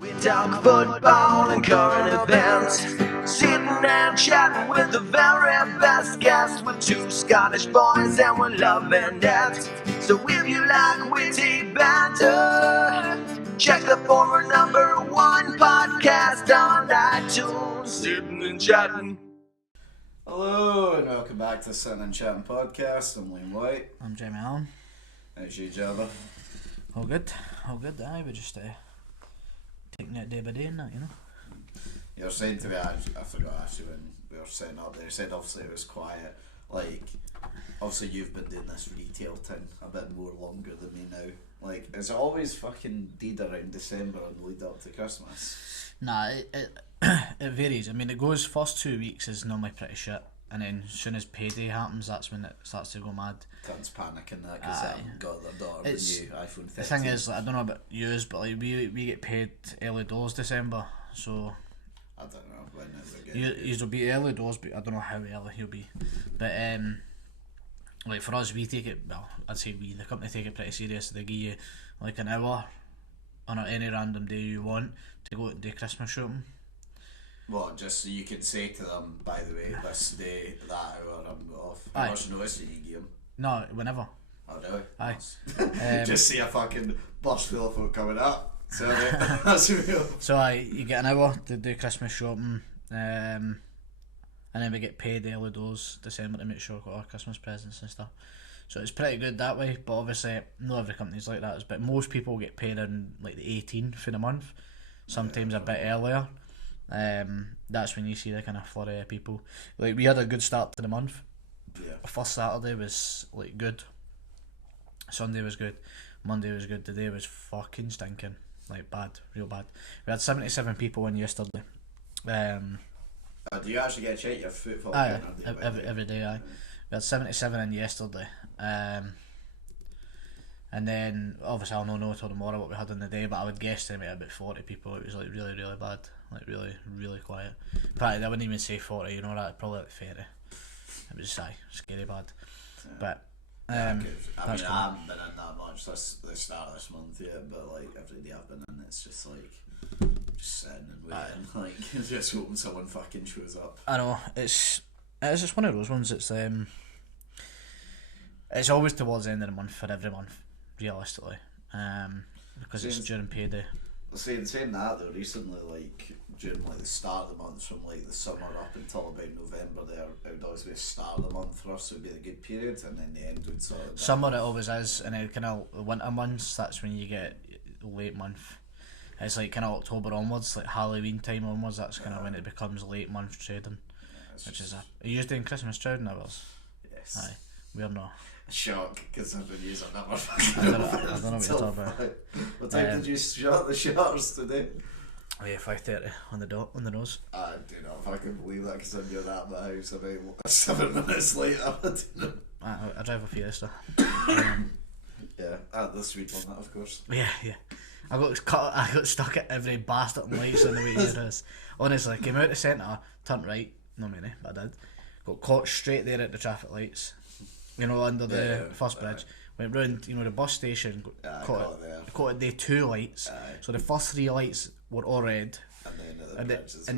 We talk football and current events, sitting and chatting with the very best guests, with two Scottish boys and we're loving it. So if you like witty banter, check the former #1 podcast on iTunes, Sitting and Chatting. Hello and welcome back to the Sitting and Chatting podcast. I'm Whyte. I'm Jamie Allan. How's you, Jabba? All good, aye, we're just taking it day by day and that, you know. You were saying to me, I forgot actually when we were setting up there, you said obviously it was quiet. Like, obviously you've been doing this retail thing a bit more longer than me now. Like, is it always fucking dead around December and lead up to Christmas? Nah, it varies. I mean, it goes, first 2 weeks is normally pretty shit, and then as soon as payday happens, that's when it starts to go mad. Tons panicking that because they haven't got their daughter the new iPhone 13. The thing is, like, I don't know about yous, but like we get paid early doors December, so I don't know when is it getting you'll be early doors, but I don't know how early he'll be. But like for us, we take it, well, I'd say we, the company, take it pretty serious. They give you like an hour on any random day you want to go and do Christmas shopping. Well, just so you can say to them, by the way, this day, that hour, I'm off. Aye. How much notice did you give them? No, whenever. Oh, really? Aye. Nice. Just see a fucking bus full of folk coming up. So that's real. So you get an hour to do Christmas shopping, and then we get paid early doors December to make sure we've got our Christmas presents and stuff. So it's pretty good that way, but obviously not every company's like that. But most people get paid on like the 18th of the month, sometimes a bit earlier. That's when you see the kind of flurry of people. Like, we had a good start to the month. Yeah. First Saturday was like good, Sunday was good, Monday was good, today was fucking stinking, like bad, real bad. We had 77 people in yesterday. Do you actually get to check your football? Aye, every day, aye. We had 77 in yesterday, and then obviously I'll know till tomorrow what we had in the day, but I would guesstimate about 40 people. It was like really, really bad, like really, really quiet. In fact, I wouldn't even say 40, you know, that probably like 30. It was scary bad, but I mean, I that's cool. haven't been in that much the start of this month yet, but like every day I've been in, it's just like just sitting and waiting, like just hoping someone fucking shows up. I know it's just one of those ones. It's always towards the end of the month for every month, realistically, because it's during payday. Saying that though, recently, like during like the start of the month, from like the summer up until about November, there it would always be a start of the month for us. It would be the good period, and then the end would sort of. Summer it always is, and then kind of winter months. That's when you get late month. It's like kind of October onwards, like Halloween time onwards. That's kind of when it becomes late month trading, which is are you used doing Christmas trading hours? Yes. Aye, we're not. Shock, because I've been using that one. I don't know what you're talking about. What time did you shut the shutters today? Oh yeah, 5:30 on the dot, on the nose. I do not fucking believe that, because I'm doing that at my house about 7 minutes later. I don't know. I drive a Fiesta. Yeah, this week on that, of course. Yeah. I got stuck at every bastard lights on the way here. Honestly, I came out the centre, turned right, not many, but I did. Got caught straight there at the traffic lights. You know, under the first bridge. Went round, you know, the bus station, caught the 2 lights. So the first 3 lights were all red. And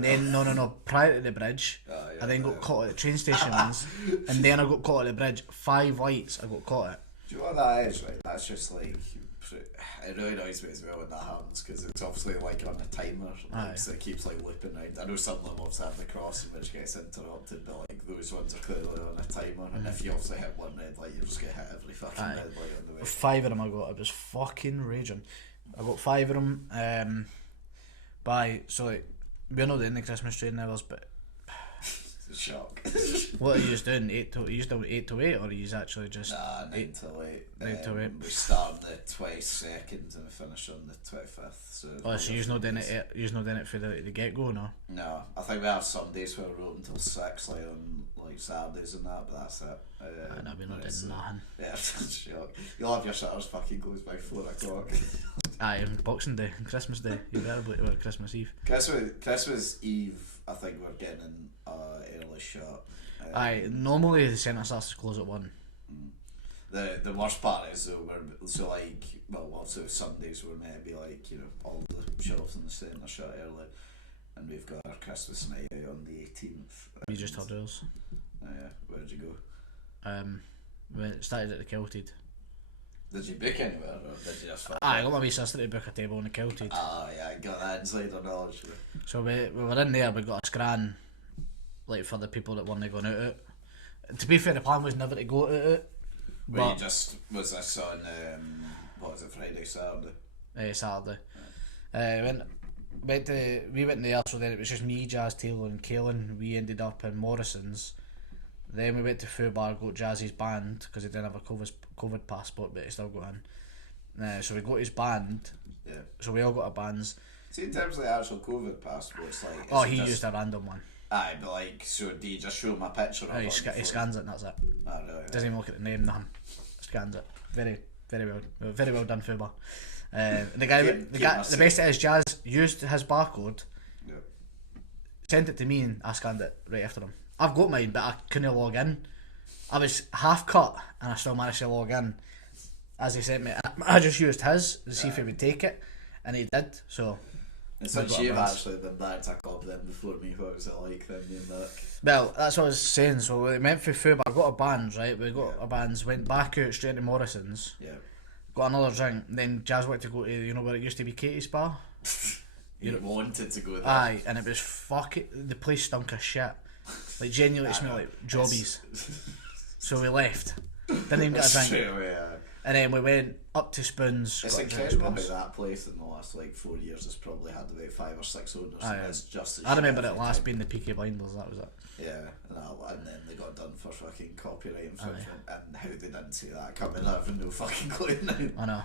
then no, prior to the bridge. I then got caught at the train station ones. And then I got caught at the bridge. 5 lights I got caught at. Do you know what that is, right? That's just like, it really annoys me as well when that happens, because it's obviously like on a timer, like, so it keeps like looping round. I know some of them obviously have the crossing which gets interrupted, but like those ones are clearly on a timer, and if you obviously hit one red light, you just get hit every fucking red light on the way. 5 of them I got, I was fucking raging. I got 5 of them, so like, we're not doing the Christmas trading hours, but shock. What are you doing? 8 to 8 to 8, or are you actually just 9 till 8? 9 till 8. We start on the 22nd and we finish on the 25th. So you're not doing it for the get go, no? No, I think we have some days where we're open until 6, like on like Saturdays and that, but that's it. No, we're not doing nothing. Yeah, shock. You'll have your shutters fucking closed by 4 o'clock. Aye, Boxing Day and Christmas Day. You better believe it, Christmas Eve. Christmas Eve, I think we're getting an early shot. Aye, normally the centre starts to close at 1. the worst part is though, so like, well, also Sundays we're meant to be like, you know, all the shops in the centre shut early, and we've got our Christmas night out on the 18th. We just had ours. Yeah, where'd you go? We started at the Kilted. Did you book anywhere, or did you just? I got my wee sister to book a table in the Kilted. Ah, yeah, I got that insider knowledge. So we were in there. We got a scran, like for the people that weren't going out it. To be fair, the plan was never to go to it. Well, you just was this on what was it, Friday, Saturday? Saturday. We went there, so then it was just me, Jazz, Taylor and Kaelin. We ended up in Morrison's. Then we went to Foo Bar, got Jazzy's band, because he didn't have a COVID passport, but he still got in. So we got his band. Yeah. So we all got our bands. See, in terms of the actual COVID passports, like... Oh, he used a random one. Aye, but like, so do you just show him a picture of He it? He scans it and that's it. Oh, really? Doesn't even look at the name, nothing. Scans it. Very well done, Foo Bar. The best is Jazz used his barcode, sent it to me, and I scanned it right after him. I've got mine, but I couldn't log in. I was half cut, and I still managed to log in. As he sent me, I just used his to see if he would take it, and he did. So. And since you've actually been back to a club then before me, what was it like then being back? Well, that's what I was saying. So we went for Foo Bar, I got our bands, right? We got our bands, went back out straight to Morrison's. Yeah. Got another drink. Then Jazz wanted to go to, you know where it used to be, Katie's Bar? You wanted to go there. Aye, and it was the place stunk of shit. Like genuinely it smelled like jobbies. So we left. Didn't even get a drink. Straight away, aye. And then we went up to Spoons. It's incredible how that place in the last like 4 years has probably had about 5 or 6 owners. Aye, and it's just I remember it last being the Peaky Blinders, that was it. Yeah, and then they got done for fucking copyright infringement, and how they didn't see that coming, I have no fucking clue now. I know.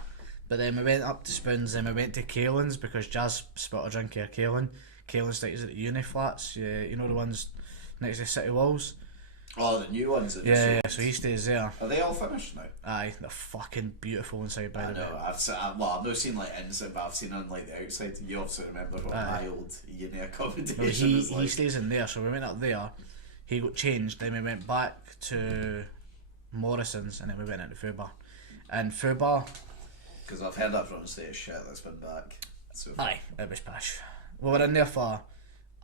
But then we went up to Spoons, then we went to Kaelin's because Jazz spot a drink of Kaelin. Kaelin stays at the uni flats, you know the ones next to City Walls. Oh, the new ones. Yeah, so he stays there. Are they all finished now? Aye, they're fucking beautiful inside, by the way. I've not seen like inside, but I've seen on like the outside. You obviously remember what my old uni accommodation was like. He stays in there, so we went up there. He got changed, then we went back to Morrison's, and then we went into Foo Bar. And Foo Bar, because I've heard that from the state of shit that's been back. So aye, it was pish. We were in there for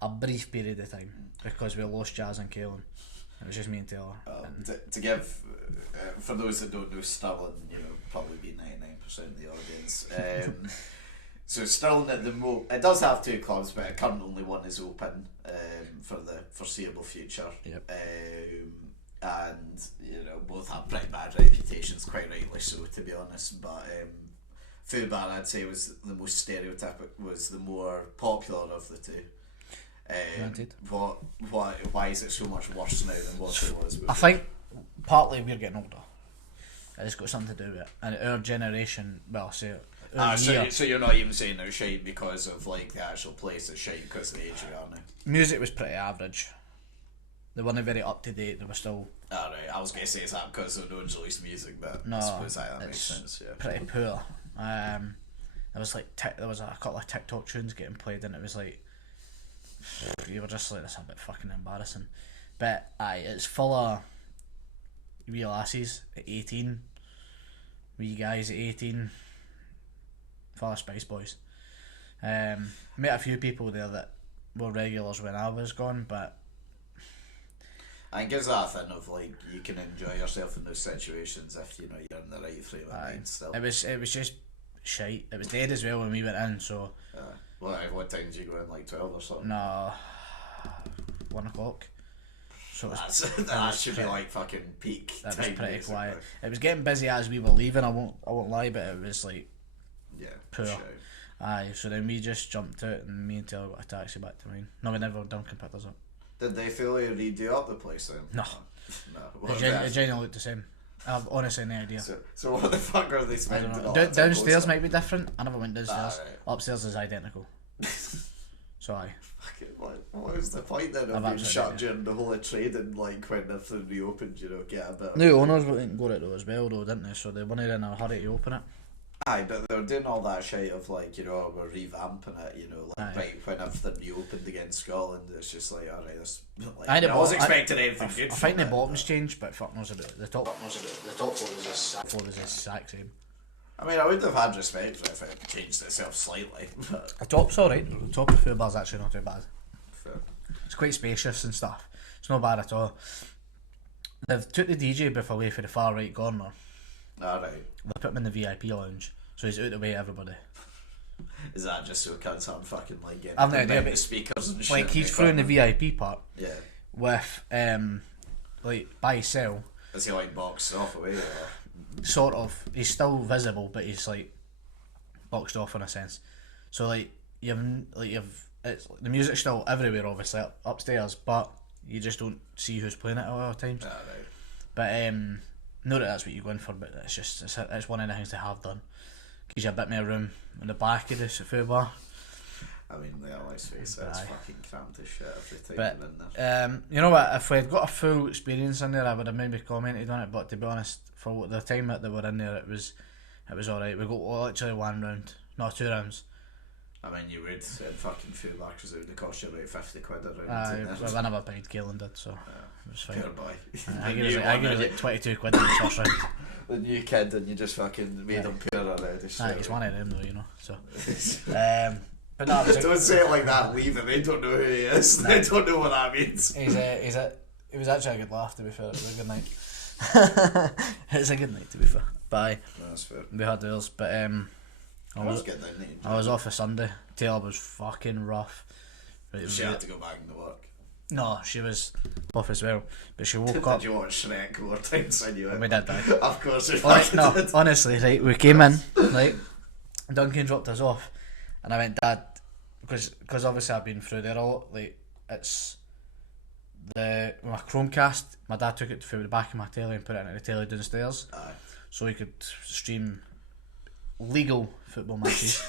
a brief period of time because we lost Jazz and Kaelin. It was just me and Taylor. To give, for those that don't know, Stirling, you know, probably be 99% of the audience. So Stirling at the it does have 2 clubs, but currently only one is open for the foreseeable future. Yep. And you know, both have pretty bad reputations, quite rightly so, to be honest. But Foo Bar, I'd say, was the most was the more popular of the 2. Why is it so much worse now than what it was before? I think partly we're getting older. It's got something to do with it. And our generation, well, say so you're not even saying they're shite because of like the actual place, it's shite because of the age we are now. Music was pretty average. They weren't very up to date. They were still. Alright, I was gonna say is that because of no one's released music, but no, I suppose that makes sense. Yeah. Pretty poor. There was like there was a couple of TikTok tunes getting played, and it was like you were just like, this is a bit fucking embarrassing. But aye, it's full of wee lasses at 18, wee guys at 18, full of Spice Boys. Met a few people there that were regulars when I was gone, but I think it's that thing of like you can enjoy yourself in those situations if you know you're in the right frame of mind still. It was just shite. It was dead as well when we went in, so what time did you go in, like 12 or something? No, 1 o'clock. So that should be like fucking peak. That time, was pretty basically. quiet. It was getting busy as we were leaving. I won't lie, but it was like poor. Sure. Aye, so then we just jumped out, and me and Taylor got a taxi back to mine. No, we never Duncan picked us up. Did they fully redo up the place then? No. No. It genuinely looked the same. I've honestly no idea. So what the fuck are they I spending don't on? know. Downstairs might be different. I never went downstairs. Right. Upstairs is identical. So aye. What was the point then of being shut during the whole of trade and like when everything reopened, you know, get a bit of... New owners wouldn't go it though as well though, didn't they? So they weren't in a hurry to open it. Aye, but they're doing all that shit of like, you know, we're revamping it, you know, like right when everything reopened against Scotland, it's just like, alright, this like, I was expecting anything good. I think the bottom's changed, but fuck knows about it. The top floor is the exact same. I mean, I would have had respect for it if it changed itself slightly. But The top's alright. The top of the football's actually not too bad. fair. It's quite spacious and stuff. It's not bad at all. They've took the DJ booth away for the far right corner. Alright. They put him in the VIP lounge, so he's out the way everybody. Is that just so can't start fucking like getting I've no idea, the but speakers and shit? like he's through in the VIP part Yeah. with like by himself. Is he like boxed off away or? Sort of. He's still visible, but he's like boxed off in a sense. So like it's the music's still everywhere, obviously upstairs, but you just don't see who's playing it a lot of times. Ah, right. But not that that's what you're going for, but it's one of the things they have done. Gives you a bit more room in the back of the food bar. I mean, yeah, let's face it, it's fucking cramped as shit every time But you're in there. you know what? If we had got a full experience in there, I would have maybe commented on it. But to be honest, for the time that they were in there, it was alright. We got literally 1 round, not 2 rounds. I mean, you would in fucking food bar because it would cost you about 50 quid a round. I never paid, Galen did, so it was fine. Poor boy. I gave it like 22 quid in the first round. The new kid, and you just fucking made him poorer already. He's one of them though, you know. So, but no, don't say it like that. Leave it. They don't know who he is. They don't know what that means. It was actually a good laugh, to be fair. It was a good night. It was a good night, to be fair. Bye. That's fair. We had those, but I was off a Sunday. Taylor was fucking rough. She had to go back into work. No, she was off as well, but she woke up. Did you watch Shrek more times than you? We did that. Of course you did. Honestly, right, we came in, right, Duncan dropped us off, and I went, Dad, because obviously I've been through there a lot, like, it's my Chromecast, my dad took it through the back of my telly and put it into the telly downstairs. Aye. So he could stream legal football matches.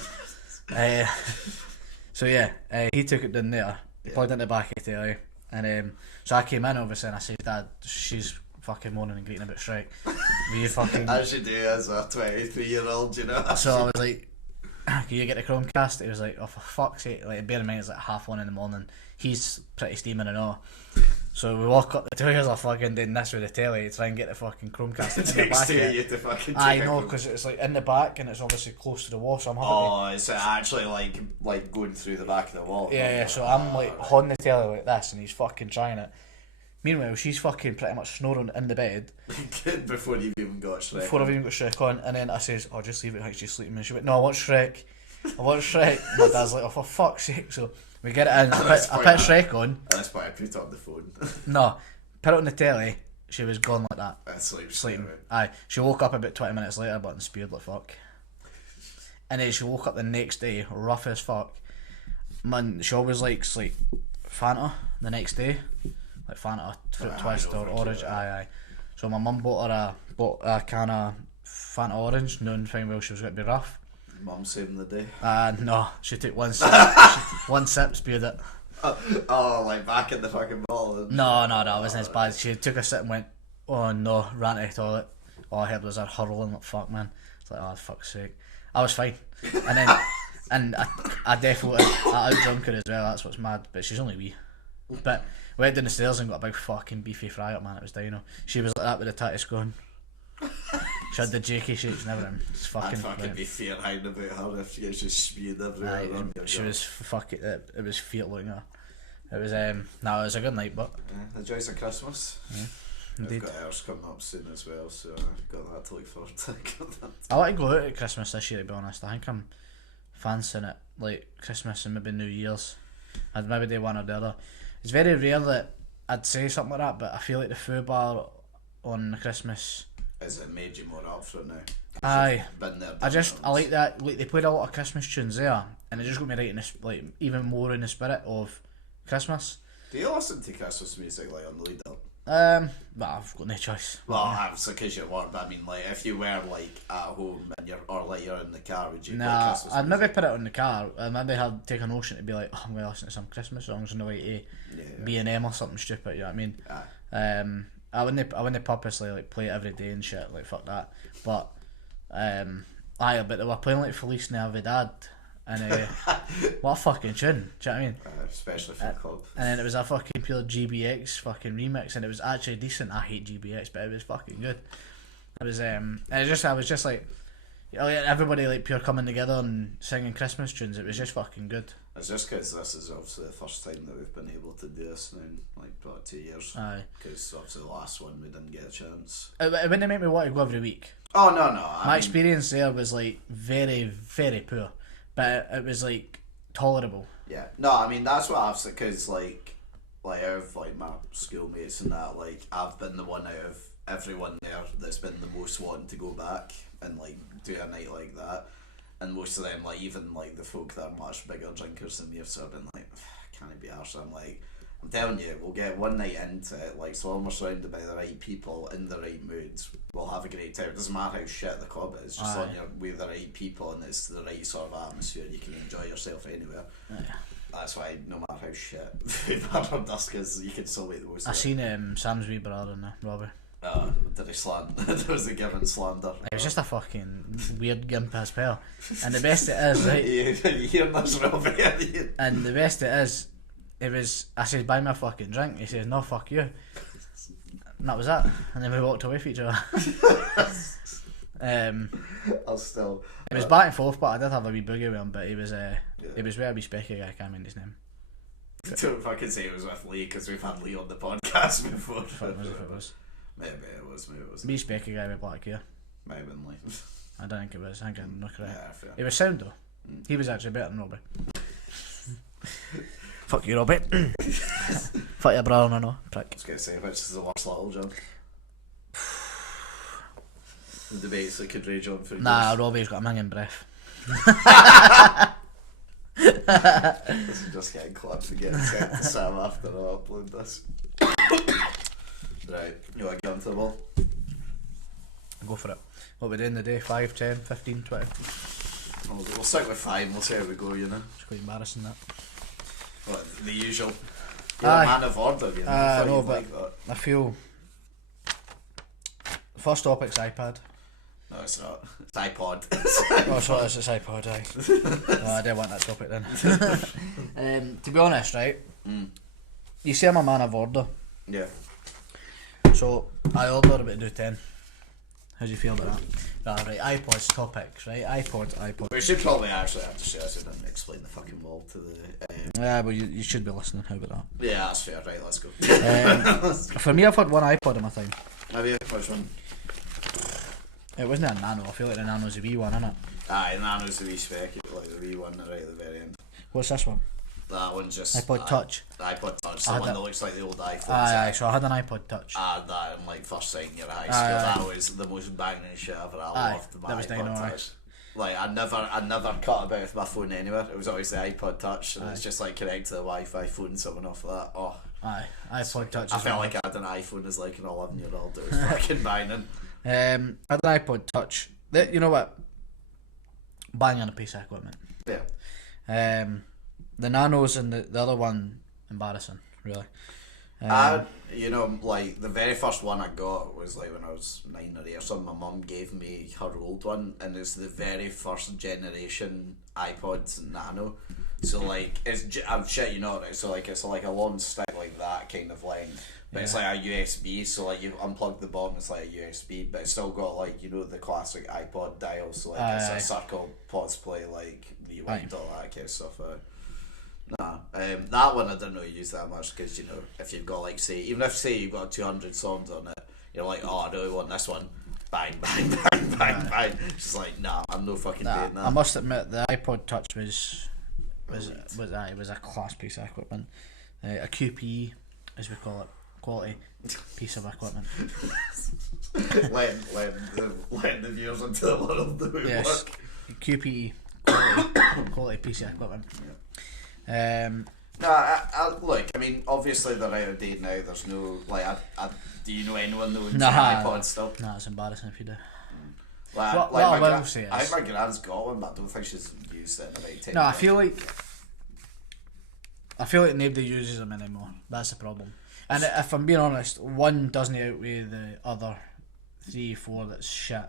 So yeah, he took it down there, plugged it in the back of the telly, and so I came in obviously and I said, Dad, she's fucking moaning and greeting about Shrek. Will you fucking... As you do as a 23-year-old, you know. So I was like, can you get the Chromecast? He was like, oh for fuck's sake, like bear in mind it's like 1:30 in the morning, he's pretty steaming and all. So we walk up the 2 years of fucking doing this with the telly to try and get the fucking Chromecast in the back. You to fucking I know, because it's like in the back and it's obviously close to the wall, so I'm having to... is it actually like going through the back of the wall? Yeah, so I'm like on the telly like this and he's fucking trying it. Meanwhile, she's fucking pretty much snoring in the bed. Before you've even got Shrek. Before I've even got Shrek on, and then I says, oh, just leave it, I think she's sleeping. And she went, no, I want Shrek. And my dad's like, oh, for fuck's sake. So we get it in, I put Shrek on. That's why I put it on the phone. No, put it on the telly, she was gone like that. Sleeping. Aye, she woke up about 20 minutes later, but spewed like fuck. And then she woke up the next day, rough as fuck. Man, she always likes like Fanta the next day. Like Fanta, fruit twist or orange. Aye. So my mum bought a can of Fanta orange, knowing fine well she was going to be rough. Mum saving the day. No, she took one sip. One sip, spewed it. Oh, like back in the fucking bottle. No, it wasn't as bad. She took a sip and went, oh no, ran to the toilet. All I heard was her hurling like fuck, man. It's like, oh fuck's sake. I was fine. And then, and I definitely I outdrunk her as well. That's what's mad. But she's only wee. But we went down the stairs and got a big fucking beefy fry up, man. It was dino. She was like that with the tatties going. She had the jakey shakes and everything. It's fucking. I'd fucking be fear-hiding about her if she gets just spewed everywhere. She was fucking. It was fear looking at her. It was it was a good night, but the joys of Christmas. Yeah, indeed. I've got ours coming up soon as well, so I've got that to look forward to. I want to go out at Christmas this year, to be honest. I think I'm fancying it, like Christmas and maybe New Year's. I'd maybe do one or the other. It's very rare that I'd say something like that, but I feel like the food bar on Christmas. Is it made you more up for it now? Aye. I like that. Like they played a lot of Christmas tunes there, and it just got me right in this, like even more in the spirit of Christmas. Do you listen to Christmas music like on the lead up? Well, I've got no choice. Well, obviously because you're work, but I mean, like if you were like at home and you're in the car, would you? Nah, play I'd maybe put it on the car. I'd maybe take a notion to be like, oh, I'm going to listen to some Christmas songs on the way to B&M or something stupid. You know what I mean? I wouldn't purposely like play it every day and shit. Like fuck that. But Aye, but they were playing like Feliz Navidad, and what a fucking tune. Do you know what I mean? Especially for the club. And then it was a fucking pure GBX fucking remix, and it was actually decent. I hate GBX, but it was fucking good. It was and I was just like, you know, everybody like pure coming together and singing Christmas tunes. It was just fucking good. It's just because this is obviously the first time that we've been able to do this now in like about 2 years. Aye. Because obviously the last one we didn't get a chance. It wouldn't make me want to go every week. Oh no! My experience there was like very, very poor, but it was like tolerable. Yeah, no, I mean that's what I've said because like out of like my schoolmates and that, like I've been the one out of everyone there that's been the most wanting to go back and like do a night like that, and most of them, like even like the folk that are much bigger drinkers than me, have sort of been like, can it be arsed? I'm like, I'm telling you, we'll get one night into it, like so long we're surrounded by the right people in the right moods, we'll have a great time. It doesn't matter how shit the club is, just long you're with the right people and it's the right sort of atmosphere, you can enjoy yourself anywhere. That's why no matter how shit we've had our dusk is, you can still make the most of it. I seen Sam's wee brother in there, Robbie. Did he slander? There was a given slander. It was just a fucking weird gimp as well. And the best it is, right? You hear this, Robbie? And the best it is, it was, I said, buy me a fucking drink. He says, no, fuck you. And that was that. And then we walked away from each other. I'll still. It was back and forth, but I did have a wee boogie with him. But he was with a wee specky guy. I can't remember his name. Don't fucking say it was with Lee because we've had Lee on the podcast before. It was. Maybe it was. Wee specky guy with black hair. Maybe Lee. I don't think it was. I think I'm not correct. Yeah, fair. It was sound though. He was actually better than Robbie. Fuck you, Robbie. Fuck your brother, no, prick. I was gonna say, which is the worst little John? The debates that could rage on for years. Nah, Robbie's got a minging breath. This is just getting clipped and getting sent to Sam after I upload this. Right, you want to get onto the ball? Go for it. What we doing today? 5, 10, 15, 20? We'll stick with 5, we'll see how we go, you know. It's quite embarrassing that. What, the usual? You're a man of order, you know. I know, but like that. I feel... First topic's iPad. No, it's not. It's iPod. Oh, sorry, it's iPod, aye. No, I didn't want that topic then. To be honest, right? You see I'm a man of order. Yeah. So, I order about do 10. How do you feel about that? Right, iPod's topics, right? iPod. We should probably actually have to say this and explain the fucking wall to the... Yeah, but you should be listening. How about that? Yeah, that's fair. Right, let's go. For me, I've had one iPod in my time. Have you? Which one? It wasn't a Nano. I feel like the Nano's a wee one, innit? Aye, the Nano's the wee spec, like the wee one right at the very end. What's this one? That one's just... iPod Touch. The iPod Touch, the I had one that- that looks like the old iPhones. Aye, so I had an iPod Touch. I had that in like first second year of high school. Aye. That was the most banging shit ever. I Aye, loved my that was iPod dino, aye. Touch. Like I never cut about with my phone anywhere. It was always the iPod Touch, and it's just like connect to the Wi-Fi, phone someone off of that. Oh, Aye, iPod Touch. I felt like I had an iPhone as like an 11-year-old. It was fucking banging. I had an iPod Touch. You know what? Bang on a piece of equipment. Yeah. The Nanos and the other one, embarrassing, really. You know, like the very first one I got was like when I was 9 or 8 or something. My mum gave me her old one, and it's the very first generation iPod Nano. So like I'm shit, you know, right? So like it's like a long stick like that kind of length, but it's like a USB. So like you unplug the bottom, it's like a USB, but it's still got like, you know, the classic iPod dial. So like it's a circle, pause play, like rewind, all that kind of stuff. Nah, that one I didn't really use that much because, you know, if you've got like even if you've got 200 songs on it, you're like, oh, I really want this one. Bang, bang, bang, bang, bang. It's just like, nah, I'm no fucking doing that. I must admit, the iPod Touch was a class piece of equipment. A QPE, as we call it, quality piece of equipment. letting the viewers into the world that we work. QPE, quality piece of equipment. Yeah. Look, I mean, obviously they're out of date now. There's no do you know anyone that owns an iPod still? Nah, it's embarrassing if you do. What I will say is, I think my gran's got one, but I don't think she's used it in about 10 no, years. I feel like nobody uses them anymore. That's the problem. And if I'm being honest, one doesn't outweigh the other 3, 4 that's shit.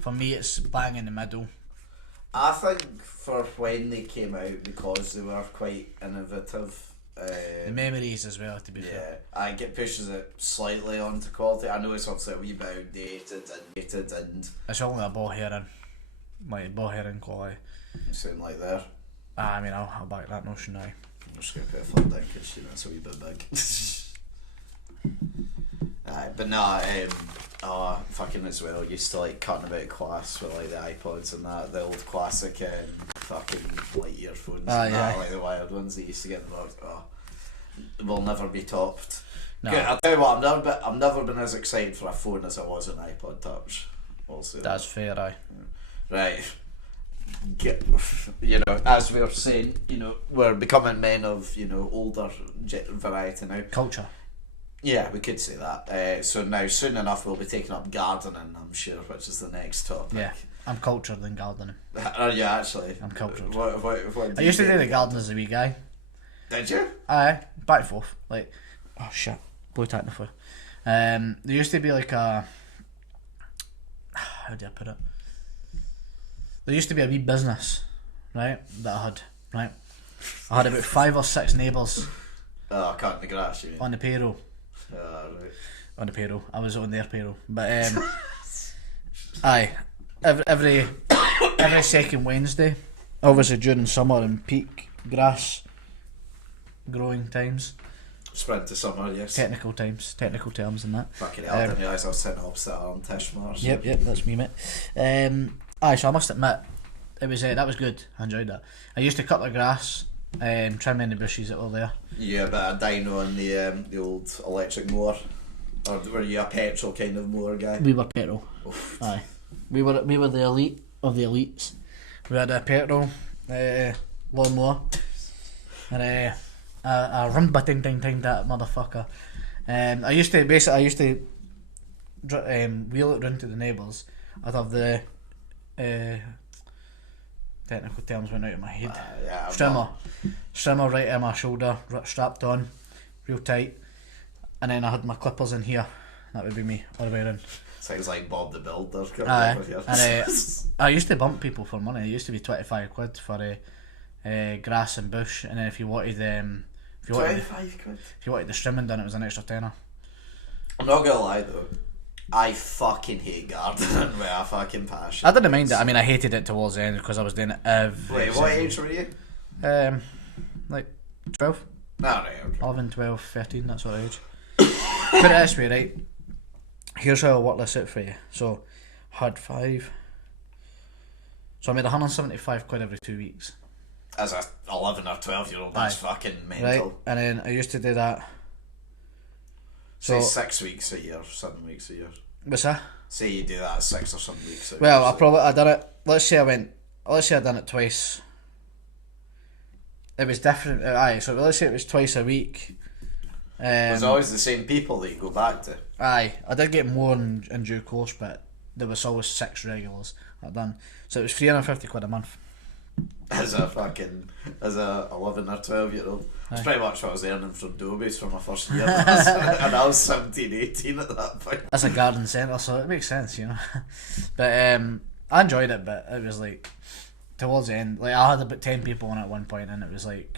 For me, it's bang in the middle. I think for when they came out, because they were quite innovative. The memories as well, to be fair. I get pushes it slightly onto quality. I know it's obviously a wee bit outdated and It's only a ball herring. Like, ball herring quality. something like there. I mean, I'll back that notion now. I'm just going to put a foot down because that's a wee bit big. But no, fucking as well, used to like cutting about class with like the iPods and that, the old classic fucking like earphones and that, like the wired ones they used to get in the box. Will never be topped. No. I'll tell you what, I've never been as excited for a phone as I was an iPod Touch. Also, That's fair, aye. right. You know, as we were saying, you know, we're becoming men of, you know, older variety now. Culture. Yeah, we could say that. So now, soon enough, we'll be taking up gardening, I'm sure, which is the next topic. Yeah, I'm cultured in gardening. Are you actually? I'm cultured. What I used to do the garden as a wee guy. Did you? Aye, back and forth. Like, oh shit, blue tack the floor. There used to be like a, how do I put it? There used to be a wee business, right, that I had, right? I had about 5 or 6 neighbours. Oh, cutting the grass, you mean? On the payroll. Right. On the payroll. I was on their payroll. But, aye, every second Wednesday, obviously during summer and peak grass growing times. Sprint to summer, yes. Technical terms and that. Fucking hell, I didn't realise I was sitting opposite Allan Tishmar. Yep, that's me, mate. Aye, so I must admit, it was that was good. I enjoyed that. I used to cut the grass, trim any bushes that were there. Yeah, but a dyno on the old electric mower, or were you a petrol kind of mower guy? We were petrol. Oof. Aye, we were the elite of the elites. We had a petrol lawnmower and a rumba ting that motherfucker. I used to wheel it round to the neighbours. I'd have the technical terms went out of my head. Yeah, Strimmer right in my shoulder, strapped on, real tight, and then I had my clippers in here. That would be me, all the way around. Sounds like Bob the Builder. And I used to bump people for money. It used to be 25 quid for grass and bush, and then if you wanted 25 quid. If you wanted the strimming done, it was an extra tenner. I'm not gonna lie though, I fucking hate gardening with a fucking passion. I didn't mind it. I mean, I hated it towards the end because I was doing it every. Wait, what age were you? Like 12. No, right, okay. 11, 12, 13, that sort of age. Put it this way, right? Here's how I'll work this out for you. So, had 5. So I made 175 quid every 2 weeks. As a 11 or 12-year-old, that's fucking mental. Right, and then I used to do that. Say So 6 weeks a year, 7 weeks a year. what's that? Say you do that 6 or 7 weeks a year. Well, I done it. Let's say I done it twice. It was different. Aye, so let's say it was twice a week. There's always the same people that you go back to. Aye, I did get more in due course, but there was always 6 regulars I'd done. So it was 350 quid a month. As a 11 or 12-year-old. That's pretty much what I was earning from Dobies for my first year. And I was 17, 18 at that point. That's a garden centre, so it makes sense, you know. But I enjoyed it, but it was like towards the end, like I had about 10 people on at one point, and it was like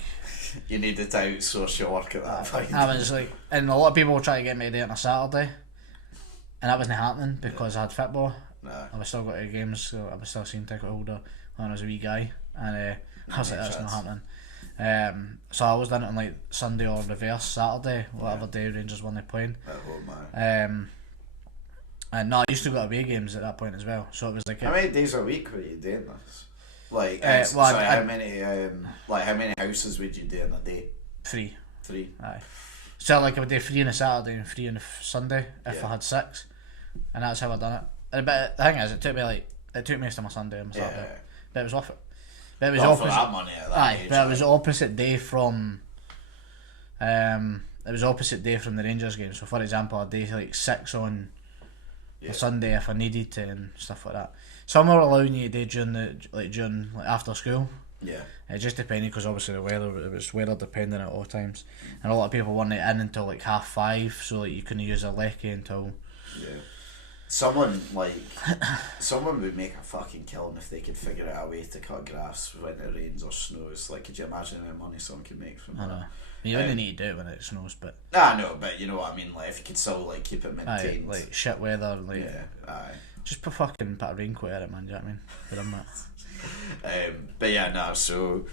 you needed to outsource your work at that point. I was like, and a lot of people were trying to get me to do it on a Saturday, and that wasn't happening because I had football. I was still got to games, so I was still a season ticket holder when I was a wee guy, and I was like, that's not happening. So I always done it on like Sunday or reverse Saturday, whatever day Rangers won their playing. And no, I used to go to away games at that point as well. So it was like how many days a week were you doing this? Like, how many houses would you do in a day? 3. 3. Aye. So like I would do 3 on a Saturday and 3 on a Sunday if I had 6, and that's how I done it. But the thing is, it took me most of my Sunday and my Saturday, but it was off it. But it was opposite. For that money at that age, but it was opposite day from. It was opposite day from the Rangers game. So for example, I'd do like 6 on a Sunday if I needed to and stuff like that. Some were allowing you to do during after school. Yeah. It just depended because obviously it was weather dependent at all times, and a lot of people weren't in until like 5:30, so like you couldn't use a lecky until Someone would make a fucking killing if they could figure out a way to cut grass when it rains or snows. Like, could you imagine how much money someone could make from I that? know. You really need to do it when it snows, but I know, but you know what I mean. Like, if you could still like keep it maintained, like shit weather, like aye. just put a raincoat at it, man. Do you know what I mean? Put on that. But yeah, no. So,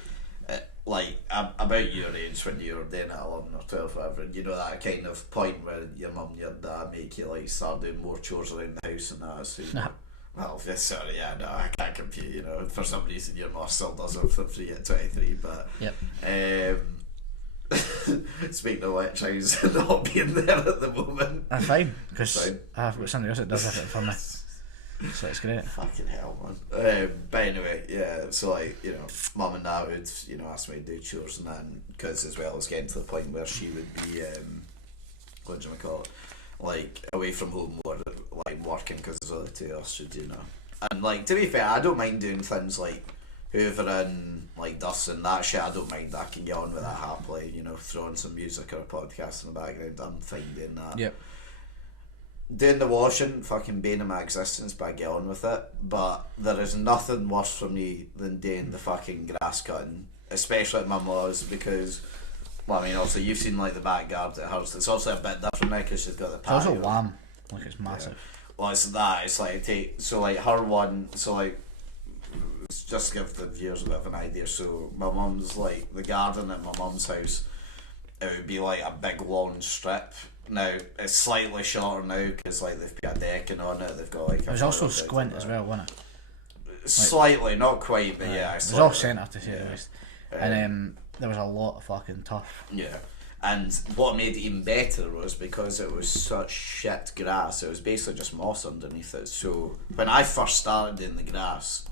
like about your age when you were then at 11 or 12, whatever, you know that kind of point where your mum and your dad make you like start doing more chores around the house and that. So, you know, well, sorry, yeah, no, I can't compute. You know, for some reason your mum still does it for free at 23, but yep. Speaking of which, how's not being there at the moment? I'm fine, because I've got something else that does it for me. So it's great. Fucking hell, man. But anyway, yeah, so like, you know, mum and dad would, you know, ask me to do chores and that, because as well as getting to the point where she would be, what do you call it, like, away from home or, like, working because there's only two of us, you know. And, like, to be fair, I don't mind doing things like hoovering, like dusting, that shit, I don't mind. I can get on with that happily, you know, throwing some music or a podcast in the background, I'm fine doing that. Yep. Doing the washing, fucking bane of my existence, but I get on with it. But there is nothing worse for me than doing the fucking grass cutting, especially at my mum's, because, well, I mean, also you've seen like the back garden at hers. It's also a bit different now because she's got the patio. It's also lamb, like it's massive. Yeah. Well, it's that. It's like so like her one. So like, just to give the viewers a bit of an idea. So my mum's like the garden at my mum's house. It would be like a big long strip. Now it's slightly shorter now because like they've put a decking on it. They've got like. There's also squint as well, wasn't it? Slightly, not quite, but yeah. It was off centre to say the least. And there was a lot of fucking turf. Yeah. And what made it even better was because it was such shit grass. It was basically just moss underneath it. So when I first started in the grass,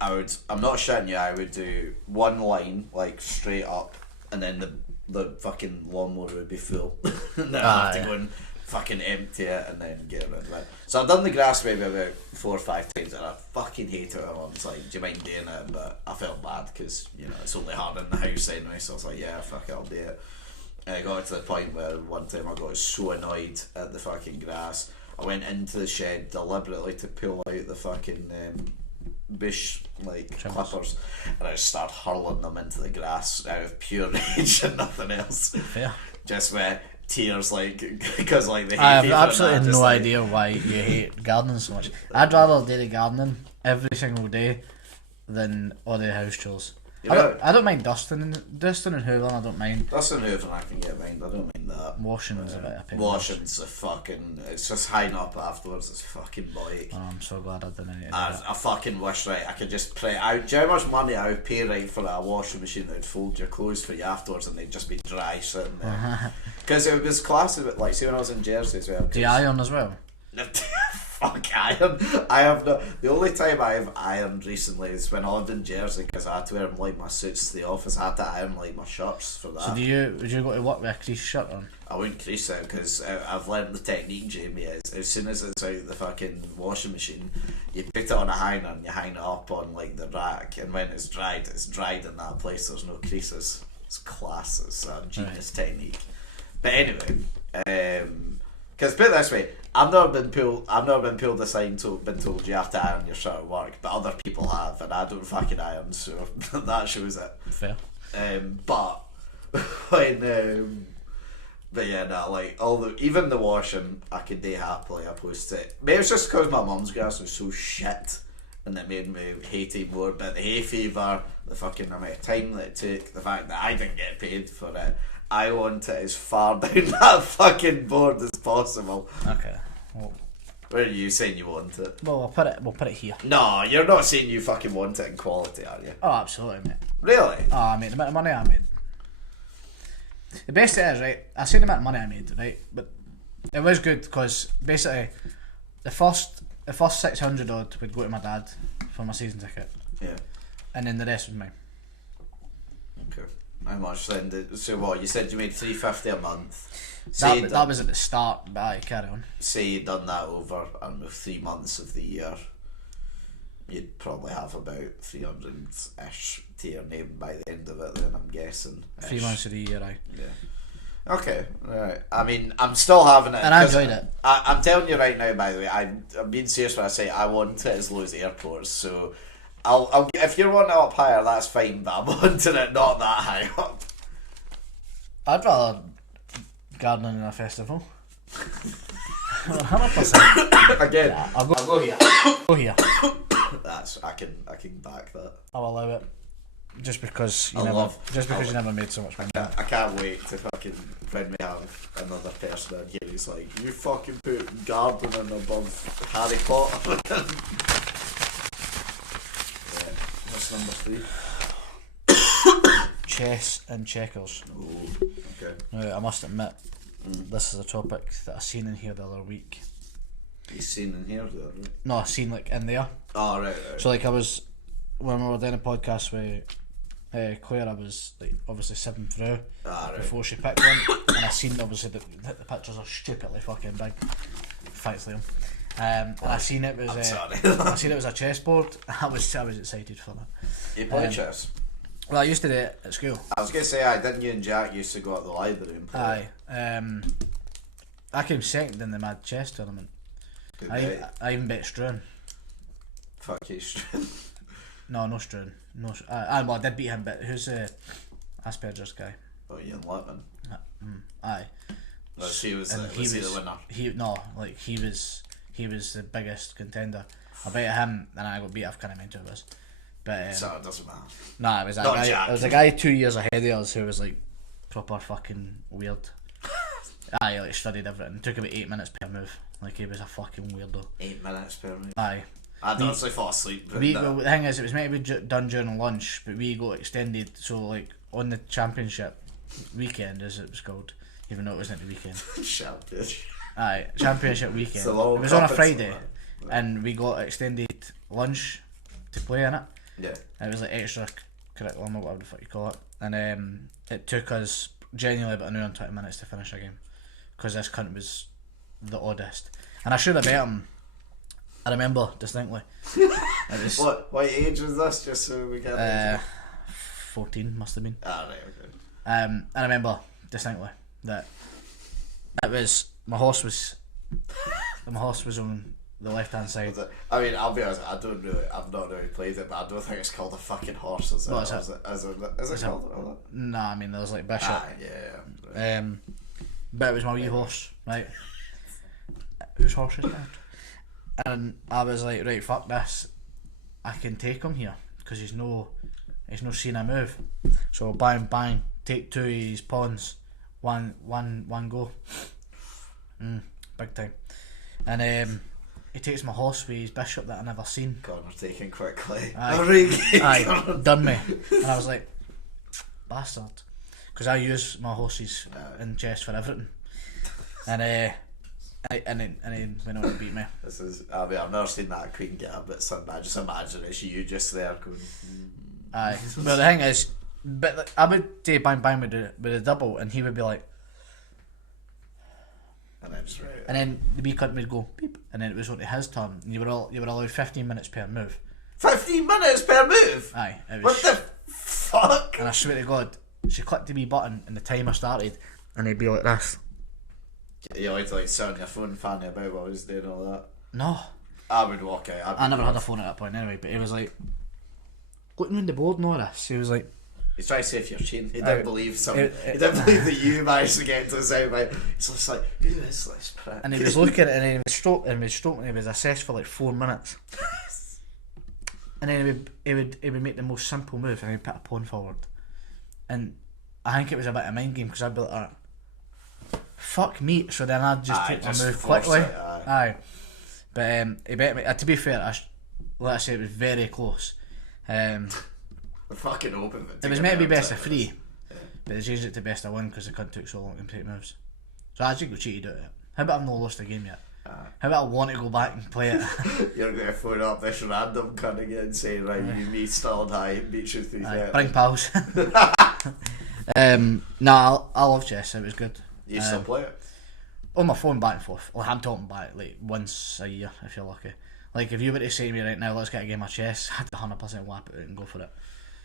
I'm not shitting you, I would do one line like straight up, and then the fucking lawnmower would be full. And then I have to go and fucking empty it and then get rid of it. So I've done the grass maybe about 4 or 5 times, and I fucking hate it. I was like, do you mind doing it? But I felt bad because, you know, it's only hard in the house anyway. So I was like, yeah, fuck it, I'll do it. And I got to the point where one time I got so annoyed at the fucking grass, I went into the shed deliberately to pull out the fucking bush like clippers, and I just started hurling them into the grass out of pure rage and nothing else. Fair. Just with tears, like, because like the hay I have fever absolutely and no like, idea why you hate gardening so much. I'd rather do the gardening every single day than all the house chores. I don't mind dusting and hoovering. I don't mind. Dusting and hoovering I can get behind. I don't mind that. Washing's a bit of a pain. Washing's a fucking. It's just hiding up afterwards. It's fucking boy. Oh, I'm so glad I didn't. I fucking wish, right, I could just pray out. Do you know how much money I would pay, right, for a washing machine that would fold your clothes for you afterwards and they'd just be dry sitting there? Because it was class of it, like, see when I was in Jersey as well. Do you iron as well? Fuck iron. I have no. The only time I've ironed recently is when I lived in Jersey because I had to wear like my suits to the office. I had to iron like my shirts for that. So would you go to work with a crease shirt on? I wouldn't crease it because I've learned the technique, Jamie. Is as soon as it's out the fucking washing machine, you put it on a hanger and you hang it up on like the rack, and when it's dried in that place. There's no creases. It's class. It's a genius technique. But anyway, because put it this way, I've never been pulled aside and been told you have to iron your shirt at work, but other people have, and I don't fucking iron, so that shows it. Fair. But when but yeah, no, like even the washing I could do happily opposed to it. Maybe it's just because my mum's grass was so shit and it made me hate it more. But the hay fever, the fucking amount of time that it took, the fact that I didn't get paid for it, I want it as far down that fucking board as possible. Okay. Well, where are you saying you want it? Well, we'll put it here. No, you're not saying you fucking want it in quality, are you? Oh, absolutely, mate. Really? Oh, mate, the amount of money I made. The best it is, right, I say the amount of money I made, right, but it was good because basically the first 600 odd would go to my dad for my season ticket. Yeah. And then the rest was mine. Okay. How much then? So what, you said you made $350 a month. That was at the start, but I carry on. Say you'd done that over, I don't know, 3 months of the year, you'd probably have about 300-ish to your name by the end of it then, I'm guessing. 3 months of the year, aye. Yeah. Okay, right. I mean, I'm still having it. And I enjoyed it. I'm telling you right now, by the way, I'm being serious when I say I want it as low as airports, so I'll if you're wanting it up higher, that's fine, but I'm wanting it not that high up. I'd rather gardening in a festival. 100%. Again, Yeah, I'll go here. Go here. I can back that. I'll allow it. Just because you I never made so much money. I can't wait to fucking when we have another person in here who's like, you fucking put gardening above Harry Potter. What's number 3? Chess and checkers. Oh, okay. Now, I must admit, this is a topic that I seen in here the other week. He's seen in here though, right? No, I seen like in there. Oh, right. So like I was, when we were doing a podcast with Claire, I was like obviously 7 through before she picked one, and I seen obviously the pictures are stupidly fucking big. Thanks, Liam. And I seen it was I seen it was a chessboard. I was excited for that. You play chess? Well, I used to do it at school. I was gonna say, didn't you and Jack used to go to the library and play? I came second in the mad chess tournament. I even bet Struan. Fuck you, Struan. No Struan. No, well, I did beat him, but who's Asperger's guy? Oh, Ian Lutman. Aye. No, was he the winner? He was the biggest contender. I bet him, and I got beat. I've kind of meant to was, but so it doesn't matter. Nah, it was that Not guy. Jack. It was a guy 2 years ahead of us who was like proper fucking weird. Aye, like studied everything. Took about 8 minutes per move. Like he was a fucking weirdo. 8 minutes per move. Aye. I'd honestly fall asleep. Well, the thing is, it was meant to be done during lunch, but we got extended. So like on the championship weekend, as it was called, even though it wasn't the weekend. Championship. Aye, championship weekend. It long was on a cup, Friday, and we got extended lunch to play in it. Yeah. It was like extra curriculum or whatever the fuck you call it, and it took us genuinely about an hour and 20 minutes to finish a game, because this cunt was the oddest, and I should have bet him. I remember distinctly. It was What age was this? Just so we get 14 must have been. Ah, right, okay. I remember distinctly that it was my horse was on the left hand side. I mean, I'll be honest, I've not really played it, but I don't think it's called a fucking horse, is it? What is Is it called? Nah, I mean there was like bishop. Ah, yeah. Right. But it was my wee horse, right? Whose horse is that? And I was like, right, fuck this. I can take him here because he's no seen a move. So bang bang, take 2 of his pawns, one go. Big time. And he takes my horse with his bishop that I never seen. Corner taken quickly. Aye, done me. And I was like, bastard, because I use my horses in chess for everything. And then went on to beat me. I've never seen that queen get a bit sun, but I just imagine it's you just there going. Aye. Well, the thing is, but like, I would say bang bang with the double, and he would be like, and then just right. and then the wee cunt would go beep, and then it was on to his turn. And you were allowed 15 minutes per move. 15 minutes per move. Aye. It was, What the fuck? And I swear to God, she clicked the wee button, and the timer started, and he'd be like this. You like to sit on your phone fanning about while I was doing all that. No. I would walk out. I never had a phone at that point anyway, but he was like looking around the board and all this. He was like, he's trying to see if you're cheating. He didn't believe he it- didn't believe that you managed to get to the same way. He's just like, who is this prick? and he was looking and then he was stroking and he was assessed for like 4 minutes. And then he would make the most simple move and he'd put a pawn forward. And I think it was a bit of a mind game because I'd be like, fuck me. So then I'd just take my move quickly. Aye. But he bet me. To be fair, let's say it was very close. Fucking open. It was meant to be best of 3, but they changed it to best of 1 because the cunt took so long to take moves. So I actually got cheated out of it. How about I've not lost the game yet? How about I want to go back and play it? You're going to phone up this random cunt again saying, right, you me still high, beat you 3 Bring pals. Nah, I love chess. It was good. You still play it? On my phone, back and forth. Like I'm talking back like once a year if you're lucky. Like if you were to say to me right now, let's get a game of chess, I'd 100% whap it out and go for it.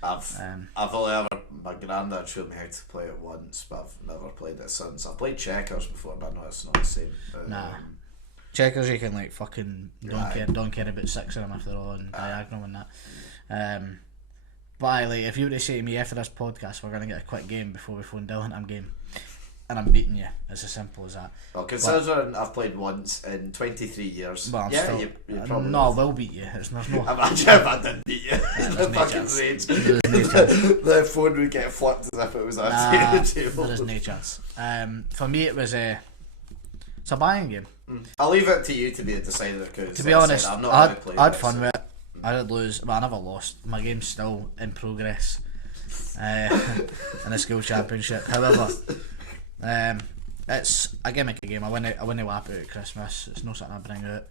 I've only ever, my granddad showed me how to play it once, but I've never played it since. I've played checkers before, but I know it's not the same. Nah. Checkers, you can like fucking don't care about six of them if they're all on diagonal and that. But like, if you were to say to me after this podcast, we're gonna get a quick game before we phone Dylan, I'm game, and I'm beating you. It's as simple as that. Well, considering I've played once in 23 years, but you probably no, I will beat you. There's no. Imagine if I didn't beat you. The fucking rage. The phone would get flipped as if it was actually the table. There is no chance. For me, it was it's a buying game. I'll leave it to you to be a decider, because to be honest, I'm not I had fun with it. I did lose, but I never lost. My game's still in progress in the school championship. However, it's a gimmicky game. I wouldn't whap it at Christmas. It's not something I bring out.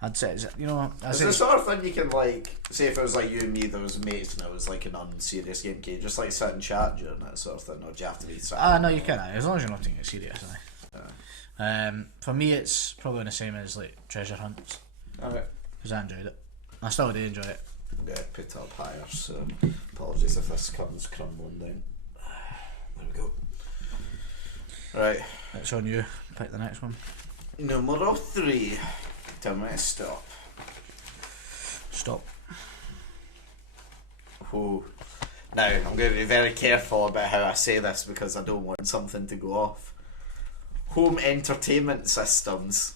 I'd say, it's the sort of thing you can, like, say if it was like you and me, there was mates, and it was like an unserious game, can you just like sit and chat during that sort of thing, or do you have to be sat? No, you can, as long as you're not taking it serious. For me, it's probably the same as like treasure hunts. Alright. Because I enjoyed it. I still do enjoy it. Yeah, put up higher, so apologies if this comes crumbling down. There we go. Right. It's on you. Pick the next one. Numero 3. Tell me to stop. Stop. Oh. Now, I'm going to be very careful about how I say this because I don't want something to go off. Home entertainment systems,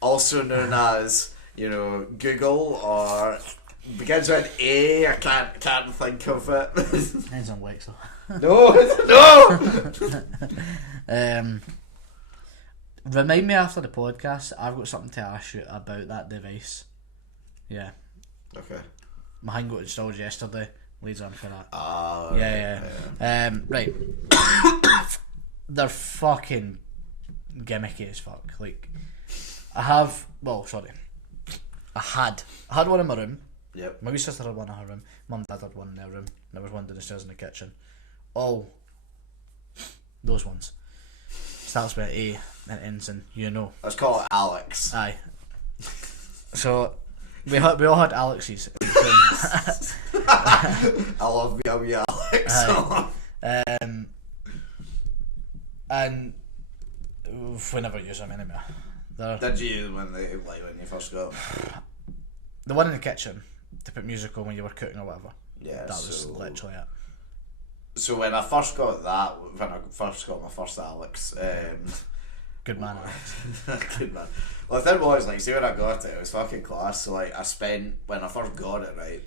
also known as, Google, or begins with A. I can't think of it. Ends on Whyte. No. Remind me after the podcast. I've got something to ask you about that device. Yeah. Okay. My hand got installed yesterday. Leads on for that. Yeah. Right. They're fucking gimmicky as fuck. Like, I had one in my room. Yep. My wee sister had one in her room. Mum and Dad had one in their room. There was one downstairs in the kitchen. All those ones. Starts with A and ends in Let's call it Alex. Aye. So we all had Alexes. I love me a wee Alex. And we never use them anymore. Did you when you first got them? The one in the kitchen to put music on when you were cooking or whatever. Yeah, that was literally it. So when I first got my first Alex, good man, Alex. Good man. Well, the thing was, like, see when I got it was fucking class. So like, when I first got it, right,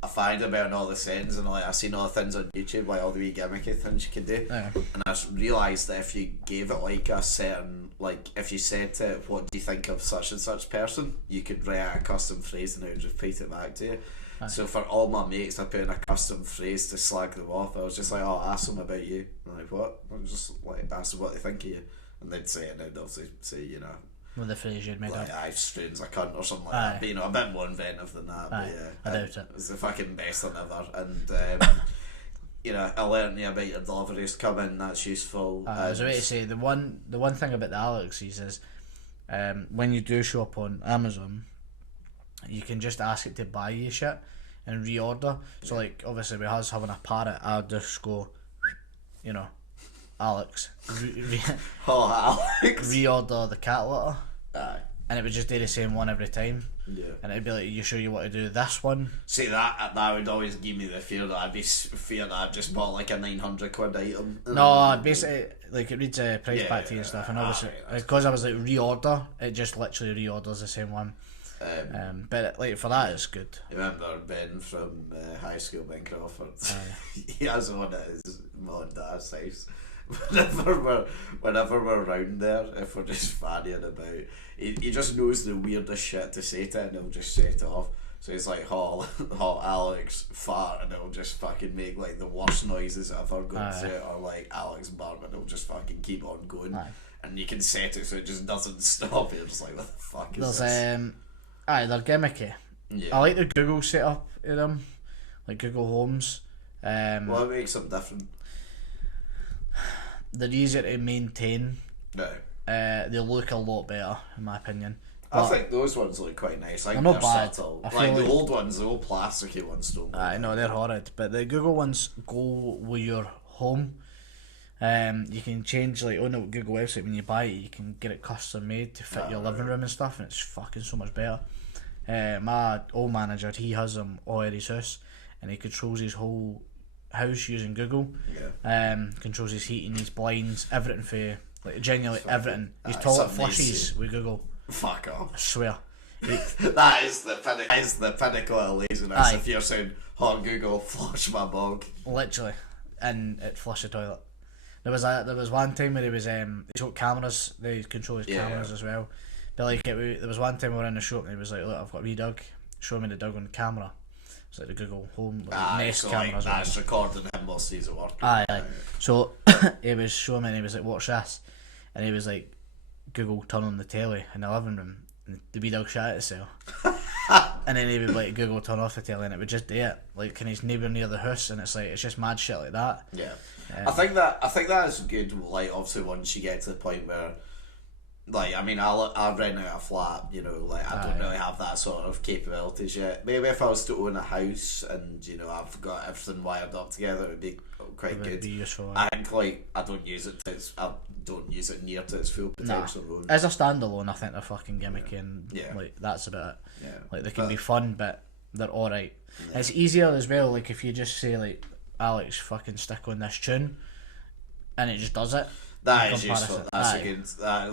I found about all the settings and like I seen all the things on YouTube, like all the wee gimmicky things you can do, and I realised that if you gave it like a certain, like if you said to it, what do you think of such and such person, you could write out a custom phrase and it would repeat it back to you. So for all my mates, I put in a custom phrase to slag them off. I was just like, oh, ask them about you. I'm like, what? I'm just like, ask them what they think of you, and they'd say it, and they'd obviously say, with the phrase you'd made like, up. I've strange a cunt or something like that. But, a bit more inventive than that. But yeah, I doubt it. It's the fucking best thing ever. And alerting you about your deliveries coming, that's useful. I was about to say, the one thing about the Alexes is when you do show up on Amazon, you can just ask it to buy you shit and reorder. So like, obviously with us having a parrot, I'd just go, Alex, Alex, reorder the cat litter. Aye. And it would just do the same one every time. Yeah. And it'd be like, you sure you want to do this one? See, that would always give me the fear that I'd just bought like a 900 quid item. No, basically, like it reads a price back to you and stuff, and obviously, because I was like reorder, it just literally reorders the same one. But like for that, it's good. You remember Ben from high school, Ben Crawford? He has one at his mum and dad's house. Whenever we're around there, if we're just fannying about, he just knows the weirdest shit to say to it, and he'll just set it off. So he's like, oh Alex fart, and it'll just fucking make like the worst noises ever going through it, or like Alex burp, and it'll just fucking keep on going. And you can set it so it just doesn't stop. You're just like, what the fuck is this? They're gimmicky. Yeah. I like the Google setup in them, like Google Homes. What makes them different? They're easier to maintain. No. They look a lot better, in my opinion. I think those ones look quite nice. I think they're they're not bad. subtle. I feel Like the like- old ones, the old plasticky ones don't look I know they're horrid, but the Google ones go with your home. You can change, like, on the Google website when you buy it, you can get it custom made to fit your living room and stuff, and it's fucking so much better. My old manager, he has them all at his house, and he controls his whole house using Google. Controls his heating, his blinds, everything for, like, genuinely everything. His toilet flushes with Google. Fuck off. I swear. That is the pinnacle of laziness. Aye. If you're saying, "Oh, Google, flush my bog." Literally, and it flushed the toilet. There was one time where he's got cameras. They control his cameras as well. But like there was one time we were in the shop and he was like, "Look, I've got a wee dog. Show me the dog on camera." It's like the Google Home Nest so cameras. like, that's recording him whilst he's at work. Aye. So he was showing me and he was like, "Watch this," and he was like, "Google, turn on the telly in the living room." And the wee dog shot itself. And then he would like Google, turn off the telly, and it would just do it. Like, and he's neighbour near the house, and it's like it's just mad shit like that. Yeah. I think that is good. Like, obviously, once you get to the point where, like, I mean, I rent out a flat. You know, like I don't really have that sort of capabilities yet. Maybe if I was to own a house and I've got everything wired up together, it would be quite good. Be useful. I think like I don't use it near to its full potential. As a standalone, I think they're fucking gimmicky and like that's about it. Yeah. Like they can be fun, but they're alright. Yeah. It's easier as well. Like if you just say like, "Alex, fucking stick on this tune," and it just does it. That is useful. That's a good.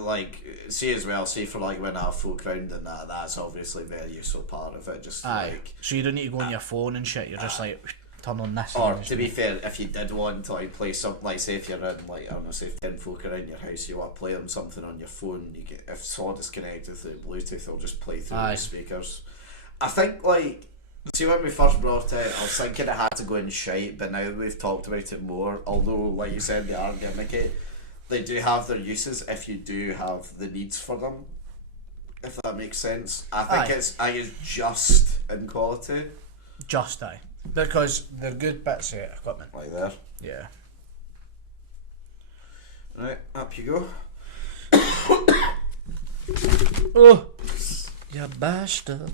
Like, see as well. See for like when I have folk round and that. That's obviously a very useful part of it. Just like, so you don't need to go on your phone and shit. You're just like, turn on this. Or to be fair, if you did want to like play something, like say if you're in like I don't know, say if 10 folk around your house, you want to play them something on your phone. You get if Sod is connected through Bluetooth, it'll just play through the speakers. I think like. See, when we first brought it out, I was thinking it had to go in shite, but now that we've talked about it more, although, like you said, they are gimmicky, they do have their uses if you do have the needs for them, if that makes sense. I think it's just in quality. Just because they're good bits of equipment. Like there. Yeah. Right, up you go. Oh, you bastard.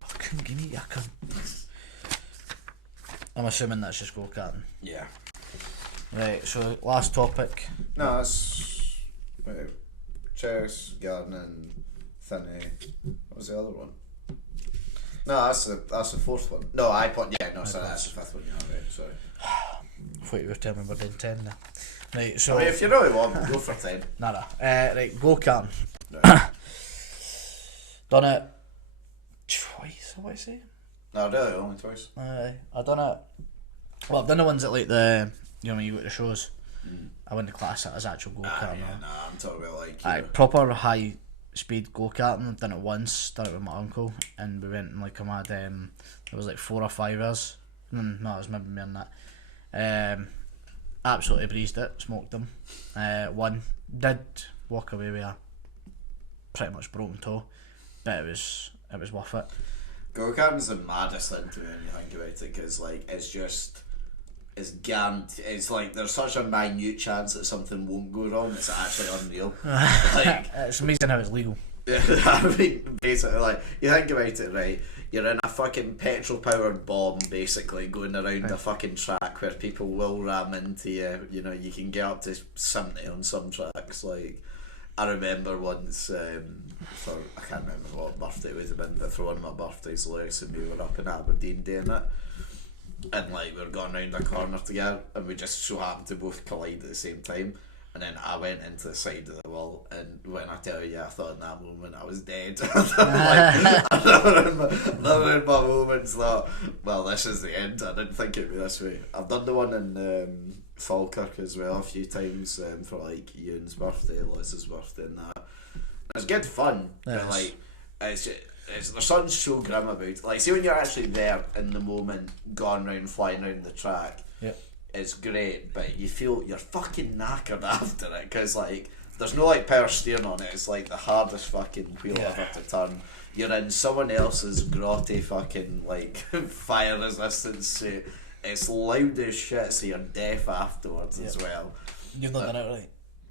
Fucking gimme your cunt. I'm assuming that's just go-karting. Yeah. Right, so last topic. No, that's chess, gardening, thinny. What was the other one? No, that's the fourth one. No, iPod. Yeah, no, sorry, that's the fifth one. Yeah, right, sorry. I thought you were telling me we're doing 10 now. Right, so I mean, if you really want, go for 10. Nada. Right, go-karting. Right. Done it twice, what I say? No, really, only twice. I done it. Well, I've done the ones at like the, when you go to the shows. I wouldn't class it as actual go-karting. I'm talking about like proper high speed go-karting. I've done it once, done it with my uncle, and we went and like I had there was like 4 or 5 hours. No, it was maybe more than that. Absolutely breezed it, smoked them. One did walk away with a pretty much broken toe, but it was worth it. Go-karting's the maddest thing to me when you think about it, because like it's guaranteed. It's like there's such a minute chance that something won't go wrong. It's actually unreal. Like, it's amazing how it's legal. Yeah, I mean, basically, like you think about it, right? You're in a fucking petrol-powered bomb, basically going around a fucking track where people will ram into you. You know, you can get up to 70 on some tracks. Like, I remember once, I can't remember what birthday it would have been, but for one of my birthdays, Lewis and me were up in Aberdeen doing it. And like we were going round a corner together, and we just so happened to both collide at the same time. And then I went into the side of the wall, and when I tell you, I thought in that moment I was dead. Never in my moments thought, well, this is the end. I didn't think it'd be this way. I've done the one in Falkirk as well a few times for like Ewan's birthday, Liz's birthday, and that. It's good fun, but like there's something so grim about it. Like, see when you're actually there in the moment, going round, flying around the track. Yep. It's great, but you feel you're fucking knackered after it, because like there's no like power steering on it. It's like the hardest fucking wheel ever to turn. You're in someone else's grotty fucking like fire resistance suit. It's loud as shit, so you're deaf afterwards as well. You've not done it right.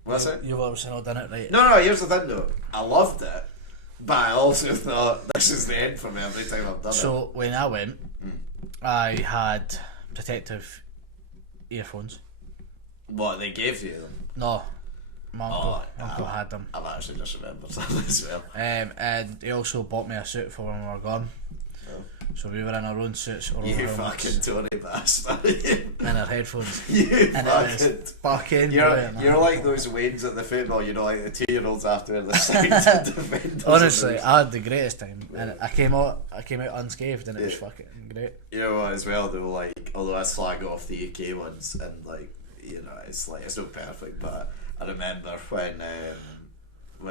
What's it? You've obviously not done it right. No, here's the thing though. I loved it, but I also thought this is the end for me every time I've done it. So when I went, I had protective earphones. What, they gave you them? No, my uncle had them. I've actually just remembered that as well. And he also bought me a suit for when we were gone. Oh. So we were in our own suits or You our fucking Tony bastard. and our headphones. You And fucking... it was fucking brilliant. You're like those Waynes at the football, you know, like the 2-year-olds after the side to defend. Honestly, I had the greatest time, and I came out unscathed, and it was fucking great. You know what, as well though, like, although I slag off the UK ones, and like, you know, it's like, it's not perfect, but I remember when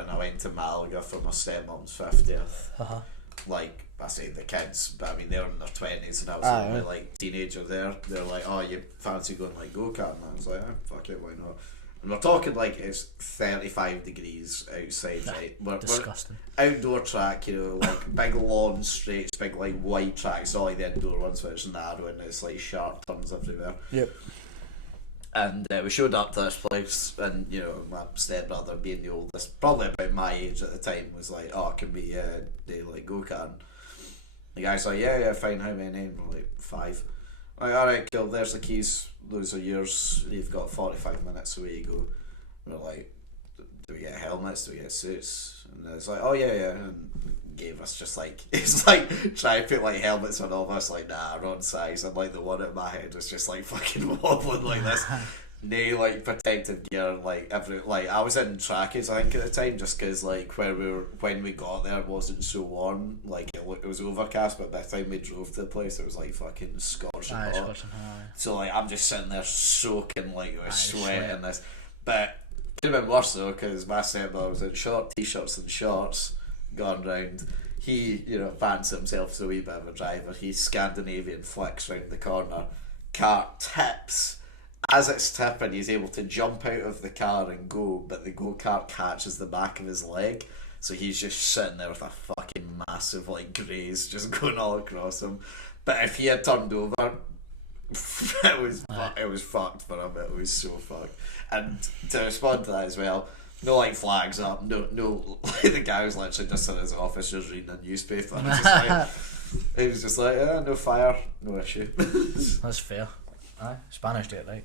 I went to Malaga for my stepmom's 50th, like, I say the kids, but I mean they're in their 20s, and I was the only like teenager there. They're like, oh, you fancy going like go-karting? And I was like, fuck it, why not? And we're talking like it's 35 degrees outside, right? We're Disgusting. Outdoor track, you know, like big lawn straights, big like wide tracks, all like the indoor ones where it's narrow and it's like sharp turns everywhere. Yep. And we showed up to this place, and you know, my stepbrother, being the oldest, probably about my age at the time, was like, oh, can we do like go-karting? The guy's like, yeah, fine, how many? And we're like, 5. Like, alright, cool, there's the keys, those are yours, you've got 45 minutes, away you go. And we're like, do we get helmets, do we get suits? And it's like, oh yeah, and gave us just like, it's like, try to put like helmets on all of us, like, nah, wrong size, and like the one at my head was just like fucking wobbling like this. No, like protective gear, like I was in trackies I think at the time, just because like when we got there it wasn't so warm, like it was overcast, but by the time we drove to the place it was like fucking scorching hot. So like I'm just sitting there soaking like with sweat and this, but it could have been worse though, because my stepbrother was in short t-shirts and shorts going round. He, you know, fancies himself as a wee bit of a driver. He Scandinavian flicks round the corner, car tips. As it's tipping, he's able to jump out of the car and go, but the go-kart catches the back of his leg, so he's just sitting there with a fucking massive like graze just going all across him. But if he had turned over, it was fucked for him. It was so fucked. And to respond to that as well, no like flags up, no like the guy was literally just in his office just reading a newspaper. He was just like, yeah, no fire, no issue. That's fair. Aye, Spanish do it right.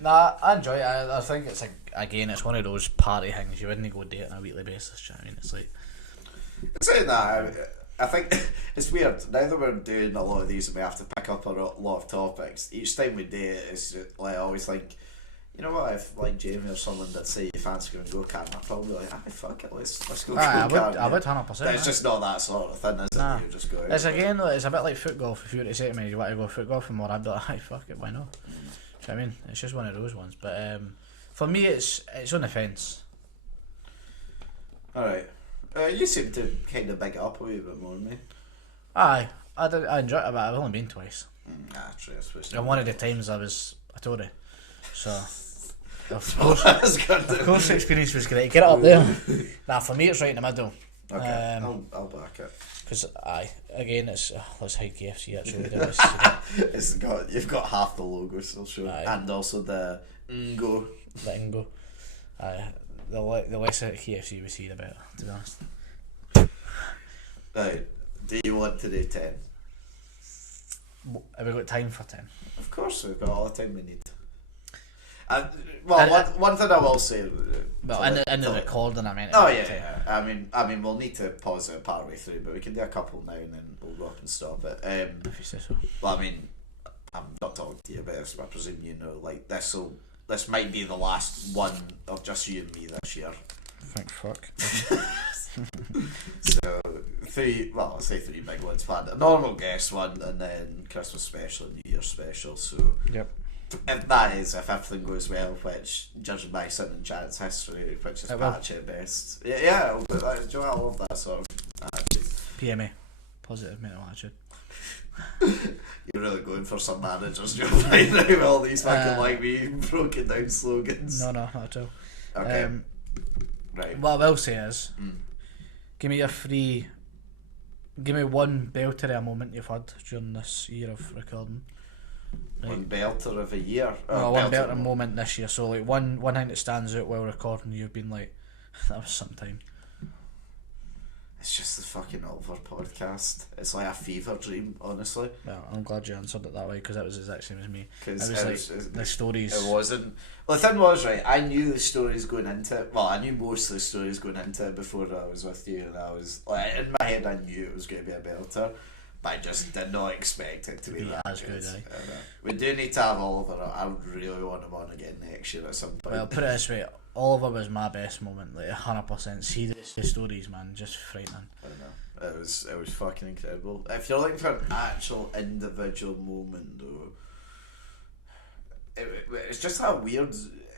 Nah, I enjoy it. I think it's again, it's one of those party things. You wouldn't go do it on a weekly basis. Do you know what I mean? It's like, saying that, I think it's weird. Now that we're doing a lot of these and we have to pick up a lot of topics, each time we do it, it's just, like I always think, you know what, if like Jamie or someone that say you fancy going go-karting, I'd probably be like, fuck it, let's go go-karting. I would 100%. But it's just not that sort of thing, is it? Nah. You just go out. It's again, it's a bit like foot golf. If you were to say to me, you want to go foot golf and more, I'd be like, fuck it, why not? Do you know what I mean? It's just one of those ones. But for me, it's on the fence. Alright. You seem to kind of big it up a wee bit more than me. Aye, I enjoy it, but I've only been twice. True, I suppose. And one of the times I was a Tory. So... Of course the experience was great. Get it up there. Nah, for me it's right in the middle. Okay, I'll back it. Because again it's let's hide KFC actually. You've got half the logo still showing, and also the Ngo. The Ngo. The less at KFC we see the better, to be honest. Right. Do you want to do 10? Have we got time for 10? Of course, we've got all the time we need. One thing I will say. Well, in the recording, I mean. Oh yeah. I mean, we'll need to pause it partway through, but we can do a couple now and then we'll go up and stop it. If you say so. Well, I mean, I'm not talking to you about this, but I presume you know, like this might be the last one of just you and me this year. Thank fuck. So 3, well, I'll say 3 big ones planned. A normal guest one, and then Christmas special, New Year special. So. Yep. If everything goes well, which judging by Sin and Chance history, which is patchy at best. Yeah, I'll do that. Joe, I love that sort of attitude. PMA, positive mental attitude. You're really going for some manager's job right now with all these fucking like me broken down slogans. No, not at all. Okay. Right. What I will say is, give me one belter of a moment you've had during this year of recording. One belter of a year. One belter moment this year. So like one thing that stands out while recording, you've been like, that was some time. It's just the fucking Oliver podcast. It's like a fever dream, honestly. Well, I'm glad you answered it that way because that was the exact same as me. Because it was the stories. It wasn't. Well, the thing was, right, I knew the stories going into it. Well, I knew most of the stories going into it before I was with you, and I was like, in my head, I knew it was going to be a belter, but I just did not expect it to be that as good. good. We do need to have Oliver. I would really want him on again next year at some point. Well, put it this way, Oliver was my best moment, like 100%. See the stories, man, just frightening. I don't know. It was fucking incredible. If you're looking for an actual individual moment, though, it's just that weird.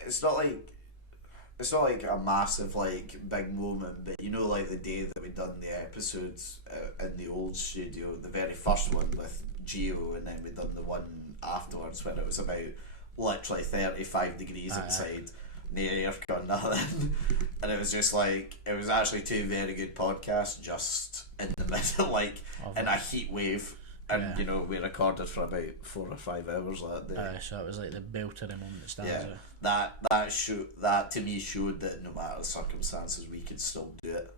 It's not like a massive like big moment, but you know, like the day that we done the episodes in the old studio, the very first one with Gio, and then we done the one afterwards when it was about literally 35 degrees inside. No aircon, nothing, and it was just like, it was actually two very good podcasts just in the middle, like in a heat wave, and you know, we recorded for about 4 or 5 hours that day. So it was like the belter moment that stands out. That to me showed that no matter the circumstances, we could still do it.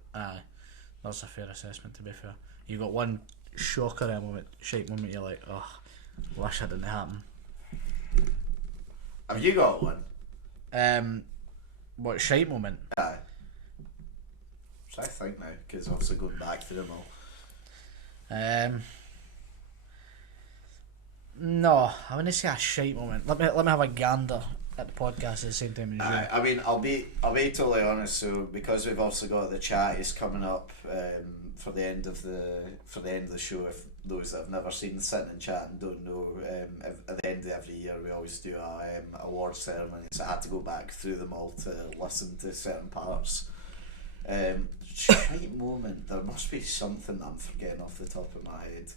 That's a fair assessment, to be fair. You got one shocker moment, shite moment, you're like, oh, wish that didn't happen. Have you got one? What shite moment? Aye. I think now, because obviously going back through them all. No, I wouldn't say a shite moment. Let me have a gander at the podcast at the same time as you. I mean, I'll be totally honest. So because we've also got the chatties coming up for the end of the show. If those that have never seen Sitting and Chatting don't know, at the end of every year we always do a award ceremony. So I had to go back through them all to listen to certain parts. Shite moment. There must be something that I'm forgetting off the top of my head.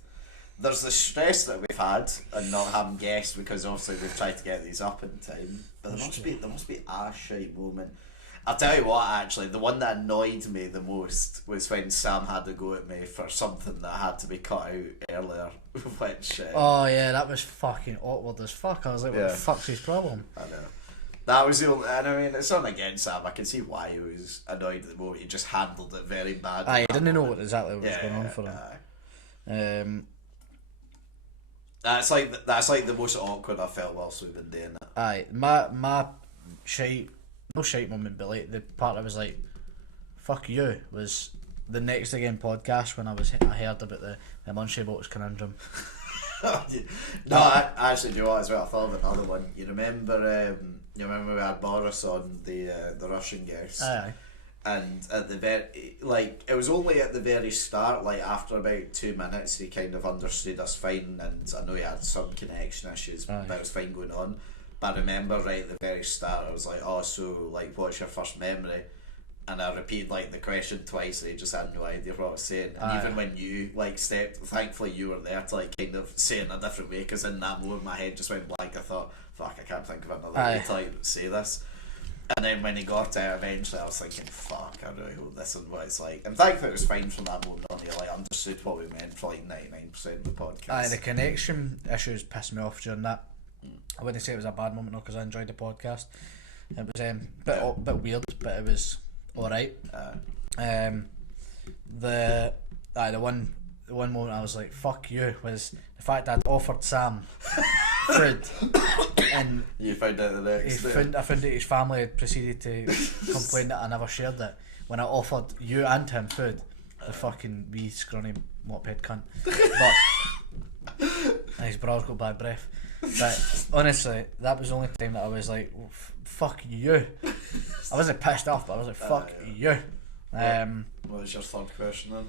There's the stress that we've had and not having guests because obviously we've tried to get these up in time. But there must be a shite moment. I'll tell you what, actually, the one that annoyed me the most was when Sam had to go at me for something that had to be cut out earlier, which... oh yeah, that was fucking awkward as fuck. I was like, what the fuck's his problem? I know. That was the only... And I mean, it's not against Sam. I can see why he was annoyed at the moment. He just handled it very badly. He didn't know exactly what was going on for him. That's like the most awkward I felt whilst we've been doing it. My shite... No shite moment, but like the part I was like, fuck you, was the Next Again podcast when I heard about the Munchie Boats conundrum. No, I actually do you know what as well. I thought of another one. You remember we had Boris on the Russian guest. Aye. And at the very, like, it was only at the very start, like after about 2 minutes, he kind of understood us fine, and I know he had some connection issues, but it was fine going on. But I remember right at the very start, I was like, oh, so, like, what's your first memory? And I repeated, like, the question twice, and he just had no idea what I was saying. And even when you, like, stepped, thankfully you were there to, like, kind of say it in a different way, because in that moment my head just went blank. I thought, fuck, I can't think of another way to, like, say this. And then when he got out eventually, I was thinking, fuck, I really hope this is what it's like. And thankfully it was fine from that moment on. He like understood what we meant for like 99% of the podcast. The connection issues pissed me off during that. I wouldn't say it was a bad moment, no, because I enjoyed the podcast. It was bit weird, but it was alright. The one moment I was like, fuck you, was the fact that I'd offered Sam food and you found out the next day. I found out his family had proceeded to complain that I never shared it when I offered you and him food. The fucking wee scrawny mophead cunt. But his brother's got bad breath. But honestly, that was the only time that I was like, fuck you. I wasn't pissed off, but I was like, fuck you. What was your third question then?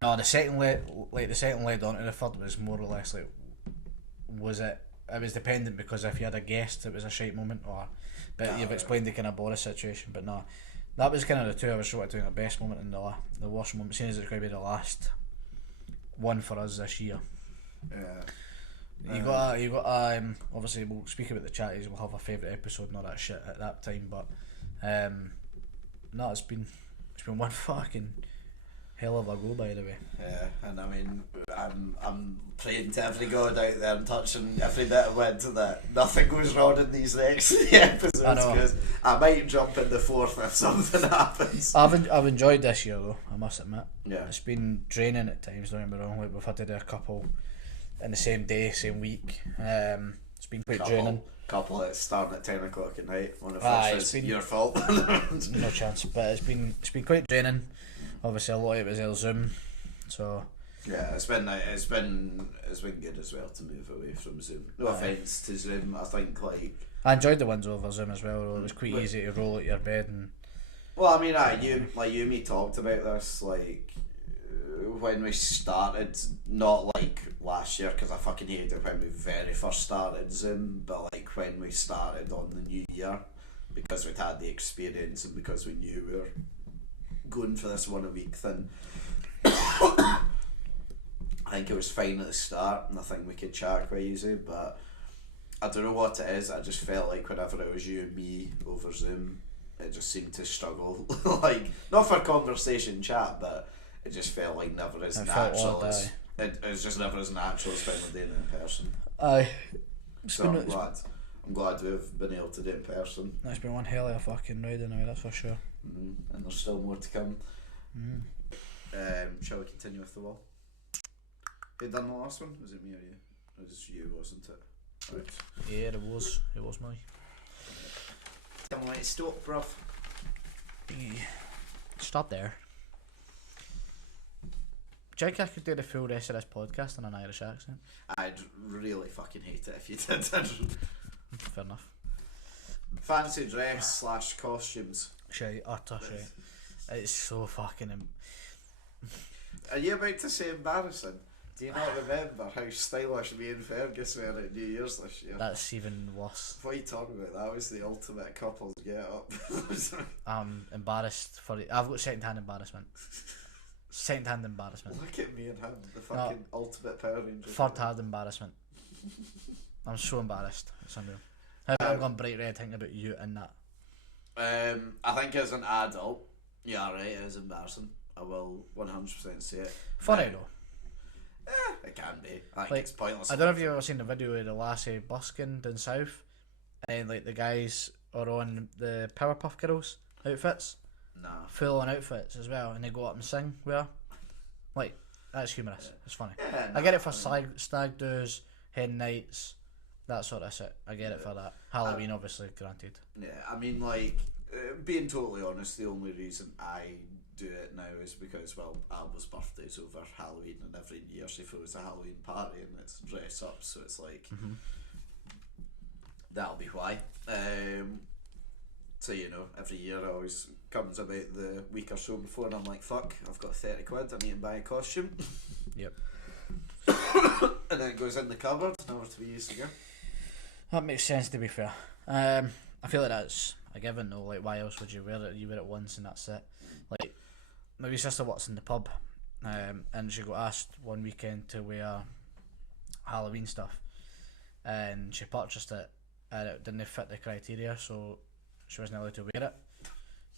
The second lead on to the third was more or less like, it was dependent, because if you had a guest it was a shite moment, but you've explained the kind of Boris situation, but no, that was kind of the two I was sort of doing the best moment and the worst moment, seeing as it's going to be the last one for us this year. You got obviously we'll speak about the chatties, we'll have a favourite episode and all that shit at that time, but no, it's been one fucking Hell of a go, by the way. Yeah, and I mean, I'm praying to every god out there and touching every bit of wind that nothing goes wrong in these next episodes, because I might jump in the fourth if something happens. I've enjoyed this year though, I must admit. Yeah. It's been draining at times, don't get me wrong. Like we've had to do a couple in the same day, same week. It's been quite draining. Couple that's starting at 10 o'clock at night. One of which is been your fault. No chance, but it's been quite draining. Obviously, a lot of it was El Zoom, so yeah, it's been good as well to move away from Zoom. No offense to Zoom, I think I enjoyed the ones over Zoom as well. It was quite easy to roll out your bed and. Well, I mean, you and me talked about this when we started, not like last year because I fucking hated it when we very first started Zoom, but like when we started on the new year, because we'd had the experience and because we knew we were going for this 1 a week thing. I think it was fine at the start and I think we could chat quite easy, but I don't know what it is. I just felt like whenever it was you and me over Zoom, it just seemed to struggle. Like, not for conversation chat, but it just felt like never as natural as it was just never as natural as when we're doing it in person. Aye. So I'm glad we've been able to do it in person. It's been one hell of a fucking ride anyway, that's for sure. And there's still more to come. Shall we continue with the wall? Who done the last one? Was it me or you? It was you, wasn't it? Right. Yeah, it was me. Tell me when to stop, bruv. Stop there. Do you think I could do the full rest of this podcast in an Irish accent? I'd really fucking hate it if you did. Fair enough. Fancy dress / costumes. Shite, utter shite. It's so fucking. Are you about to say embarrassing? Do you not remember how stylish me and Fergus were at New Year's this year? That's even worse. What are you talking about? That was the ultimate couples get up. I'm embarrassed for it. I've got second-hand embarrassment. Second-hand embarrassment. Look at me and him, the fucking ultimate Power Ranger. Third-hand embarrassment. I'm so embarrassed. It's unreal. I'm going bright red thinking about you and that. I think as an adult, yeah, right, it is embarrassing. I will 100% say it. Funny though. It can be. I think Like, it's pointless. I don't know if you've ever seen the video of the lassie busking down south, and like the guys are on the Powerpuff Girls outfits, full on outfits as well, and they go up and sing with her. Like, that's humorous. It's funny. Yeah, I get it for stag do's, hen nights, that sort of shit. I get it for that. Halloween, obviously, granted. Yeah, I mean, like, being totally honest, the only reason I do it now is because, well, Alba's birthday's over Halloween, and every year she throws a Halloween party and it's dress up, so it's like that'll be why. So you know, every year it always comes about the week or so before, and I'm like, fuck, I've got 30 quid, I need to buy a costume. Yep. And then it goes in the cupboard, never to be used again. That makes sense, to be fair. I feel like that's a given though. Like, why else would you wear it? You wear it once and that's it. Like, my wee sister works in the pub, and she got asked one weekend to wear Halloween stuff, and she purchased it, and it didn't fit the criteria, so she wasn't allowed to wear it.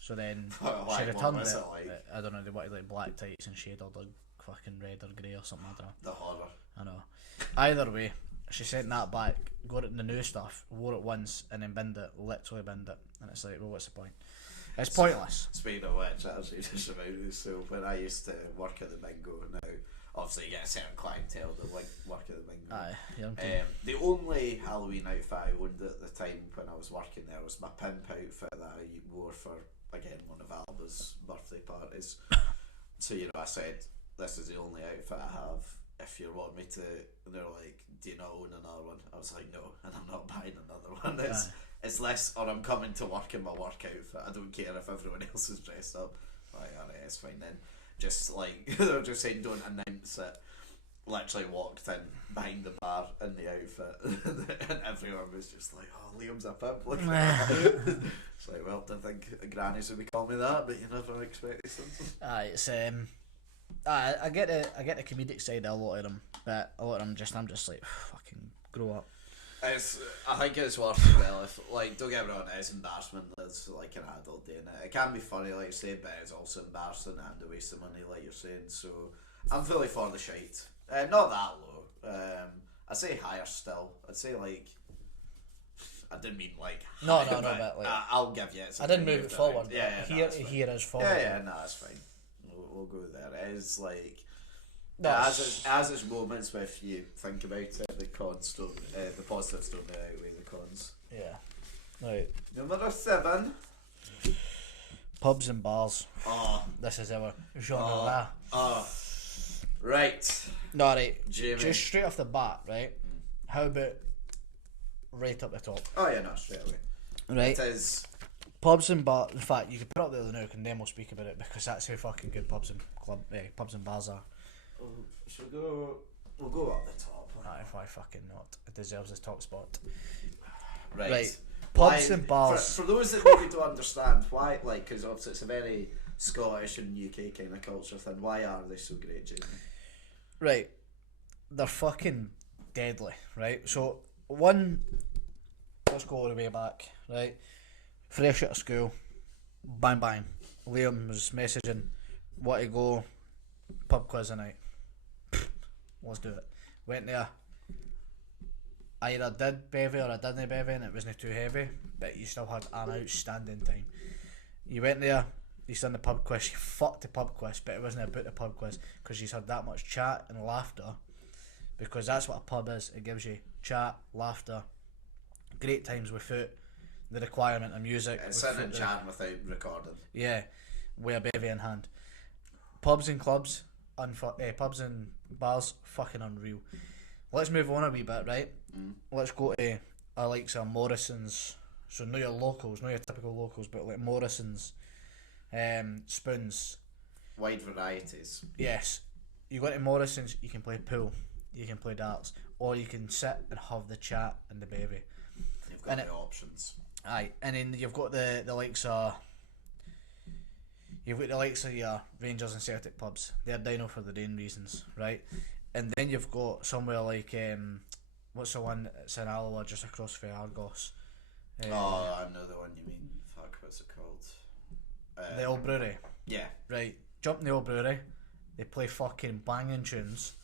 So then she returned it. Like? I don't know, they wanted like black tights and shade or like fucking red or grey or something. I don't know. The horror. I know. Either way, she sent that back, got it in the new stuff, wore it once, and then binned it, literally binned it. And it's like, well, what's the point? It's pointless. Speaking of which, actually, just about this, so when I used to work at the bingo, now obviously you get a certain clientele that like work at the bingo. Aye, the only Halloween outfit I owned at the time when I was working there was my pimp outfit that I wore for, again, one of Alba's birthday parties. So, you know, I said, this is the only outfit I have. If you want me to, and they're like, do you not own another one? I was like, no, and I'm not buying another one. It's less, or I'm coming to work in my work outfit. I don't care if everyone else is dressed up. Like, alright, it's fine then. Just like, they're just saying, don't announce it. Literally walked in behind the bar in the outfit, and everyone was just like, oh, Liam's a pimp. Look at that. It's like, well, didn't think grannies would be calling me that, but you never expected something. It's I get the comedic side of a lot of them, but a lot of them I'm just like, fucking grow up. I think it's worth it well if, like, don't get me wrong, it is embarrassment as, like, an adult doing it. It can be funny, like you say, but it's also embarrassing and a waste of money, like you're saying, so I'm fully for the shite. Not that low. I'd say higher still. I'd say, like, I didn't mean, like, No, higher, no, but, like, I'll give you it. I didn't move it forward. Yeah, Here is forward. Yeah, no, that's fine. We'll go there. It is, like... No, as is moments where if you think about it, the cons don't, the positives don't outweigh the cons. Yeah. Right. Number 7. Pubs and bars. Oh. This is our genre. Right. No, right. Jamie. Just straight off the bat, right? How about right up the top? Oh yeah, no, straight away. Right. It is. Pubs and bars. In fact, you could put up the other now, and then we'll speak about it because that's how fucking good pubs and bars are. Should we go? We'll go up the top. Why fucking not? It deserves the top spot. Right. Pubs and bars. For those that maybe don't understand why, like, because obviously it's a very Scottish and UK kind of culture thing. Why are they so great, Jamie? Right. They're fucking deadly, right? So, one, let's go all the way back, right? Fresh out of school, bang bang. Liam was messaging, want to go, pub quiz tonight. Let's do it. Went there. I either did bevy or I didn't bevy and it wasn't too heavy, but you still had an outstanding time. You went there, you done the pub quiz, you fucked the pub quiz, but it wasn't about the pub quiz because you had that much chat and laughter, because that's what a pub is. It gives you chat, laughter, great times without the requirement of music. It's sitting and chatting without recording. Yeah, with a bevy in hand. Pubs and clubs, pubs and bars, fucking unreal. Let's move on a wee bit, right? Let's go to like some Morrison's. So not your locals, not your typical locals, but like Morrison's, Spoons. Wide varieties. Yes, you go to Morrison's, you can play pool, you can play darts, or you can sit and have the chat and the bevy. You've got the options. Aye, and then you've got the likes of. You've got the likes of your Rangers and Celtic pubs. They're down for the rain reasons, right? And then you've got somewhere like what's the one that's in Allan just across from Argos? I know the one you mean. Fuck, what's it called? The Old Brewery. Yeah. Right. Jump in the Old Brewery. They play fucking banging tunes,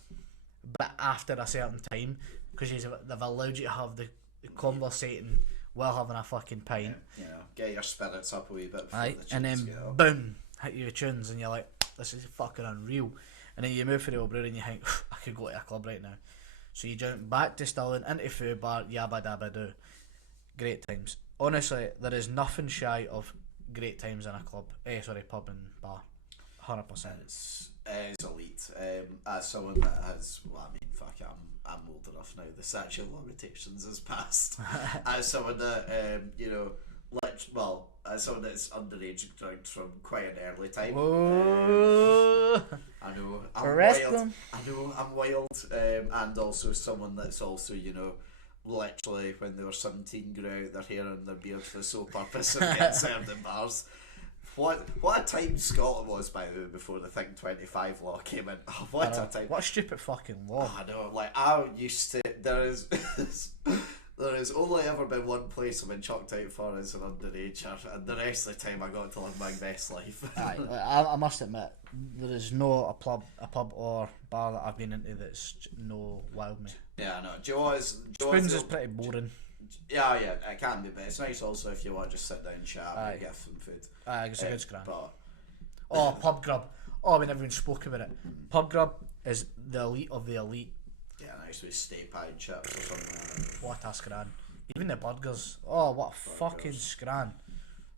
but after a certain time, because they've allowed you to have the conversating while having a fucking pint. Yeah, you know, get your spirits up a wee bit. Aye, and then boom, hit you with tunes, and you're like, this is fucking unreal. And then you move for the Old Brewery and you think, I could go to a club right now. So you jump back to Stirling, into food bar, yabba dabba do. Great times. Honestly, there is nothing shy of great times in a club. Pub and bar. 100%. It's elite. As someone that has, well, I mean, fuck, I'm old enough now. The statute of limitations has passed. As someone that, as someone that's underage drunk from quite an early time. I know, I'm wild. I know, I'm wild. And also someone that's also, literally when they were 17 grew out their hair and their beard for the sole purpose of getting served in bars. What a time Scotland was, by the way, before the Think 25 law came in. Oh, what a time. What a stupid fucking law. I know, I used to, there has only ever been one place I've been chucked out for as an underager, and the rest of the time I got to live my best life. Aye, I must admit, there is no a pub or bar that I've been into that's no wowed me. Yeah, I know. Do you know what Spoons is pretty boring. Yeah, it can be, but it's nice also if you want to just sit down and chat and get some food. Aye, it's a good scram. But pub grub. Oh, we never even spoke about it. Pub grub is the elite of the elite. Yeah, nice with steak pie and chips or something like that. What a scran. Even the burgers. Oh, what a fucking scran.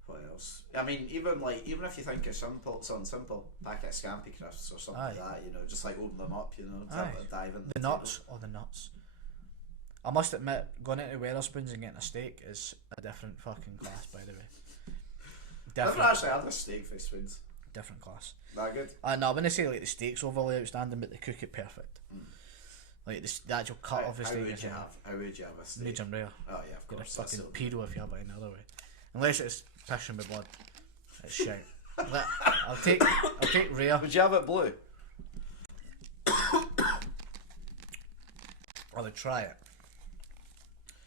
What else? I mean, even if you think it's something simple, packet of Scampi crisps or something like that, just like open them up, dive into the nuts. Oh, the nuts. I must admit, going into Wetherspoons and getting a steak is a different fucking class, by the way. I've never actually had a steak for Spoons. Different class. That good? No, I wouldn't say like the steak's overly outstanding, but they cook it perfect. Like the actual cut of the steak. How would you have a steak? Medium rare. Oh yeah, of You're a course. fucking pedo if you have it any other way. Unless it's pissing with blood. It's shite. I'll take rare. Would you have it blue? Or they try it.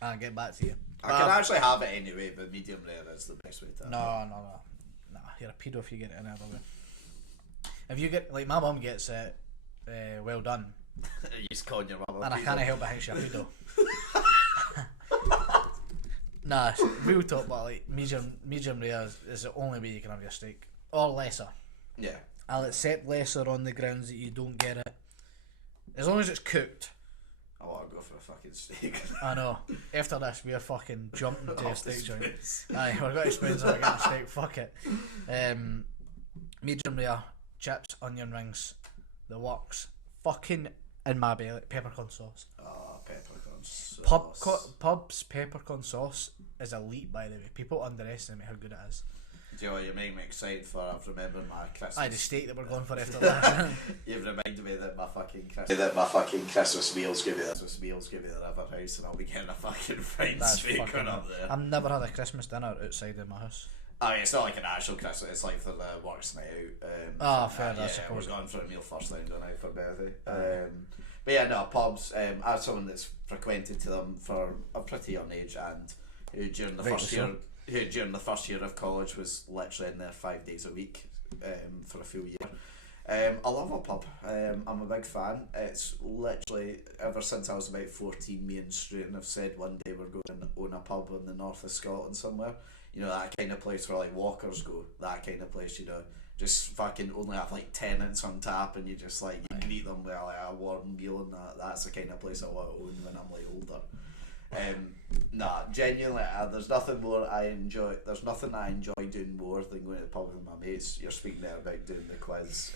I'll get back to you. I can actually have it anyway, but medium rare is the best way to have it. No, you're a pedo if you get it any other way. If you get, like, my mum gets it well done, You just calling your mum a and I pedo. can't help but think she's a pedo. Nah, real talk, but like medium rare is the only way you can have your steak, or lesser. Yeah. I'll accept lesser on the grounds that you don't get it, as long as it's cooked. I want to go for a fucking steak. I know. After this, we're fucking jumping to a Off the steak joint. space. Aye, we're going to spend on getting a steak. Fuck it. Medium rare, chips, onion rings, the works. Fucking in my belly, peppercorn sauce. Oh, peppercorn sauce. Pub's peppercorn sauce is elite, by the way. People underestimate how good it is. Do you know what, you make me excited for? I've remembered my Christmas. Aye, the steak that we're going for after that. You've reminded me that my fucking Christmas meals give you the River House, and I'll be getting a fucking fine That's steak fucking going up there. I've never had a Christmas dinner outside of my house. I mean, it's not like an actual Christmas, it's like for the works night out. Fair, I yeah, suppose. we're going for a meal first, then going out for birthday. But yeah, no, pubs, as someone that's frequented to them for a pretty young age, and who during the first year of college was literally in there 5 days a week for a full year. I love a pub. I'm a big fan. It's literally ever since I was about 14, me and Strayton have said one day we're going to own a pub in the north of Scotland somewhere. You know, that kind of place where like walkers go. That kind of place, you know, just fucking only have like tenants on tap, and you just like you greet them with like a warm meal and that. That's the kind of place I want to own when I'm like older. Nah, genuinely, there's nothing I enjoy doing more than going to the pub with my mates. You're speaking there about doing the quiz.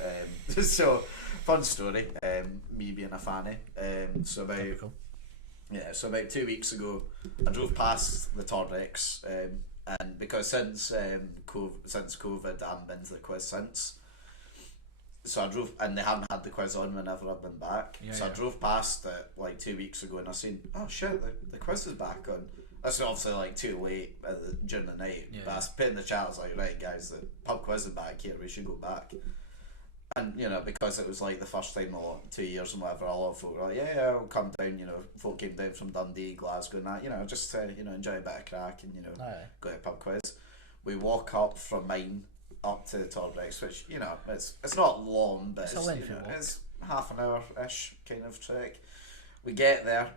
So, fun story. Me being a fanny. So about 2 weeks ago, I drove past the Torrex, and because since COVID, I haven't been to the quiz since. So I drove, and they haven't had the quiz on whenever I've been back. I drove past it like 2 weeks ago, and I seen, oh shit, the quiz is back on. That's obviously like too late during the night. But I was put in the chat, I was like, right guys, the pub quiz is back here, we should go back. And you know, because it was like the first time in 2 years and whatever, a lot of folk were like, yeah, I'll come down. You know, folk came down from Dundee, Glasgow, and that. You know, just to enjoy a bit of crack and go to a pub quiz. We walk up from mine up to the Torrex, which it's not long, but it's half an hour ish kind of trek. We get there,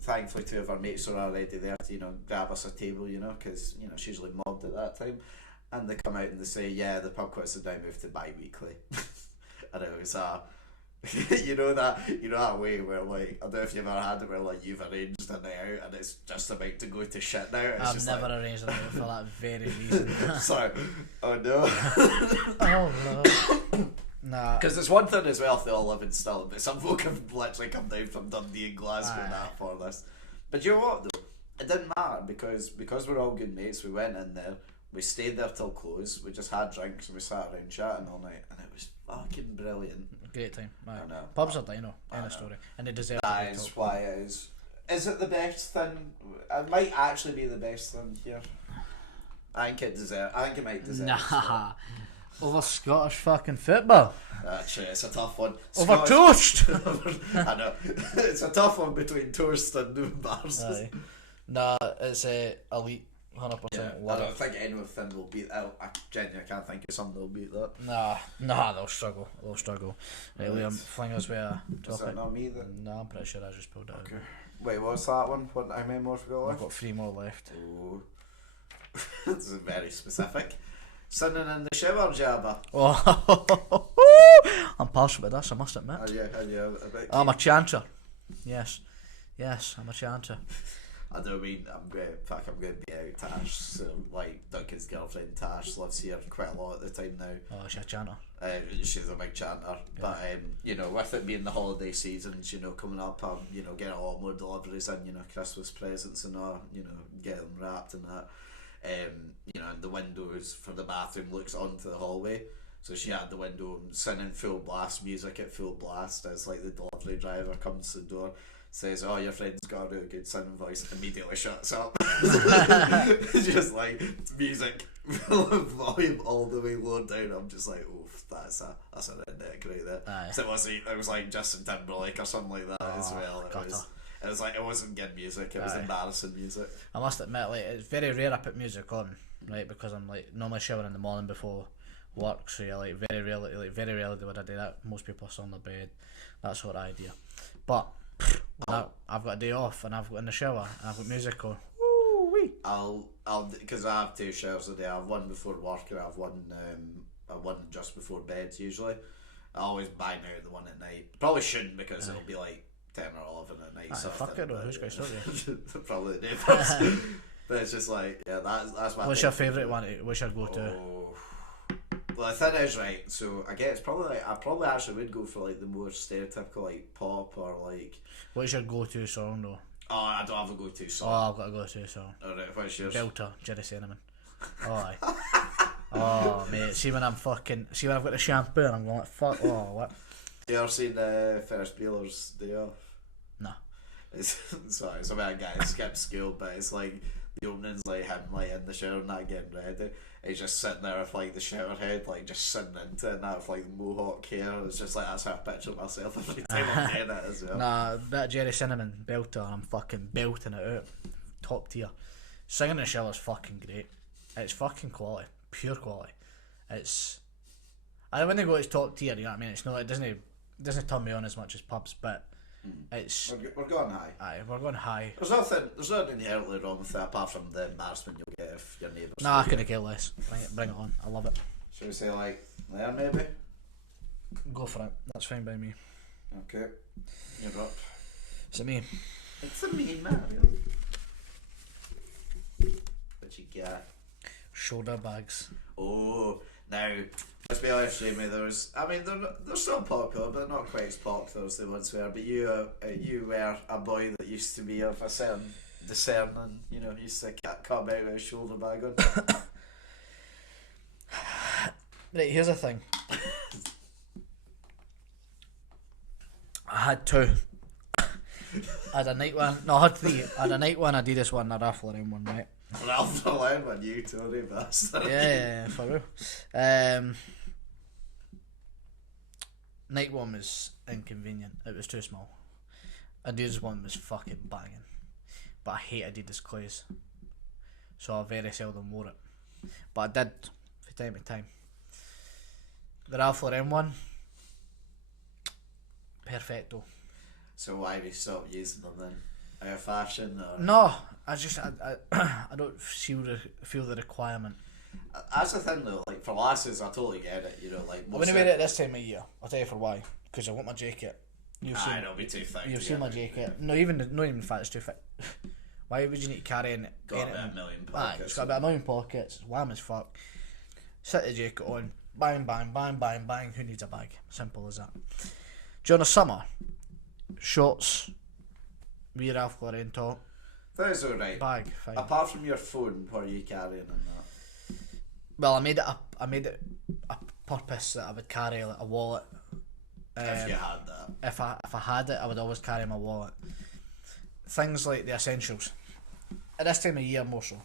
thankfully two of our mates are already there to grab us a table, because it's usually mobbed at that time, and they come out and they say, yeah, the pub quiz is now moved to bi-weekly. And it was that way where like, I don't know if you've ever had it where like you've arranged a night out and it's just about to go to shit now. I've never arranged a night out for that very reason. Sorry. Oh no. Oh no. Nah. Because there's one thing as well if they all live in Stirling, but some folk have literally come down from Dundee and Glasgow and that for this. But you know what though? It didn't matter because we're all good mates. We went in there, we stayed there till close, we just had drinks and we sat around chatting all night, and it was fucking brilliant. Great time. I know. Pubs are dino, end of story. And they deserve that to be is top. why it is. Is it the best thing? It might actually be the best thing here. I think it might deserve Nah. Over Scottish fucking football. Actually, it's a tough one. Over toast. I know. It's a tough one between toast and bars. Aye. Nah, it's elite. 100%. Yeah, I don't think anything will beat that. I genuinely can't think of something that will beat that. Nah, they'll struggle. Right, Liam, fling us with a topic. Is that not me then? No, I'm pretty sure I just pulled it out. Wait, what's that one? How many more have we got left? I've got 3 more left. Oh. This is very specific. Sitting in the shower, Jabba. Oh, I'm partial with this, I must admit. I'm a chanter. Yes, I'm a chanter. I don't mean I'm going to be out. Tash, so, like Duncan's girlfriend Tash lives here quite a lot at the time now. Oh, she's a chanter. She's a big chanter, but with it being the holiday seasons, coming up, I'm getting a lot more deliveries in, Christmas presents and all, get them wrapped and that. And the windows for the bathroom looks onto the hallway. So she had the window singing full blast music at full blast as like the delivery driver comes to the door, says, oh, your friend's got a really good singing voice, immediately shuts up. Just like music volume all the way low down. I'm just like, oof, that's a redneck right there. So it was like Justin Timberlake or something like that as well. It was like, it wasn't good music, it was embarrassing music. I must admit, like, it's very rare I put music on, right, because I'm like normally showering in the morning before work, so yeah, like very rarely would I do that. Most people are still in their bed, that sort of idea. But I've got a day off and I've got in the shower and I've got music on. I'll because I have 2 showers a day. I have one before work and I have one just before bed usually. I always bang out the one at night. Probably shouldn't because it'll be like 10 or 11 at night. Fuck it, who's going to stop you? Probably the neighbours. But it's just like, yeah, that's my. What's your favourite one? What's your go-to? Well, the thing is, right, so I guess probably like, I probably actually would go for like the more stereotypical like pop or like. What's your go-to song though? Oh, I don't have a go-to song. Oh, I've got a go-to song. Alright, what's yours? Belter, Jerry Cinnamon. Oh, aye. Oh, mate, see when I've got the shampoo and I'm going like, fuck, oh, what? You ever seen Ferris Bueller's Day Off? No. It's, sorry, it's about a guy who skipped school, but it's like, the opening's like him like in the shower not getting ready. He's just sitting there with like the shower head, like just sitting into it and that with like mohawk hair. It's just like, that's how I picture myself every time I'm doing it as well. Nah, that Jerry Cinnamon belter and I'm fucking belting it out. Top tier. Singing in the shower's fucking great. It's fucking quality. Pure quality. I wouldn't go it's top tier, you know what I mean? It's not, it doesn't turn me on as much as pubs, but it's... We're going high. Aye, we're going high. There's nothing inherently wrong with it apart from the embarrassment you'll get if your neighbours. Nah, I couldn't care less. Bring it on. I love it. Should we say like there maybe? Go for it. That's fine by me. Okay. You're up. Is it me? It's a me, man. What you got? Shoulder bags. Oh, now, let's be honest, Jamie, they're still popular, but not quite as popular as they once were. But you were a boy that used to be of a certain discerning, you know, used to come out with a shoulder bag on. Right, here's the thing. I had 2. I had a night one. No, I had 3. I had a night one, Adidas one, and a Ralph Lauren one, right? Ralph Lauren one, you Tory bastard. Yeah, for real. Night one was inconvenient. It was too small. Adidas one was fucking banging, but I hate Adidas clothes, so I very seldom wore it. But I did from time to time. The Ralph Lauren one, perfecto. So why have you stopped using them then? Out of fashion or? No, I don't feel the requirement. That's the thing though, like for lasses I totally get it, you know, like I'm gonna wear it this time of year. I'll tell you for why. Because I want my jacket. It'll be too thick. You've seen my jacket. Not even the fact it's too thick. Why would you need to carry in it? Got about a million pockets. It's got about a million pockets. It's wham as fuck. Sit the jacket on. Bang, bang, bang, bang, bang. Who needs a bag? Simple as that. During the summer, shorts, wee Ralph Lauren top. That is alright. Bag, fine. Apart from your phone, what are you carrying in that? Well, I made it a purpose that I would carry like a wallet. If you had that. If I had it, I would always carry my wallet. Things like the essentials. At this time of year, more so.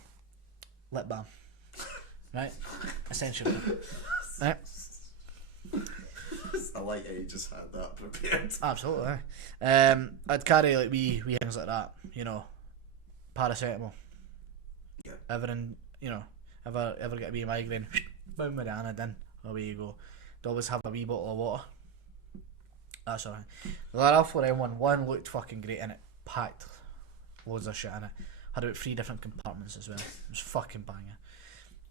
Lip balm. Right? Essentially. Right? I like how you just had that prepared. Absolutely. I'd carry like wee things like that. You know, paracetamol. Yeah. Everything. You know, ever get a wee migraine? Boom with the Anadin. Away you go. I'd always have a wee bottle of water. That's alright. The Ralph Lauren one looked fucking great in it. Packed loads of shit in it. Had about 3 different compartments as well. It was fucking banging.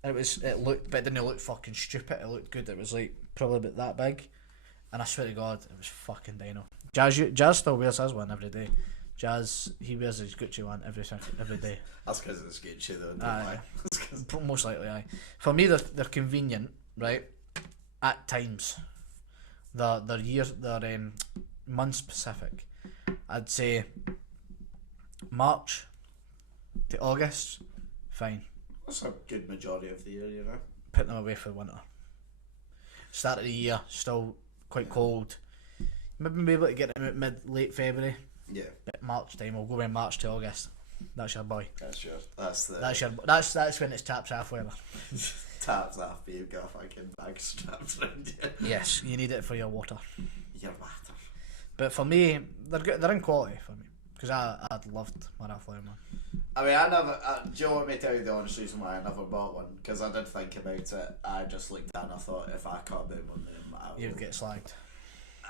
And it looked, but it didn't look fucking stupid. It looked good. It was like probably about that big. And I swear to God, it was fucking dino. Jazz still wears his one every day. Jazz, he wears his Gucci one every day. That's because it's Gucci though. Aye. Most likely, aye. For me, they're convenient, right? At times. They're month specific. I'd say March to August, fine. That's a good majority of the year, you know. Put them away for winter. Start of the year, still quite cold. Maybe be able to get them out late February. Yeah. But March time, we'll go in March to August. That's your boy. That's when it's taps half weather. Taps off, but you've got a fucking bag strapped around you. Yes, you need it for your water. Your water. But for me, they're good. They're in quality for me Because I'd loved my Flame one. I mean, I never. Do you want me to tell you the honest reason why I never bought one? Because I did think about it. I just looked at it and I thought if I can't buy one of them, You'd get slagged.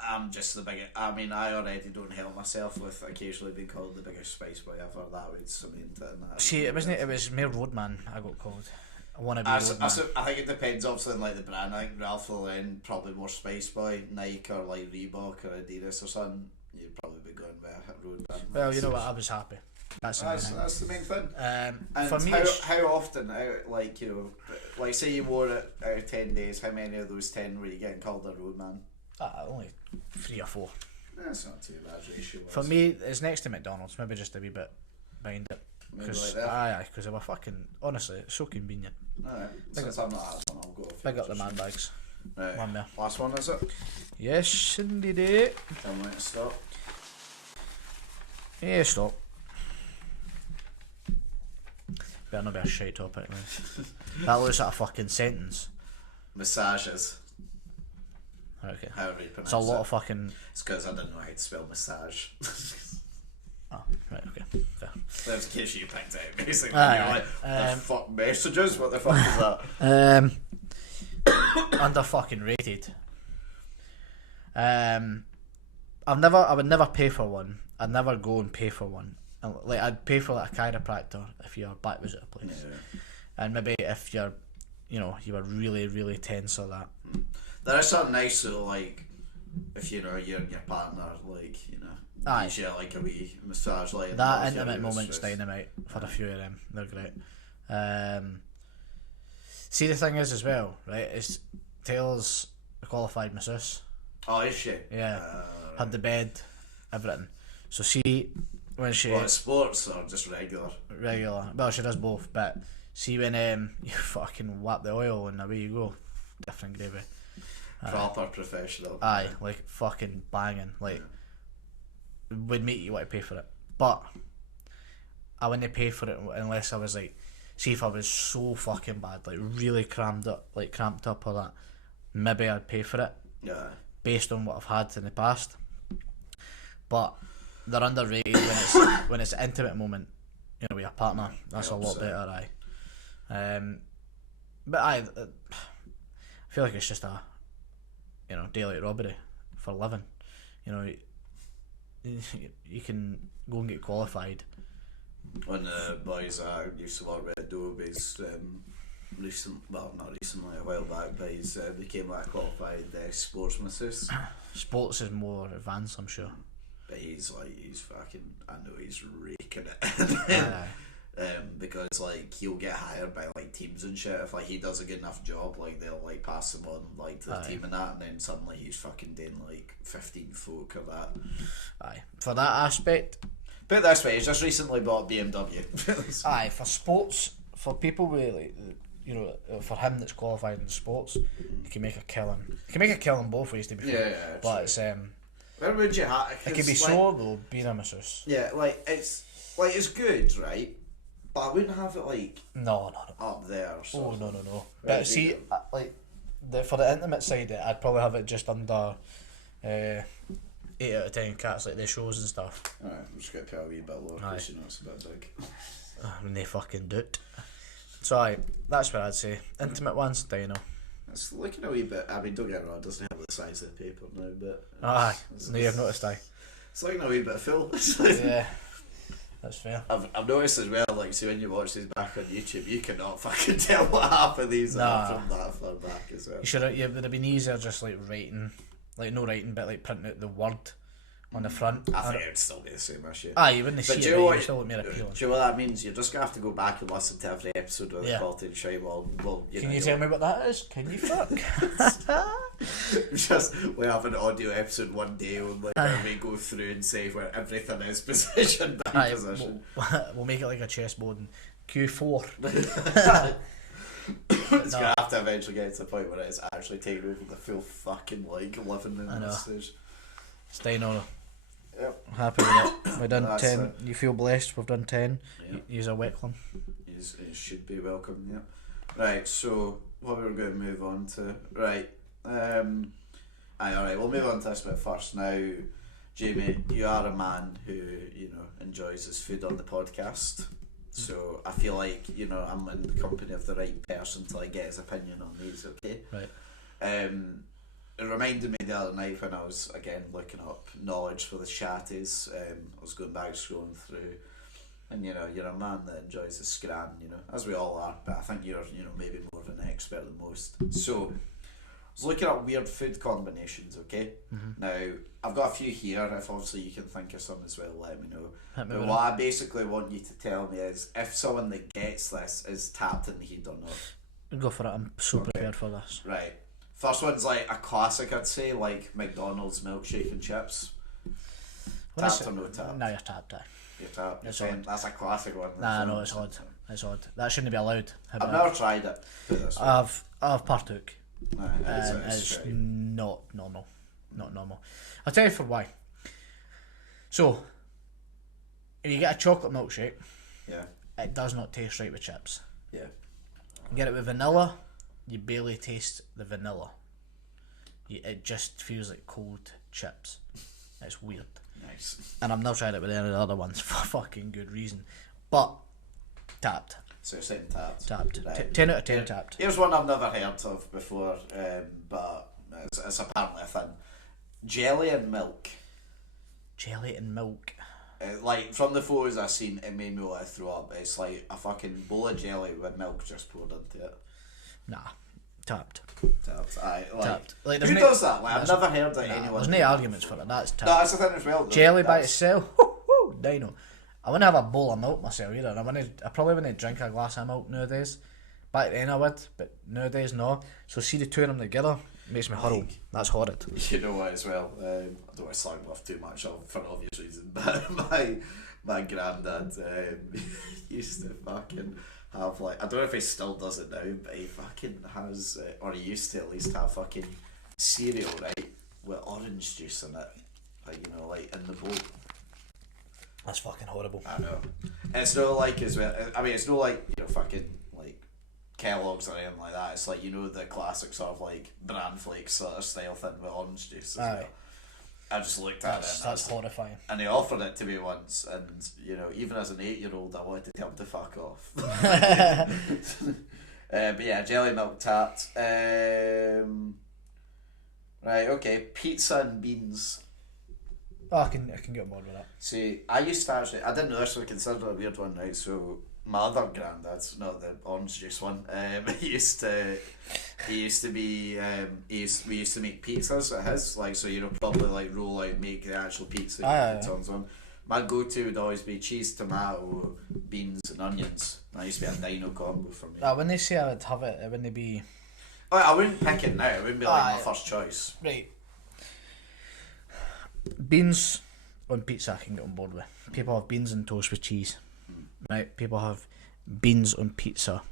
I'm just the biggest. I mean, I already don't help myself with occasionally being called the biggest spice boy ever. That would cement it. See, it wasn't. It was mere Roadman. I got called. I want to be Roadman. I think it depends obviously on like the brand. I think Ralph Lauren probably more spice boy. Nike or like Reebok or Adidas or something. You'd probably be going with a Roadman. Well, you know what? I was happy. That's the main thing. And for me, how often, like you know, like say you wore it out of 10 days, how many of those 10 were you getting called a Roadman? only 3 or 4. That's not too bad ratio. For me, it's next to McDonald's. Maybe just a wee bit behind it. Because they were fucking, honestly, it's so convenient. Alright, since I'm not had one, I'll go. Big up the man bags. Right. One there. Last one, is it? Yes, indeed. Tell me to stop. Yeah, stop. Better not be a shite topic, man. That looks like a fucking sentence. Massages. Okay. However you pronounce It's a lot it. of fucking... It's because I didn't know how to spell massage. Oh, right, okay. Fair. That's in case you picked it out, basically. Aye, You're like, the fuck messages? What the fuck is that? Under fucking rated. I would never pay for one. I'd never go and pay for one. Like, I'd pay for like a chiropractor if your back was at a place, and maybe if you're, you were really really tense or that. There is something nice though, like if you know your partner, like gives you like a wee massage, like that intimate moment's dynamite for a few of them. They're great. See, the thing is as well, right? Is Taylor's a qualified masseuse. Oh, is she? Yeah, had the bed, everything. So see, when she sports or just regular? Well, she does both, but see when you fucking whap the oil and away you go, different gravy. Proper professional. Aye, like fucking banging. Like, would make you want to pay for it, but I wouldn't pay for it unless I was like, see if I was so fucking bad, like really cramped up or that, maybe I'd pay for it. Yeah. Based on what I've had in the past, but they're underrated when it's an intimate moment, with your partner. That's a lot better, but I feel like it's just a daylight robbery for a living. You can go and get qualified. One of the boys I used to work with at Adobe's not recently, a while back, but he's became a qualified sports masseuse. Sports is more advanced, I'm sure. But he's fucking, I know he's raking it. Because like he'll get hired by like teams and shit if like he does a good enough job, like they'll like pass him on like to the team and that, and then suddenly he's fucking doing like 15 folk or that. Aye, for that aspect. Put it this way, he's just recently bought a BMW. Aye, for sports, for people with like, for him that's qualified in sports, he can make a killing. He can make a killing both ways, to be fair. Yeah, but true. It's where would you have? It could be sore though, being a masseuse. Yeah, it's good, right? But I wouldn't have it like no. up there. Oh no. But see, like for the intimate side, I'd probably have it just under 8 out of 10 cats, like the shows and stuff. Alright, I'm just gonna put a wee bit lower because it's a bit big. When they fucking do it. So that's what I'd say. Intimate ones, dino. It's looking a wee bit. I mean, don't get me wrong, it doesn't have the size of the paper now, but no, you've noticed, it's looking a wee bit full. Yeah, that's fair. I've noticed as well, like, see when you watch these back on YouTube, you cannot fucking tell what half of these are from that far back as well. It would have been easier just like writing, like no writing, but like printing out the word on the front. I think it would still be the same issue. You wouldn't see it, but you still look more appealing. Do you know what that means? You're just going to have to go back and listen to every episode of the Go-Karting show. Well, Can you tell me what that is? Can you fuck? We have an audio episode one day where we go through and say where everything is position by position. We'll make it like a chessboard and Q4. It's going to have to eventually get to the point where it is actually taking over the full fucking living in this stage. Staying on it. Yep. Happy with it. We've done 10. It. You feel blessed. We've done 10. Yep. Use a Weckland. You should be welcome. Yeah. Right. So what we're going to move on to. Right. Alright. We'll move on to this bit first now. Jamie, you are a man who, enjoys his food on the podcast. So I feel like, I'm in the company of the right person till I get his opinion on these, okay? Right. It reminded me the other night when I was, again, looking up knowledge for the chatties. I was going back, scrolling through, and, you're a man that enjoys the scran, as we all are, but I think you're, maybe more of an expert than most. So, I was looking at weird food combinations, okay? Now, I've got a few here. If obviously you can think of some as well, let me know. But what I basically want you to tell me is if someone that gets this is tapped in the head or not. Go for it. I'm so prepared for this. Right. First one's like a classic, I'd say, like McDonald's milkshake and chips. Tapped or no tapped? No, you're tapped. You're tapped. It's odd. That's a classic one. Nah, no, it's odd. It's odd. That shouldn't be allowed. I've never tried it. Put it this way. I've partook. It's not normal. Not normal. I'll tell you for why. So, if you get a chocolate milkshake, yeah, it does not taste right with chips. Yeah. You get it with vanilla, you barely taste the vanilla. It just feels like cold chips. It's weird. Nice. And I've never tried it with any of the other ones for fucking good reason. But, tapped. So you're saying tapped? Tapped. Right. 10 out of 10 tapped. Here's one I've never heard of before, but it's apparently a thing. Jelly and milk. Jelly and milk. Like, from the photos I've seen, it made me want to throw up. It's like a fucking bowl of jelly with milk just poured into it. Nah. Tapped. Tapped. Aye, like, Tapped. Like, who does that? Like, I've never heard that anyone. There's no arguments for it. That's tapped. No, that's the thing as well. Though. Jelly by itself. Woo, dino. I wouldn't have a bowl of milk myself either. I probably wouldn't drink a glass of milk nowadays. Back then I would, but nowadays no. So see the two of them together makes me hurl. That's horrid. You know what as well? I don't want to slag off too much for obvious reasons, but my granddad used to fucking have like, I don't know if he still does it now, but he fucking has, or he used to at least have fucking cereal, right, with orange juice in it, like, like in the bowl. That's fucking horrible. I know. It's not like as well. I mean, it's not like fucking like Kellogg's or anything like that. It's like the classic sort of like bran flakes sort of style thing with orange juice. Well. I just looked at it. That's horrifying. And he offered it to me once, and even as an 8-year-old, I wanted to tell him to fuck off. But yeah, jelly milk tart. Right, okay, pizza and beans. Oh, I can get on board with that. See, I used to actually, I didn't know this was considered a weird one, right? So my other granddad's, not the orange juice one, we used to be, we used to make pizzas at his, like, so probably like roll out, make the actual pizza, tons on. My go-to would always be cheese, tomato, beans and onions. That used to be a dino combo for me. When they say I would have it, it wouldn't be... Oh, I wouldn't pick it now, it wouldn't be like my first choice. Right. Beans on pizza I can get on board with. People have beans and toast with cheese. Right? People have beans on pizza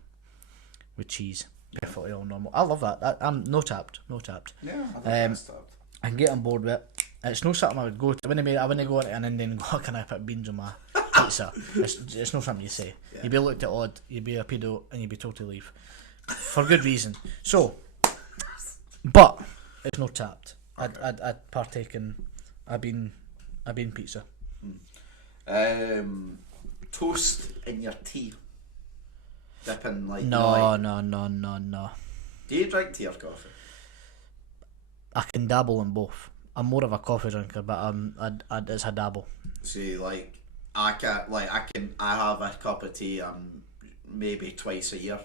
with cheese. Perfectly all normal. I love that. I'm no tapped. Yeah, I think that's tapped. I can get on board with it. It's not something I would go to. I wouldn't go into an Indian and go, can I put beans on my pizza? It's not something you say. Yeah. You'd be looked at odd, you'd be a pedo, and you'd be told to leave. For good reason. So, but it's not tapped. I'd partake in a bean pizza. Toast in your tea. Dipping like No. Do you drink tea or coffee? I can dabble in both. I'm more of a coffee drinker, but it's a dabble. See, like I have a cup of tea maybe twice a year,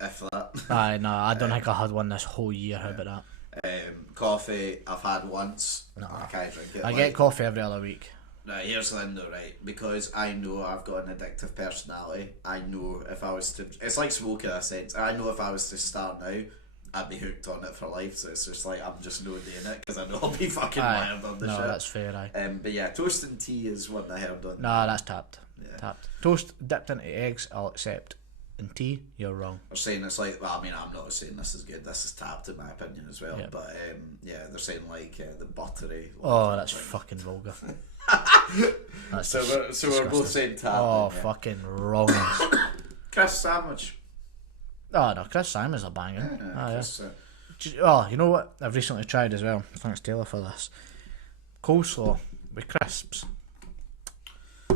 if that. I don't think I had one this whole year. How about that? Coffee I've had once. No, I can't drink it. I get coffee every other week. Now here's the thing though, right? Because I know I've got an addictive personality. I know if I was to, it's like smoking in a sense. I know if I was to start now, I'd be hooked on it for life. So it's just like I'm just not doing it because I know I'll be fucking wired on the shit. No, that's fair. But yeah, toast and tea is what I heard on. No, that's tapped. Yeah. Tapped. Toast dipped into eggs, I'll accept. And tea, you're wrong. They're saying it's like, well, I mean, I'm not saying this is good. This is tapped in my opinion as well. Yeah. But yeah, they're saying like the buttery. Oh, that's fucking vulgar. So we're both saying tapped. Oh, fucking wrong. Chris sandwich. Oh no, Chris Simon's a banger. Oh, you know what I've recently tried as well. Thanks Taylor for this. Coleslaw with crisps.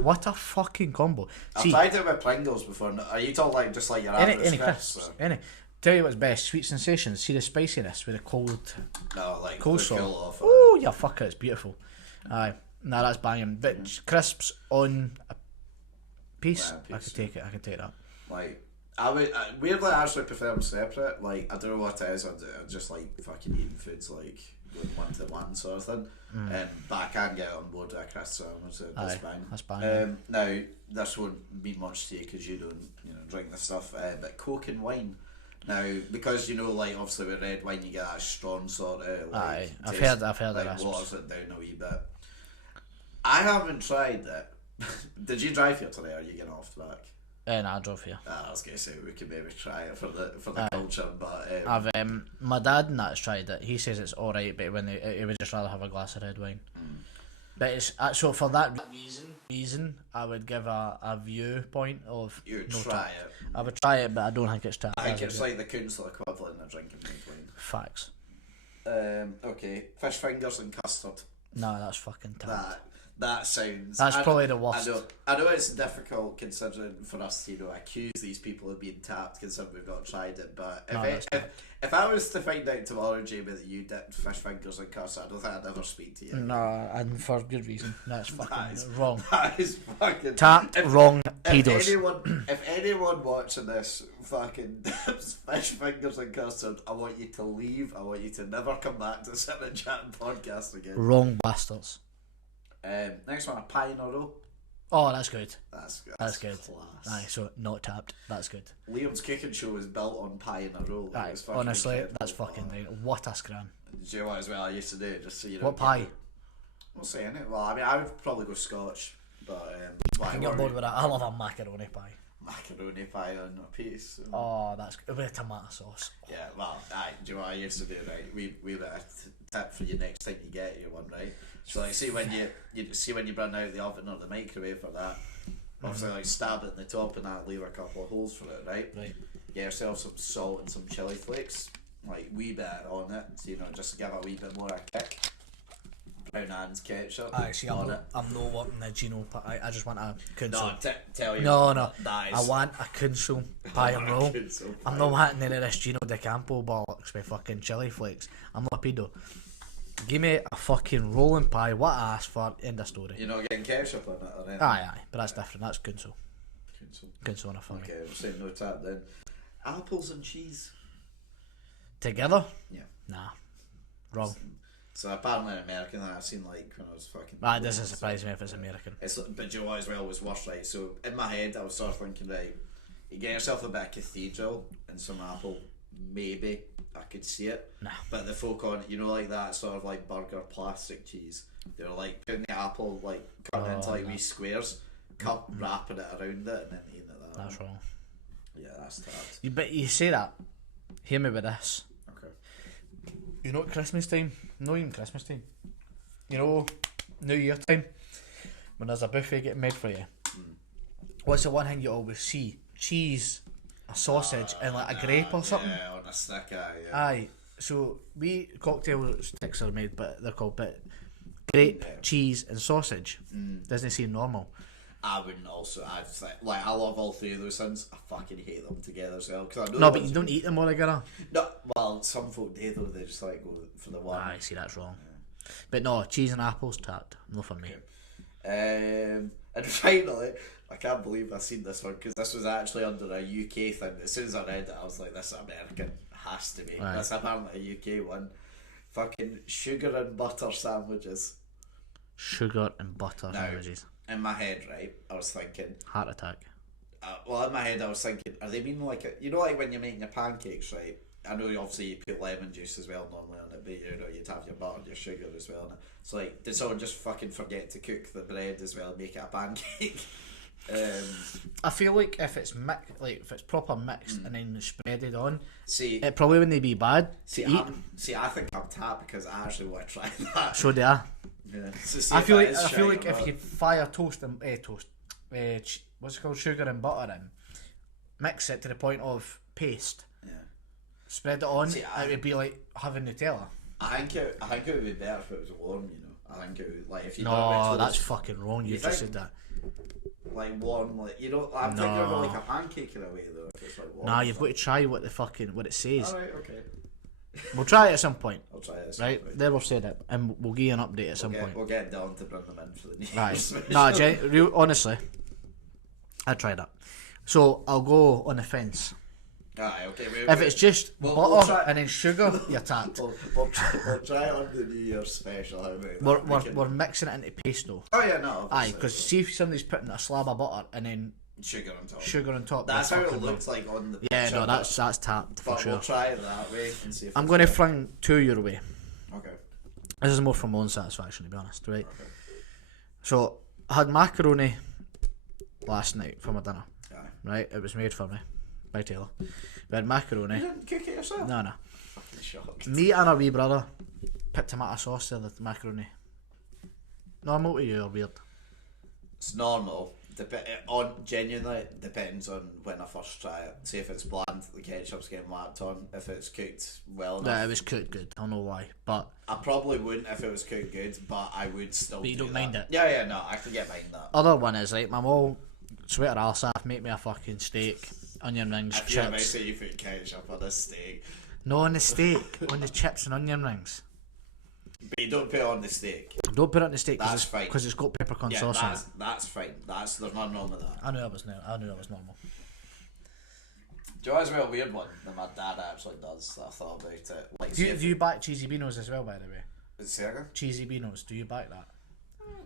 What a fucking combo. I've tried it with Pringles before. Are you talking like just like your average Any crisps? crisps, any. Tell you what's best, Sweet Sensations. See the spiciness with the cold No, like coleslaw. cool off. Oh, yeah, fuck it, it's beautiful. Aye, nah, that's banging. But crisps on a piece, Yeah, I could take it. I could take that. Like, I would weirdly actually prefer them separate. Like, I don't know what it is. I just like fucking eating foods like going one to one sort of thing. But I can get on board with a crisp sandwich. So that's Aye, fine. that's banging. Now this won't mean much to you because you don't, drink this stuff. But Coke and wine. Now, because like obviously with red wine you get that strong sort of like Aye, I've taste, heard like of waters it down a wee bit. I haven't tried it. Did you drive here today or are you getting off the back? Nah, I drove here. I was gonna say we could maybe try it for the culture, but I've my dad and that's tried it. He says it's alright, but when he would just rather have a glass of red wine. But it's so for that reason, I would give a viewpoint of you would no try tap. it. I would try it, but I don't think it's tap. I think it's like the council equivalent of drinking red wine. Facts. Okay, fish fingers and custard. No, that's fucking tap. That sounds. That's probably the worst. I know it's difficult considering for us to accuse these people of being tapped considering we've not tried it. But if I was to find out tomorrow, Jamie, that you dipped fish fingers in custard, I don't think I'd ever speak to you. No, and for good reason. That's fucking wrong. That is fucking Tap wrong. Pedos. If anyone watching this fucking dips fish fingers in custard, I want you to leave. I want you to never come back to Sit and Chat and Podcast again. Wrong bastards. Next one, a pie in a row. Oh, that's good. That's good. Class. Aye, so not tapped. That's good. Liam's cooking show is built on pie in a row. Aye, honestly, that's fucking right. What a scram. Do you know what as well I used to do? Just so you know. What pie? I'm not saying it. Well, I mean, I would probably go Scotch, but I can get on board with that. I love a macaroni pie. Macaroni pie on a piece. Oh, that's good. With tomato sauce. Yeah, well, aye, do you know what I used to do, right? We got a tip for you next time you get your one, right? So like, see when you bring out the oven or the microwave for that, obviously like stab it in the top and that, leave a couple of holes for it, right? Right. Get yourself some salt and some chili flakes, like wee bit on it, so just to give it a wee bit more a kick. Brown Ann's ketchup. Aye, see, I'm on not wanting the Gino pie. I just want a council. No, tell you. No. That is I want a council pie and roll. council pie. I'm not wanting any of this Gino de Campo bollocks with fucking chili flakes. I'm not a pedo. Give me a fucking rolling pie. What I asked for. End of story. You're not getting ketchup on it or anything? Aye, but that's different. That's council. Council. Council on a fucking. Okay, we're saying no tap then. Apples and cheese. Together? Yeah. Nah. Wrong. So apparently in American that I've seen like when I was fucking. It doesn't surprise me if it's American. But you know what as well was worse, right? So in my head I was sort of thinking, right, you get yourself a bit of cathedral and some apple, maybe I could see it. Nah. But the folk on it, like that sort of like burger plastic cheese, they were like putting the apple like cutting into like wee squares, wrapping it around it and then eating it that That's way. wrong. Yeah, that's tapped. But you say that. Hear me with this. Okay. You know at Christmas time? Not even Christmas time. You know, New Year time? When there's a buffet getting made for you. What's the one thing you always see? Cheese, a sausage, and like a grape or something? Yeah, on a stick, yeah. Aye. So cocktail sticks are made, but they're called grape, cheese, and sausage. Doesn't seem normal. I wouldn't also. I love all three of those things. I fucking hate them together as well. Cause I know No, but you don't eat them all together. No, well, some folk do though. They just like go for the one. Aye, see, that's wrong. Yeah. But no, cheese and apples tapped. No for me. And finally, I can't believe I seen this one because this was actually under a UK thing. As soon as I read it, I was like, "This is American. Has to be." Aye. That's apparently a UK one. Fucking sugar and butter sandwiches. Sugar and butter sandwiches. In my head, right, I was thinking heart attack. In my head I was thinking, are they meaning like like when you're making your pancakes, right? I know obviously you put lemon juice as well normally on it, but you'd have your butter and your sugar as well. It's like, did someone just fucking forget to cook the bread as well and make it a pancake? I feel like if it's if it's proper mixed and then spreaded on, see, it probably wouldn't be bad to eat. I think I'm tapped because I actually want to try that. So they are. Yeah. I feel like if you fire toast and what's it called, sugar and butter in, mix it to the point of paste. Yeah. Spread it on. It would be like having Nutella. I think it would be better if it was warm, I think it would, like, if you don't have No, it that's toast, fucking wrong. You just said that. like warm, like, you know, I'm thinking of like a pancake in a way though. If it's like warm. Nah, you've got to try what it says. Alright, okay. We'll try it at some point. I'll try it. Right, there we've said it, and we'll give you an update at some point. We'll get Dylan to bring them in for the New Right. Year's special. Nah, honestly, I tried it. So I'll go on the fence. Alright, okay. If it's just we'll butter try- and then sugar, you're tapped. We'll try it on the New Year's special. How about that? We're mixing it into pesto. Oh yeah, no. Aye, because see if somebody's putting a slab of butter and then sugar on top. That's you're how it fucking looks like on the Yeah, picture, no, that's tapped for but sure. we'll try it that way and see if I'm it's going to good. fling 2 your way. Okay. This is more for my own satisfaction, to be honest, right? Okay. So, I had macaroni last night for my dinner, Aye. right? It was made for me by Taylor. We had macaroni. You didn't cook it yourself? No. Fucking shocked. Me and our wee brother put tomato sauce to the macaroni. Normal to you or weird? It's normal. Genuinely depends on when I first try it. See if it's bland, the ketchup's getting lapped on. If it's cooked well enough, Yeah, it was cooked good. I don't know why, but I probably wouldn't if it was cooked good, but I would still. But you do don't that. mind it? Yeah, no, I can get behind that. other one is right. My mum, swear her ass off, make me a fucking steak, onion rings, If you're about to chips. say you put ketchup on a steak, No, on the steak, on the chips and onion rings. but you don't put it on the steak. Don't put it on the steak That's fine. because it's got peppercorn Yeah, sauce in it. that's fine. There's nothing wrong with that. I knew that was normal. Do you know what's a real weird one that my dad actually does? That I thought about it. Like, Do you back cheesy beanos as well, by the way? Second? Cheesy beanos, do you back that?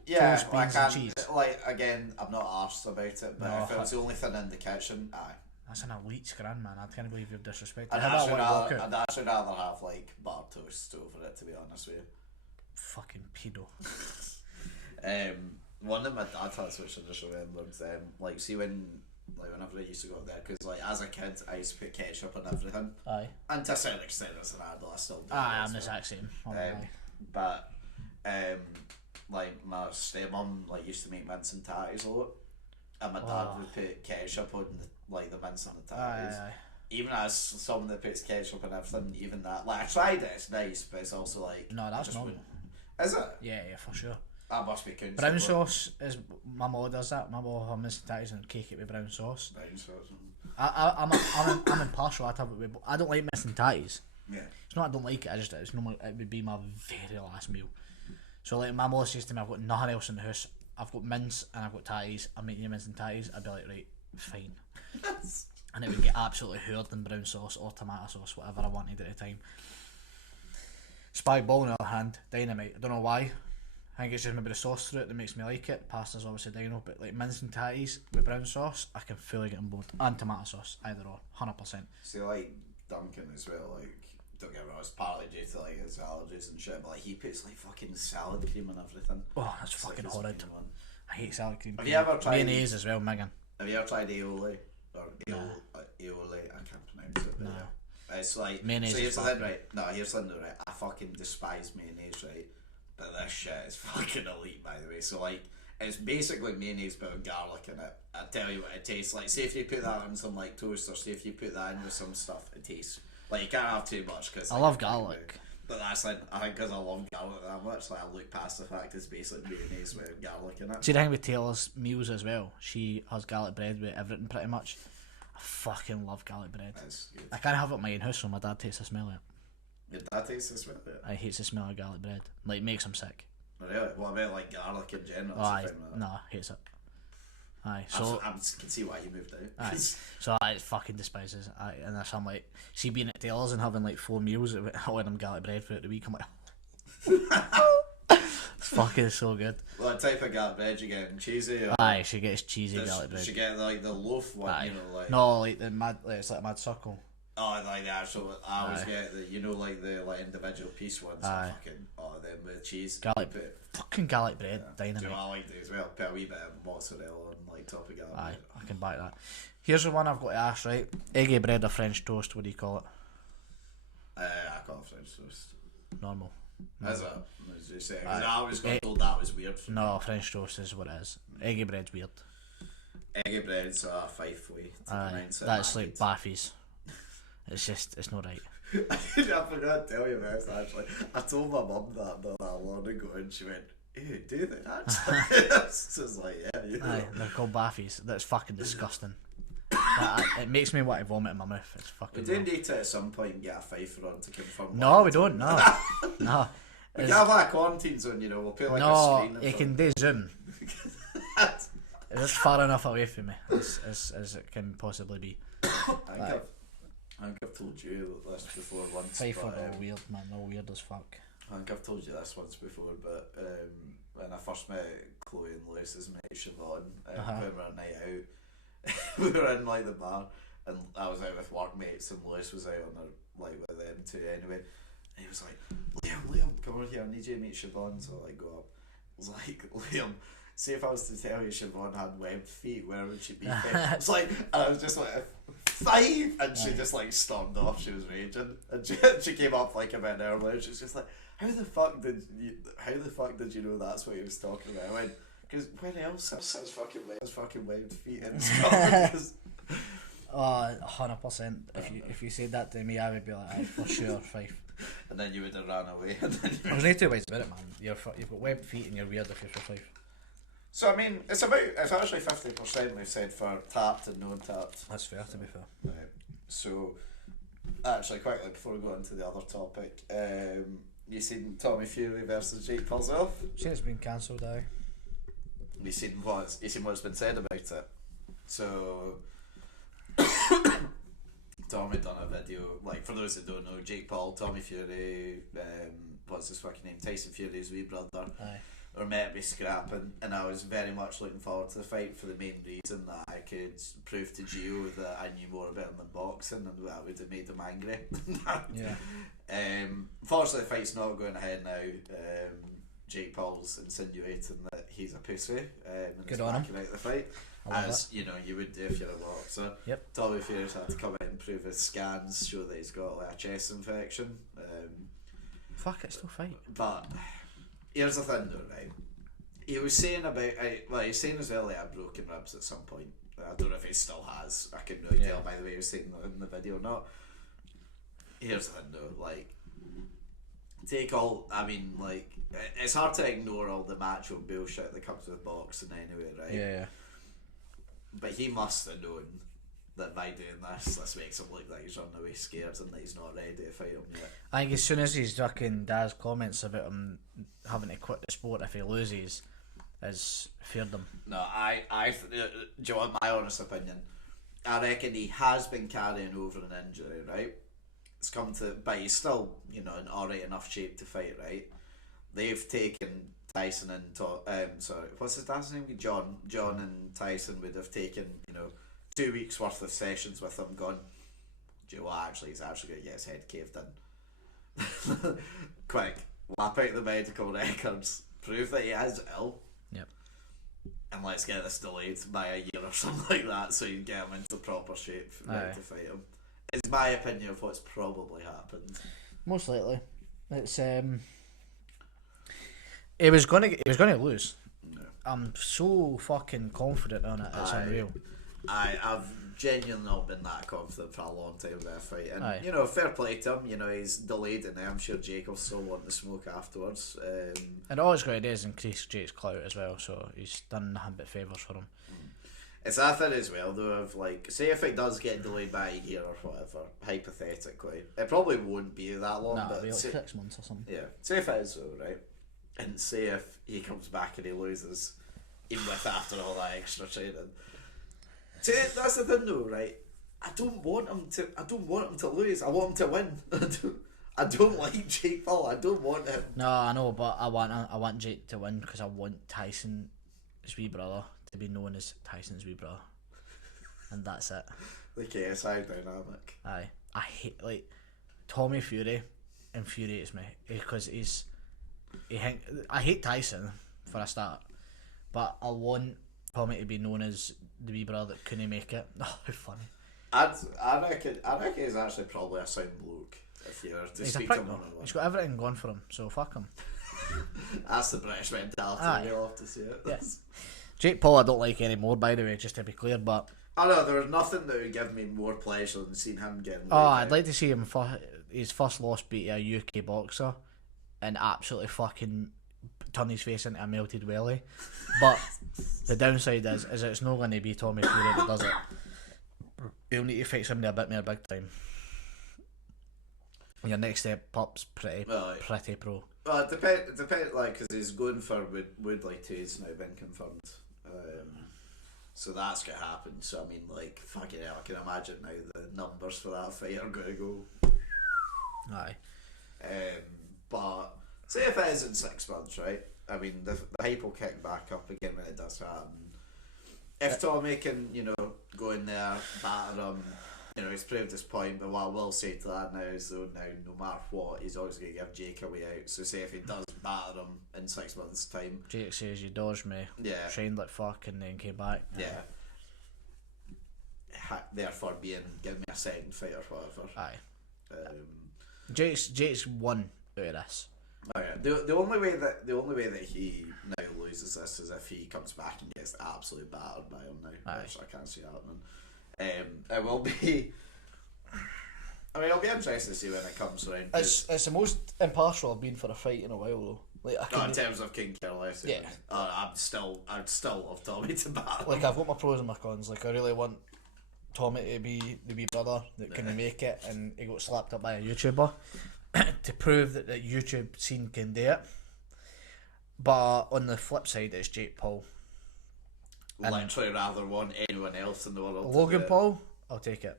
Yeah, Toast, I beans and can. cheese. Like, again, I'm not arsed about it, but No, if it was the only thing in the kitchen, aye. That's an elite's grand, man. I can't believe you've disrespected. I'd How about actually, what rather, walk out? I'd actually rather have like butter toast over it, to be honest with you. Fucking pedo. One that my dad has, which I just remembered, like, see when, like, whenever I used to go up there, because like as a kid I used to put ketchup on everything, Aye. and to a certain extent as an adult I still do. Aye, as I'm the well. exact same. Oh, Um, aye. but like my stepmom like used to make mince and tatties a lot, and my dad Oh. would put ketchup on the mince and the Aye, tatties. aye. Even as someone that puts ketchup on everything, even that, like, I tried it, it's nice, but it's also like, No, that's just normal. is it? Yeah, for sure. That must be counting. Brown sauce is my mum does that. My mum her mince and tatties and cake it with brown sauce. Brown sauce. I'm impartial. I have it with. I don't like mince and tatties. Yeah. It's not I don't like it. It's normal. It would be my very last meal. So like my mum says to me, I've got nothing else in the house. I've got mince and I've got tatties. I'm making you mince and tatties. I'd be like, right, fine. And it would get absolutely hurled in brown sauce or tomato sauce, whatever I wanted at the time. Spag bol, on the other hand, dynamite. I don't know why. I think it's just maybe the sauce through it that makes me like it. Pasta's obviously dino, but like mince and tatties with brown sauce, I can fully get on board. And tomato sauce, either or, 100%. See, like Duncan as well, like, don't get me wrong, it's partly due to like his allergies and shit, but like he puts like fucking salad cream and everything. Oh, that's It's fucking his horrid. main one. I hate salad cream. Have you ever tried- mayonnaise as well, Megan? Have you ever tried aioli? Or Nah. aioli? I can't pronounce it. But Nah. yeah. It's like, Mayonnaise so is here's the fuck. thing, right? No, here's the thing, right? I fucking despise mayonnaise, right? But this shit is fucking elite, by the way. So like, it's basically mayonnaise but with garlic in it. I tell you what it tastes like. See if you put that on some like toast, or see if you put that in with some stuff, it tastes like, you can't have too much because I love garlic. But that's like, I think because I love garlic that much, like I look past the fact it's basically mayonnaise with garlic in it. See the thing with Taylor's meals as well, she has garlic bread with everything pretty much. I fucking love garlic bread. It's good. I can't have it in my own house so my dad tastes the smell of it. Your dad tastes this with it. I hates the smell of garlic bread. Like, it makes him sick. Really? What about like garlic in general? Oh, aye. No, hates it. Aye, so... I can see why you moved out. Aye. So I fucking despises it. Aye, and that's I'm like, see being at Taylor's and having like 4 meals with all them garlic bread throughout the week, I'm like, it's fucking so good. What type of garlic bread you getting? Cheesy? Or Aye, she gets cheesy does garlic bread. she get like the loaf one? Aye. You know, like No, like the mad, like, it's like a mad circle. oh, like the actual. I always Aye. get the like the individual piece ones. Aye. Fucking them with cheese. Garlic- But, Fucking garlic bread, do you know dynamite. what I like to do as well? Put a wee bit of mozzarella on like top of garlic Aye, bread. I can back that. Here's the one I've got to ask, right? Eggy bread or French toast, what do you call it? I call it French toast. Normal. Is it? As you say, 'cause Aye. I always got Eh, told that was weird. For No, French toast is what it is. Eggy bread's weird. Eggy bread's a five way. Aye, that's like Baffy's. It's just, it's not right. I forgot to tell you this actually. I told my mum that not that long ago, and she went, "Ew, do they actually?" So it's like, yeah, you know. Aye, they're called baffies. That's fucking disgusting. It makes me want to vomit in my mouth. It's fucking. We do need to at some point get a fifer on to confirm. No, we don't. No, no. We can have like a quarantine zone, you know. We'll put like a No, screen. you can do Zoom. It's far enough away from me as it can possibly be. I think I've told you this before once. Fifer all weird, man. All weird as fuck. I think I've told you this once before, but when I first met Chloe and Lewis's mate Siobhan, when we were on a night out, we were in like the bar, and I was out with workmates, and Lewis was out on her, like with them too anyway. And he was like, Liam, come over here, I need you to meet Siobhan. So I go up. I was like, Liam, see if I was to tell you Siobhan had webbed feet, where would she be? It's like, and I was just like, 5, and she just like stormed off. She was raging, and she came up like a minute earlier. She was just like, how the fuck did you know that's what he was talking about? I went, because when else has fucking webbed feet in Scotland? 100%. If you said that to me, I would be like, aye, for sure, 5. And then you would have ran away. And then There's no two ways about it, man. You've got webbed feet and you're weird if you're for 5. So I mean, it's actually 50% we've said for tapped and non-tapped. That's fair, to be fair. Right. So, actually, quickly before we go on to the other topic, you seen Tommy Fury versus Jake Paul? Seen it's been cancelled, aye. You seen what's been said about it. So, Tommy done a video, like for those that don't know, Jake Paul, Tommy Fury, what's his fucking name, Tyson Fury's wee brother. Aye. Were meant to be scrapping, and I was very much looking forward to the fight for the main reason that I could prove to Gio that I knew more about him than boxing, and that would have made him angry. Yeah. Unfortunately, the fight's not going ahead now. Jake Paul's insinuating that he's a pussy, and Good is on him. backing out the fight, as you know you would do if you're a boxer. Yep. Tommy Fury's had to come out and prove his scans show that he's got like a chest infection. Fuck it, still fight. But here's the thing though, right? He was saying about, he's saying as well that he had broken ribs at some point. I don't know if he still has. I couldn't really tell by the way he was saying that in the video or not. Here's the thing though, like, it's hard to ignore all the macho bullshit that comes with boxing anyway, right? Yeah. But he must have known that by doing this makes him look like he's running away scared and that he's not ready to fight him yet. I think as soon as he's fucking Daz comments about him having to quit the sport if he loses, has feared him. No, do you want my honest opinion? I reckon he has been carrying over an injury, right? It's come to, but he's still, in alright enough shape to fight, right? They've taken Tyson and what's his dad's name? John and Tyson would have taken, 2 weeks worth of sessions with him, gone, do you know what, he's actually going to get his head caved in. Quick, lap out the medical records, prove that he is ill. Yep. And let's get this delayed by a year or something like that so you can get him into proper shape ready to fight him. Is my opinion of what's probably happened. Most likely. It's he was gonna lose. No. I'm so fucking confident on it, it's unreal. I've genuinely not been that confident for a long time with that fight, and fair play to him. He's delayed it now. I'm sure Jake will still want to smoke afterwards. And all it's going to do is increase Jake's clout as well, so he's done nothing but favours for him. It's that thing as well though of say if it does get delayed by a year or whatever, hypothetically, it probably won't be that long. But it'll be like 6 months or something. Yeah, say if it is though, right? And say if he comes back and he loses, even with after all that extra training. See, that's the thing though, right? I don't want him to lose. I want him to win. I don't like Jake Paul. I don't want him. No, I know, but I want Jake to win because I want Tyson's wee brother to be known as Tyson's wee brother, and that's it. The KSI dynamic. Aye, I hate Tommy Fury infuriates me because I hate Tyson for a start, but I want Tommy to be known as the wee brother that couldn't make it. Oh, how funny! I reckon he's actually probably a sound bloke. If you're to he's speak a prick, to him though. one-on-one. He's got everything going for him, so fuck him. That's the British mentality. Aye. You'll have to see it. Yes. Jake Paul I don't like anymore, by the way, just to be clear, but I know there was nothing that would give me more pleasure than seeing him getting. I'd like to see him his first loss beat a UK boxer and absolutely fucking turn his face into a melted welly. But the downside is it's not going to be Tommy Fury that does it. He'll need to fight somebody a bit more big time. Your next step up's pretty pro. Well, it depends, like, because he's going for Woodley too. It's now been confirmed. So that's gonna happen. So I mean, like, fucking hell, I can imagine now the numbers for that fight are gonna go. Aye. But say if it is in 6 months, right? I mean, the hype will kick back up again when it does happen. If Tommy can, go in there, batter him, he's proved his point. But what I will say to that now is, though, now no matter what, he's always going to give Jake a way out. So say if he does batter him in 6 months' time, Jake says you dodged me, trained like fuck, and then came back. Therefore give me a second fight or whatever. Aye. Jake's won out of this. Oh yeah. The only way that he now loses this is if he comes back and gets absolutely battered by him now. Which I can't see happening. It will be. I mean, it'll be interesting to see when it comes around. It's the most impartial I've been for a fight in a while though. Like in terms of King care less. Yeah. I'd still love Tommy to batter. Like, I've got my pros and my cons. Like, I really want Tommy to be the wee brother that couldn't make it and he got slapped up by a YouTuber to prove that the YouTube scene can do it. But on the flip side, it's Jake Paul. Literally rather want anyone else in the world. Logan Paul, I'll take it.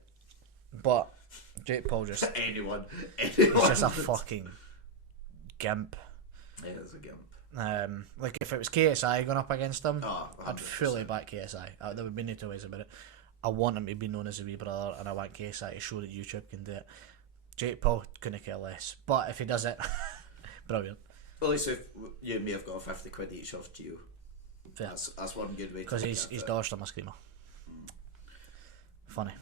But Jake Paul just anyone. He's just a fucking gimp. He is a gimp. Like if it was KSI going up against him, 100%. I'd fully back KSI. There would be no two ways about it. I want him to be known as a wee brother, and I want KSI to show that YouTube can do it. Jake Paul couldn't care less, but if he does it, brilliant. Well, at least if you and me have got 50 quid each off Gio. Fair. That's one good way to because he's dodged him a screamer. Funny.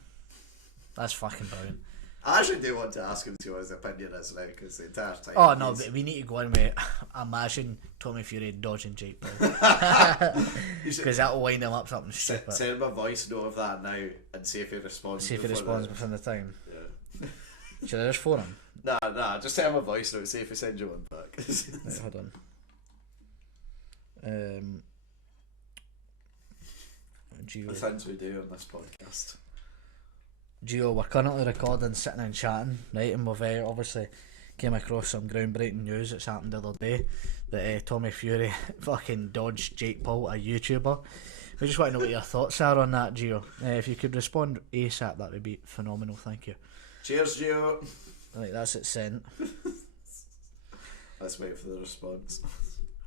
That's fucking brilliant. I actually do want to ask him to what his opinion is now, because the entire time. Oh no, but we need to go in with imagine Tommy Fury dodging Jake Paul, because that'll wind him up something stupid. Send him a voice note of that now and see if he responds. See if he responds within the time. Yeah. Should I just phone him? Nah, just send him a voice note and see if he sends you one back. Right, hold on. Gio. The things we do on this podcast. Gio, we're currently recording, sitting and chatting, right? And we've obviously came across some groundbreaking news that's happened the other day that Tommy Fury fucking dodged Jake Paul, a YouTuber. We just want to know what your thoughts are on that, Gio. If you could respond ASAP, that would be phenomenal. Thank you. Cheers, Gio. Right, that's it sent. Let's wait for the response.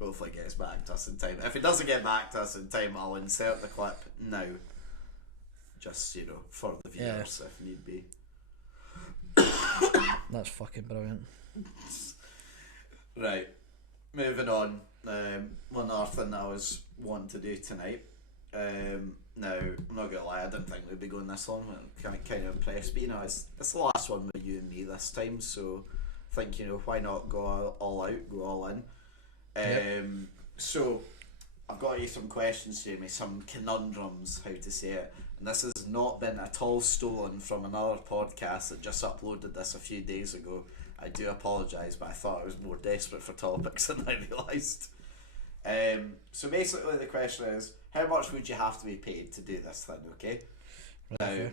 Hopefully he gets back to us in time. If he doesn't get back to us in time, I'll insert the clip now. Just, for the viewers if need be. That's fucking brilliant. Right, moving on. One other thing that I was wanting to do tonight. Now, I'm not gonna lie, I didn't think we'd be going this long. I'm kind of impressed, but it's the last one with you and me this time, so I think, why not go all out, go all in. So I've got you some questions, Jamie, some conundrums, how to say it, and this has not been at all stolen from another podcast that just uploaded this a few days ago. I do apologise, but I thought I was more desperate for topics than I realised. So basically the question is, how much would you have to be paid to do this thing, okay? Now,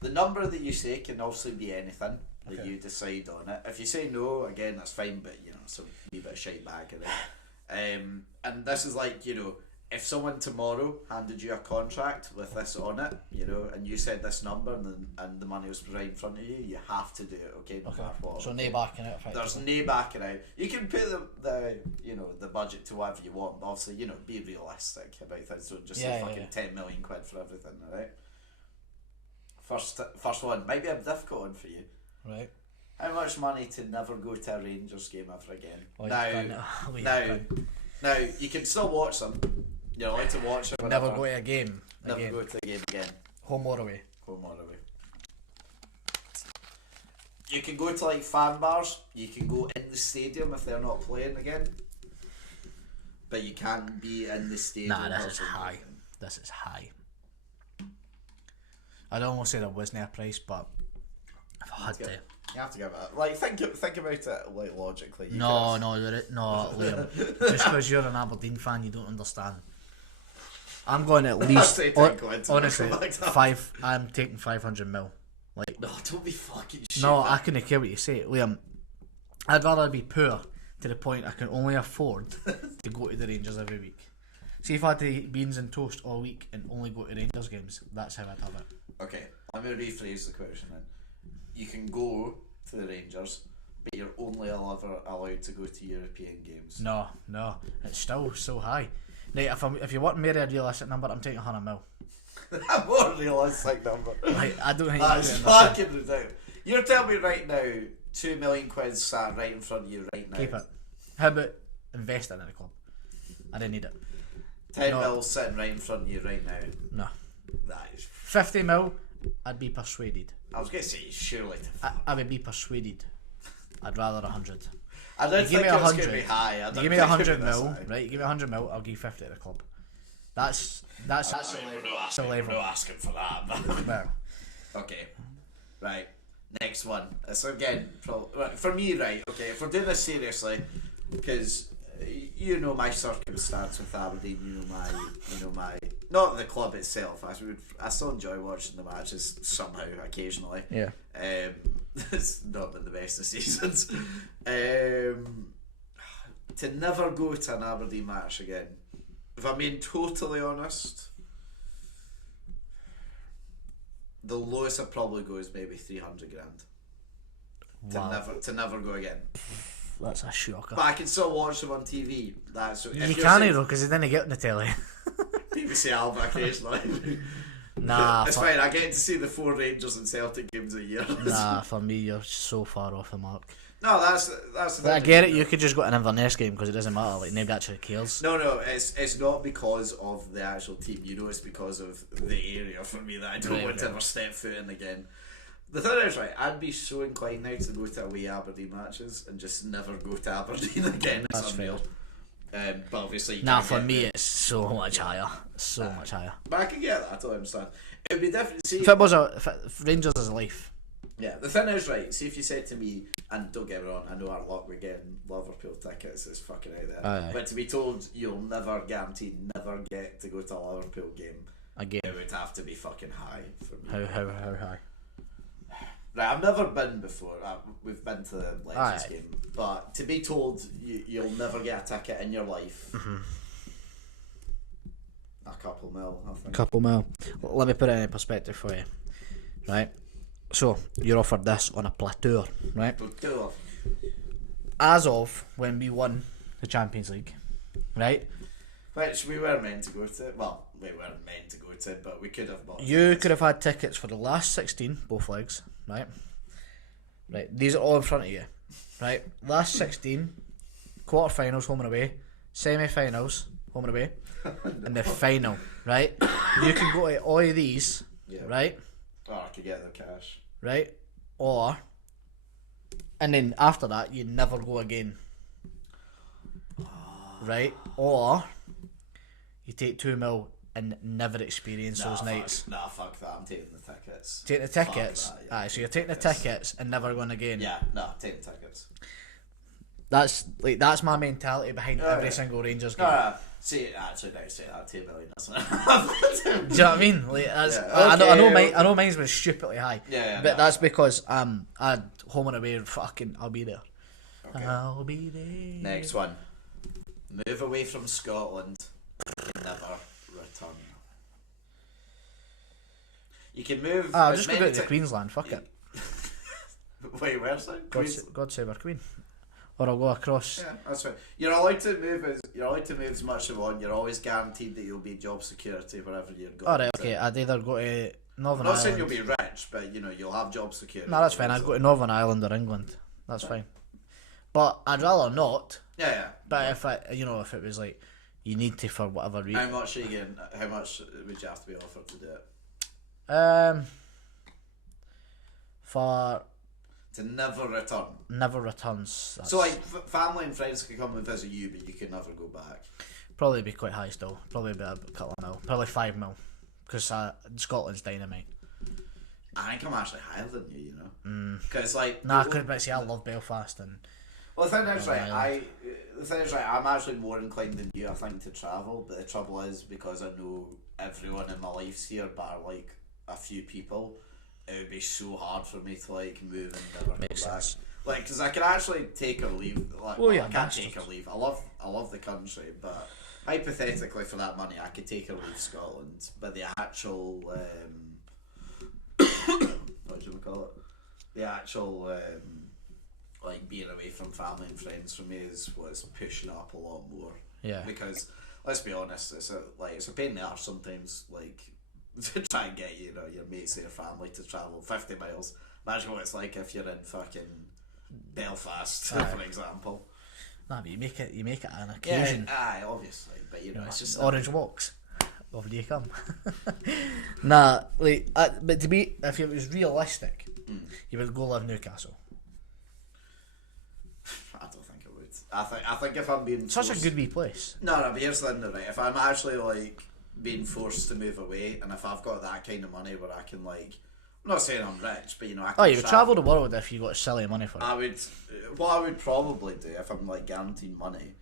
the number that you say can obviously be anything that you decide on it. If you say no, again, that's fine, but, it's a wee bit of shite back in it. And this is like, if someone tomorrow handed you a contract with this on it, and you said this number and the money was right in front of you, you have to do it, okay? No matter what. So no backing out. There's no backing out. You can put the budget to whatever you want, but obviously, be realistic about things. Don't just say fucking 10 million quid for everything, alright? First one, might be a difficult one for you. Right. How much money to never go to a Rangers game ever again? Now, you can still watch them. You're allowed to watch them. Never go to a game. Never go to a game again. Home or away? Home or away. You can go to like fan bars. You can go in the stadium if they're not playing again. But you can't be in the stadium. Nah, this is high. This is high. I'd almost say there wasn't a price, but if I had to, You have to give it. Like, think about it, like, logically. No, Liam. Just because you're an Aberdeen fan, you don't understand. I'm going at least. Honestly, I'm taking 500 mil. Like, no, don't be fucking shit. No, I couldn't care what you say, Liam. I'd rather be poor to the point I can only afford to go to the Rangers every week. See if I had to eat beans and toast all week and only go to Rangers games, that's how I'd have it. Okay, I'm going to rephrase the question then. You can go to the Rangers, but you're only ever allowed to go to European games. No, it's still so high. Now, if you want me a realistic number, I'm taking 100 mil. A more realistic number. Like, I don't think that's fucking ridiculous. You're telling me right now, 2 million quid sat right in front of you right now. Keep it. How about investing in the club? I didn't need it. 10 mil sitting right in front of you right now. No. That is 50 mil, I'd be persuaded. I was going to say, surely. I would be persuaded. I'd rather 100. I don't think it was going to be high. You give me 100 mil, right? You give me 100 mil, I'll give you 50 to the club. That's a level. No asking for that. Well, okay, right. Next one. So again, for me, right? Okay, if we're doing this seriously, because you know my circumstance with Aberdeen, you know my not the club itself. I still enjoy watching the matches somehow, occasionally. Yeah. It's not been the best of seasons. To never go to an Aberdeen match again. If I'm being totally honest, the lowest I'd probably go is maybe 300 grand. Wow. To never go again. That's a shocker. But I can still watch them on TV. You can't though, because they didn't get on the telly. BBC Alba occasionally. Nah, it's fine. I get to see the 4 Rangers and Celtic games a year. Nah, for me, you're so far off the mark. No, that's the I get it. You could just go to an Inverness game because it doesn't matter. Like, nobody actually cares. No, it's not because of the actual team. You know, it's because of the area for me that I don't want to ever step foot in again. The thing is, right, I'd be so inclined now to go to away Aberdeen matches and just never go to Aberdeen again. It's That's unreal. But obviously, for me, it's so much higher. So much higher. But I can get that. I totally understand. It would be different. See, if Rangers is life. Yeah, the thing is, right, see if you said to me, and don't get me wrong, I know our luck with getting Liverpool tickets is fucking out there. Aye. But to be told you'll never get to go to a Liverpool game Again. It would have to be fucking high for me. How high? Right, I've never been before. We've been to the Legends game, but to be told you'll never get a ticket in your life, a couple mil, I think. Couple mil. Let me put it in perspective for you. Right. So you're offered this on a plateau, right? Plateau. As of when we won the Champions League, right? Which we were meant to go to. Well, we weren't meant to go to, but we could have bought. You could have had tickets for the last 16, both legs, right? Right. These are all in front of you, right? Last 16, quarterfinals, home and away, semi-finals, home and away, and the final, right? You can go to all of these, right? Or I could get the cash. Right? And then after that, you never go again. Right? Or you take 2 mil and never experience those nights. Nah, fuck that. I'm taking the tickets. Take the tickets? That, yeah. Aye, so you're taking the tickets and never going again. Yeah, no, taking tickets. That's my mentality behind every single Rangers game. See, actually, don't say that. 2 million, that's not. Do you know what I mean? Like, that's, I know mine's was stupidly high. But that's because I home and away. I'll be there. Okay. I'll be there. Next one. Move away from Scotland. Never return. You can move. I'll just go down to Queensland. Fuck it. Wait, where's that? God save our Queen. Or I'll go across. Yeah, that's right. You're allowed to move as much as you want. You're always guaranteed that you'll be job security wherever you're going. Alright, okay. I'd either go to Northern Ireland. I'm not saying you'll be rich, but you'll have job security. No, that's fine. I'd go to Northern Ireland or England. That's fine. But I'd rather not. Yeah. But if if it was like you need to for whatever reason. How much are you getting? How much would you have to be offered to do it? For to never return. Never returns. So like family and friends can come and visit you, but you can never go back. Probably be quite high still. Probably be a couple of mil. Probably 5 mil. Because Scotland's dynamite. I think I'm actually higher than you, you know? Because, like... Nah, because see, I love Belfast and... Well, the thing is, I'm actually more inclined than you, I think, to travel, but the trouble is, because I know everyone in my life's here, bar, like, a few people, it would be so hard for me to, like, move and never go back. Sense. Like, because I can actually take or leave, like, Oh, yeah, I can't take or leave. I love the country, but hypothetically, for that money, I could take or leave Scotland, but the actual, what do you call it? The actual, like, being away from family and friends for me is what's pushing up a lot more. Yeah. Because, let's be honest, it's a pain in the arse sometimes, like, to try and get, you know, your mates or your family to travel 50 miles. Imagine what it's like if you're in fucking Belfast, for example. Nah, but you make it an occasion. Yeah, aye, obviously, but you know, it's just orange walks. Over you come. Nah, like, but to be, if it was realistic, you would go live in Newcastle. I don't think I would. I think if I'm being Such forced... a good wee place. No, but here's the thing, right? If I'm actually, like, being forced to move away, and if I've got that kind of money where I can, like... I'm not saying I'm rich, but, you know, I can you would travel the world if you got silly money for it. What I would probably do, if I'm, like, guaranteed money,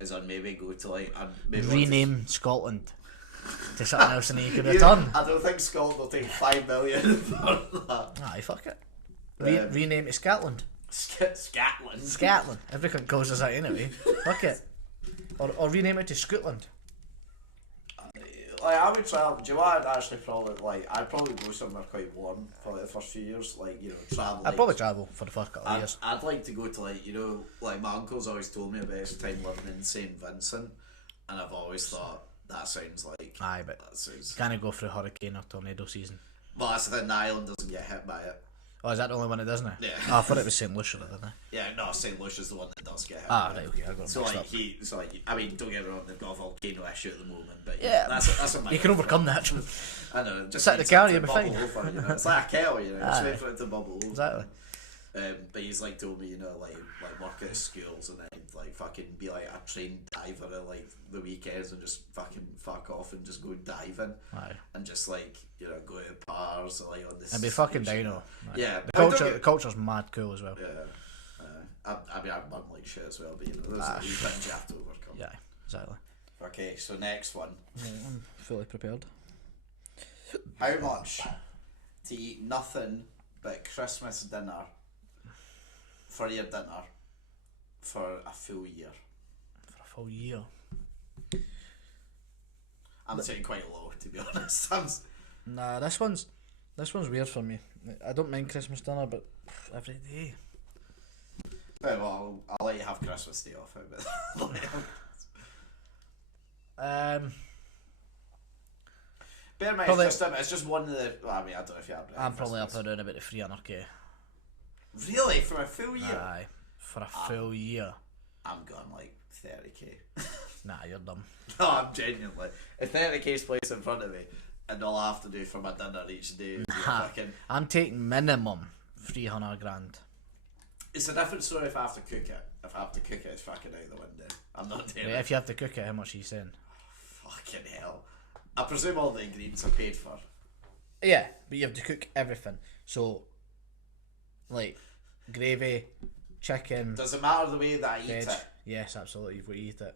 is I'd maybe go to, like... Rename Scotland to something else and you could return. I don't think Scotland will take 5 million for that. Aye, fuck it. Rename to Scotland. Scotland? Scotland. Everything calls us that anyway. Fuck it. Or rename it to Scotland. Like, I would travel. Do you know what I'd actually probably, like, I'd probably go somewhere quite warm for like, the first few years, like, you know, travel. I'd probably travel for the first couple of years. I'd like to go to, like, you know, like, my uncle's always told me about his time living in St. Vincent, and I've always thought, that sounds like... Aye, but you can't go through hurricane or tornado season. Well, that's the thing, the island doesn't get hit by it. Oh, is that the only one it doesn't it? Yeah. Oh, I thought it was St. Lucia, didn't I? Yeah, no, St. Lucia's the one that does get hit. Right, okay, I got so mixed like, up. I mean, don't get me wrong, they've got a volcano issue at the moment, but yeah, that's a you can overcome that. I know, just set the car, you'll be fine. Over, you know? It's like a kettle, you know, just wait for it to bubble over. Exactly. But he's like told me, you know, like work at schools and then like fucking be like a trained diver at like the weekends and just fucking fuck off and just go diving. Aye. And just like, you know, go to bars or like on this. And be fucking dino. Yeah. The culture's mad cool as well. Yeah. I mean, I'm like shit as well, but you know, those are the things you have to overcome. Yeah, exactly. Okay, so next one. Yeah, I'm fully prepared. How much to eat nothing but Christmas dinner for your dinner for a full year? For a full year? I'm saying quite low, to be honest. Nah, this one's weird for me. I don't mind Christmas dinner, but every day. Right, well, I'll let you have Christmas Day off, but bear in mind, probably, it's just one of the... Well, I mean, I don't know if you have... I'm probably up around about the 300k. Really? For a full year? Aye, for a full year. I'm going like 30k. Nah, you're dumb. No, I'm genuinely... If 30k's placed in front of me, and all I have to do for my dinner each day is fucking... I'm taking minimum 300 grand. It's a different story if I have to cook it. If I have to cook it, it's fucking out the window. I'm not doing it. If you have to cook it, how much are you saying? Fucking hell. I presume all the ingredients are paid for. Yeah, but you have to cook everything. So, like, gravy, chicken... Does it matter the way that I eat veg? it? Yes, absolutely, you've got to eat it.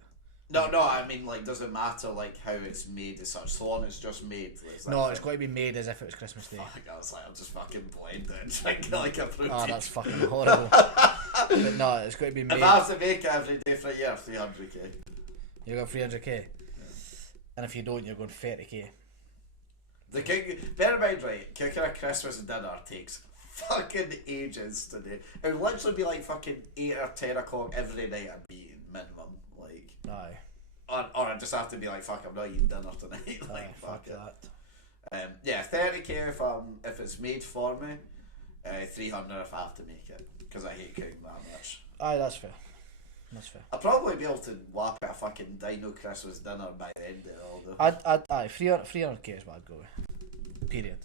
No, I mean, like, does it matter, like, how it's made as such? So long as it's just made? No, it's got to be made as if it was Christmas Day. Fuck, I was like, I'm just fucking blend it and trying to get, like, a protein. Oh, that's fucking horrible. But no, it's got to be made... If I have to make it every day for a year, 300k. You got 300k? Yeah. And if you don't, you're going 30k. Bear in mind, right, cooking a Christmas dinner takes fucking ages to do. It would literally be like fucking 8 or 10 o'clock every night I'd be eating minimum. Like, aye. Or I just have to be like, fuck, I'm not eating dinner tonight. Like, fuck it. Yeah, 30k if it's made for me, 300 if I have to make it, because I hate cooking that much. Aye, that's fair. That's fair. I'll probably be able to whap at a fucking dino Christmas dinner by the end of it all though. Aye, 300k is what I'd go with. Period.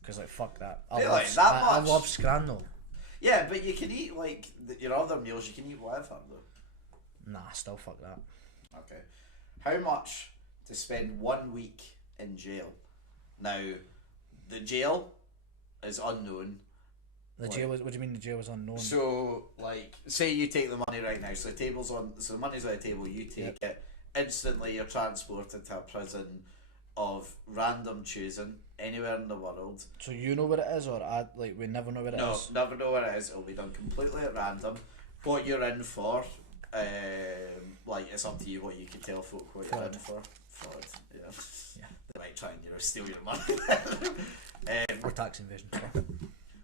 Because, like, fuck that. I love scrannel. Yeah, but you can eat, like, your other meals, you can eat whatever though. Nah, still fuck that. Okay. How much to spend 1 week in jail? Now, the jail is unknown. The jail was. What do you mean the jail was unknown? So, like, say you take the money right now. So the money's on the table. You take it instantly. You're transported to a prison of random choosing anywhere in the world. So you know what it is, or we never know what it is? No, never know what it is. It'll be done completely at random. What you're in for, it's up to you what you can tell folk what you're in for. Fraud, yeah. They might try and steal your money. Or tax evasion.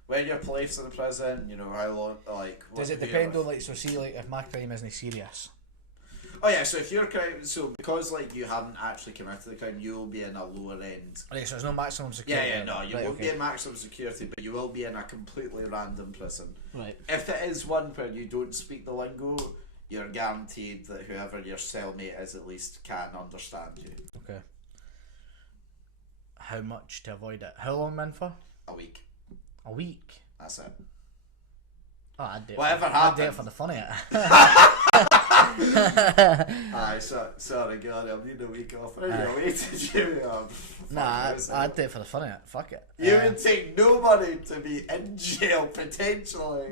When you're placed in the prison, how long, Does it depend on, so see, if my crime isn't serious? Oh yeah, so if your crime, because you haven't actually committed the crime, you will be in a lower end. Right, so there's no maximum security. No, you won't be in maximum security, but you will be in a completely random prison. Right. If it is one where you don't speak the lingo, you're guaranteed that whoever your cellmate is at least can understand you. Okay. How much to avoid it? How long, man, for? A week. A week? That's it. Oh, I'd do it. Whatever I'd happens. do it for the fun of it. Aye, sorry, God, I'm needing a week off. How are you waiting, Jimmy? Nah, I'd do it for the fun of it. Fuck it. You would take nobody to be in jail, potentially,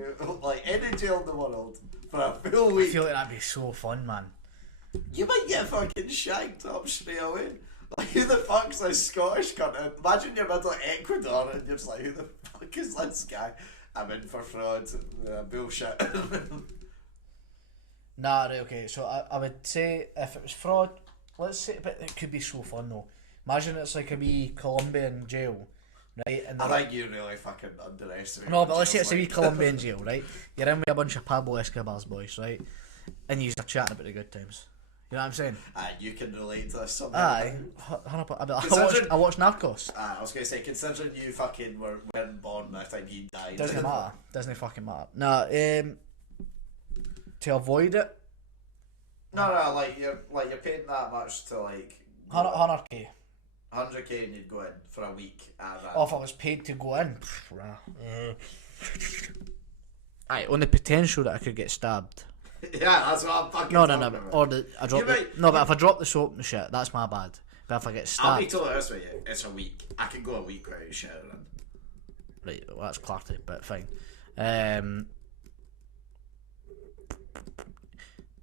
any jail in the world, for a full I week. feel like that'd be so fun, man. You might get fucking shanked up straight away. Who the fuck's this Scottish cunt? Imagine you're middle of Ecuador and you're just like, who the fuck is this guy? I'm in for fraud. Bullshit. Nah, right, okay, so I would say if it was fraud, let's say, but it could be so fun though. Imagine it's like a wee Colombian jail, right? And I think you really fucking underestimate. no, but let's say it's a wee Colombian jail, right? You're in with a bunch of Pablo Escobar's boys, right? And you're chatting about the good times. You know what I'm saying? Aye, you can relate to this somehow. Aye, I watched Narcos. I was going to say, considering you fucking weren't born by the time he died. Doesn't matter. Doesn't fucking matter. Nah, to avoid it. No, you're paying that much to 100k. 100k and you'd go in for a week at that. Oh, if I was paid to go in. Aye, on the potential that I could get stabbed. Yeah, that's what I'm fucking No, talking but about. I drop but if I drop the soap and shit, that's my bad. But if I get stabbed, I'll be totally honest with you, it's a week. I can go a week without showering. right, well that's clarty, but fine.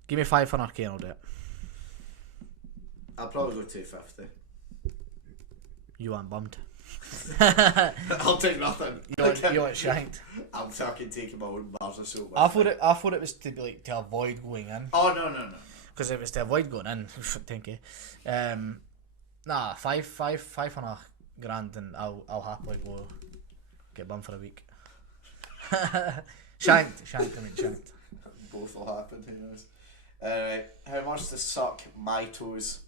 Give me 500k and I'll do it. I'll probably go 250. You aren't bummed. I'll take nothing. You want shanked? I'm fucking taking my own bars of soap. I thought it was to be to avoid going in. Oh no. Because if it's to avoid going in, 10k. Nah, 500 grand and I'll happily go get bummed for a week. shanked. Both will happen, who knows. How much to suck my toes?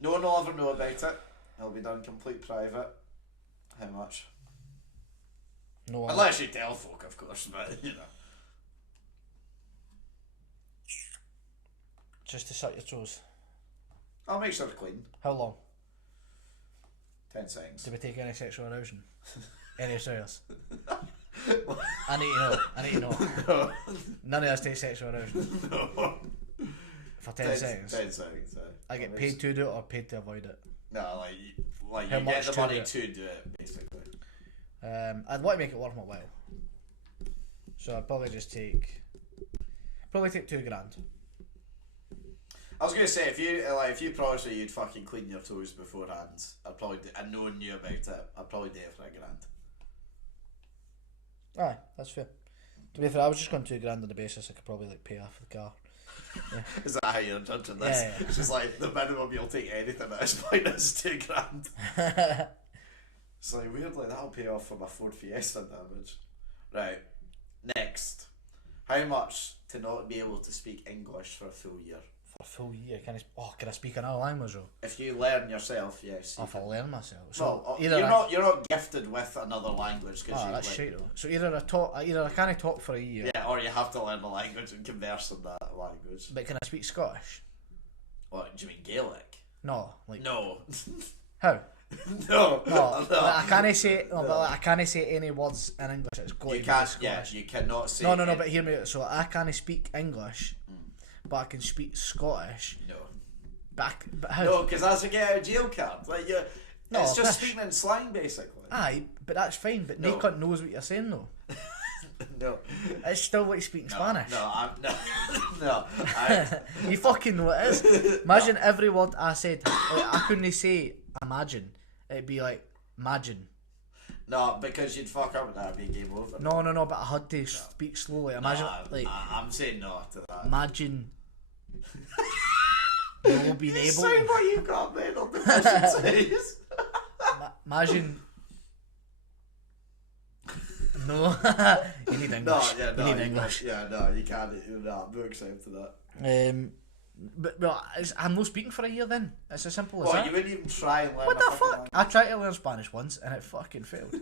No one will ever know about it. It'll be done complete private. How much? No one. Unless you tell folk, of course, but Just to suck your toes. I'll make sure they're clean. How long? 10 seconds. Do we take any sexual arousal? Any serious? I need to know. No. None of us take sexual arousal. No. For 10 seconds. 10 seconds, I get paid to do it or paid to avoid it. No, like How you much get the to money do it? to do it, basically. I'd want to make it worth my while. So I'd probably take 2 grand. I was gonna say if you promised me you'd fucking clean your toes beforehand, and no one knew about it, I'd probably do it for £1 grand. Aye, that's fair. To be fair, I was just going 2 grand on the basis I could probably pay off the car. Yeah. Is that how you're judging this? Yeah. It's just like the minimum you'll take anything at this point is £2 grand. It's like weirdly that'll pay off for my Ford Fiesta damage. Right. Next. How much to not be able to speak English for a full year? For a full year, can I speak another language though? If you learn yourself, yes. If I learn myself. So Well, either you're not gifted with another language because that's shit though. So either I can't talk for a year. yeah, or you have to learn the language and converse in that language. But can I speak Scottish? What do you mean Gaelic? No, like No. how? No. No, like, I can't say. No, but like, I can't say any words in English. It's got to You be can't. Scottish. Yeah, you cannot say. No. But hear me out. So I can't speak English, but I can speak Scottish. No. But how? No, because that's a get out of jail card. Like No, it's just fish. speaking in slang, basically. Aye, but that's fine. But no cunt knows what you're saying though. No. It's still like speaking Spanish. No. You fucking know it is. Imagine every word I said. Like, I couldn't say imagine. It'd be like imagine. No, because you'd fuck up with that and be game over. No, but I had to speak slowly. Imagine, I'm saying no to that. Imagine. No being able. Say what you got mental deficiencies. Imagine. No, you need English. You need English. You can't. No, I'm not excited to that. But I'm not speaking for a year then. It's as simple as that. You wouldn't even try and learn. What the fuck? I tried to learn Spanish once and it fucking failed.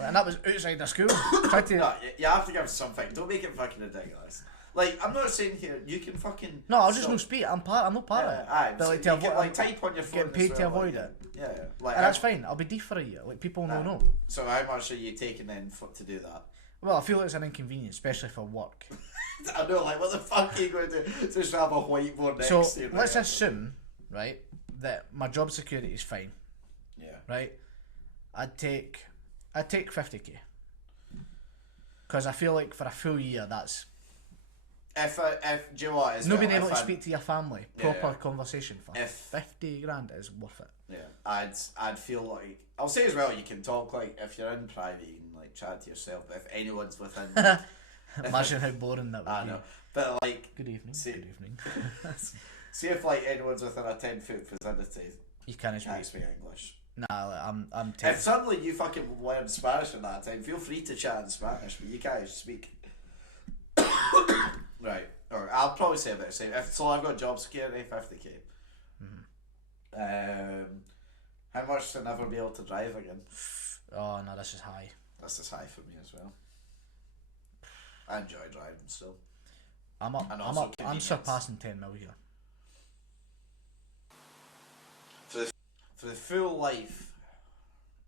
And that was outside the school. Tried to. No, you have to give something. Don't make it fucking ridiculous. Like, I'm not saying here you can fucking. No, I'll just no speak. I'm not part of it. Aye, But so like you to can, avoid, type on your phone. Getting paid as to well, avoid like, it. Yeah. Like, And that's fine. I'll be deaf for a year. Like people know. So how much are you taking then to do that? Well, I feel it's an inconvenience, especially for work. I know, like, what the fuck are you going to do? Just have a whiteboard next So to you. let's assume, right, that my job security is fine. Yeah. Right. I'd take 50k. Because I feel like for a full year, that's. If do you know what? Not being able to speak to your family, proper conversation for If 50 grand is worth it. Yeah, I'd feel like I'll say as well. You can talk like if you're in private, you can like chat to yourself. But if anyone's within, Imagine how boring that would be. I know. But like, good evening. Good evening. see if like anyone's within a 10-foot vicinity, you can't speak English. Nah, like, I'm. If suddenly you fucking learn Spanish at that time, feel free to chat in Spanish, but you can't speak. Right, or I'll probably say about the same. So I've got job security, 50k. How much to never be able to drive again? Oh no, this is high. This is high for me as well. I enjoy driving still. I'm surpassing 10 mil here. For the full life,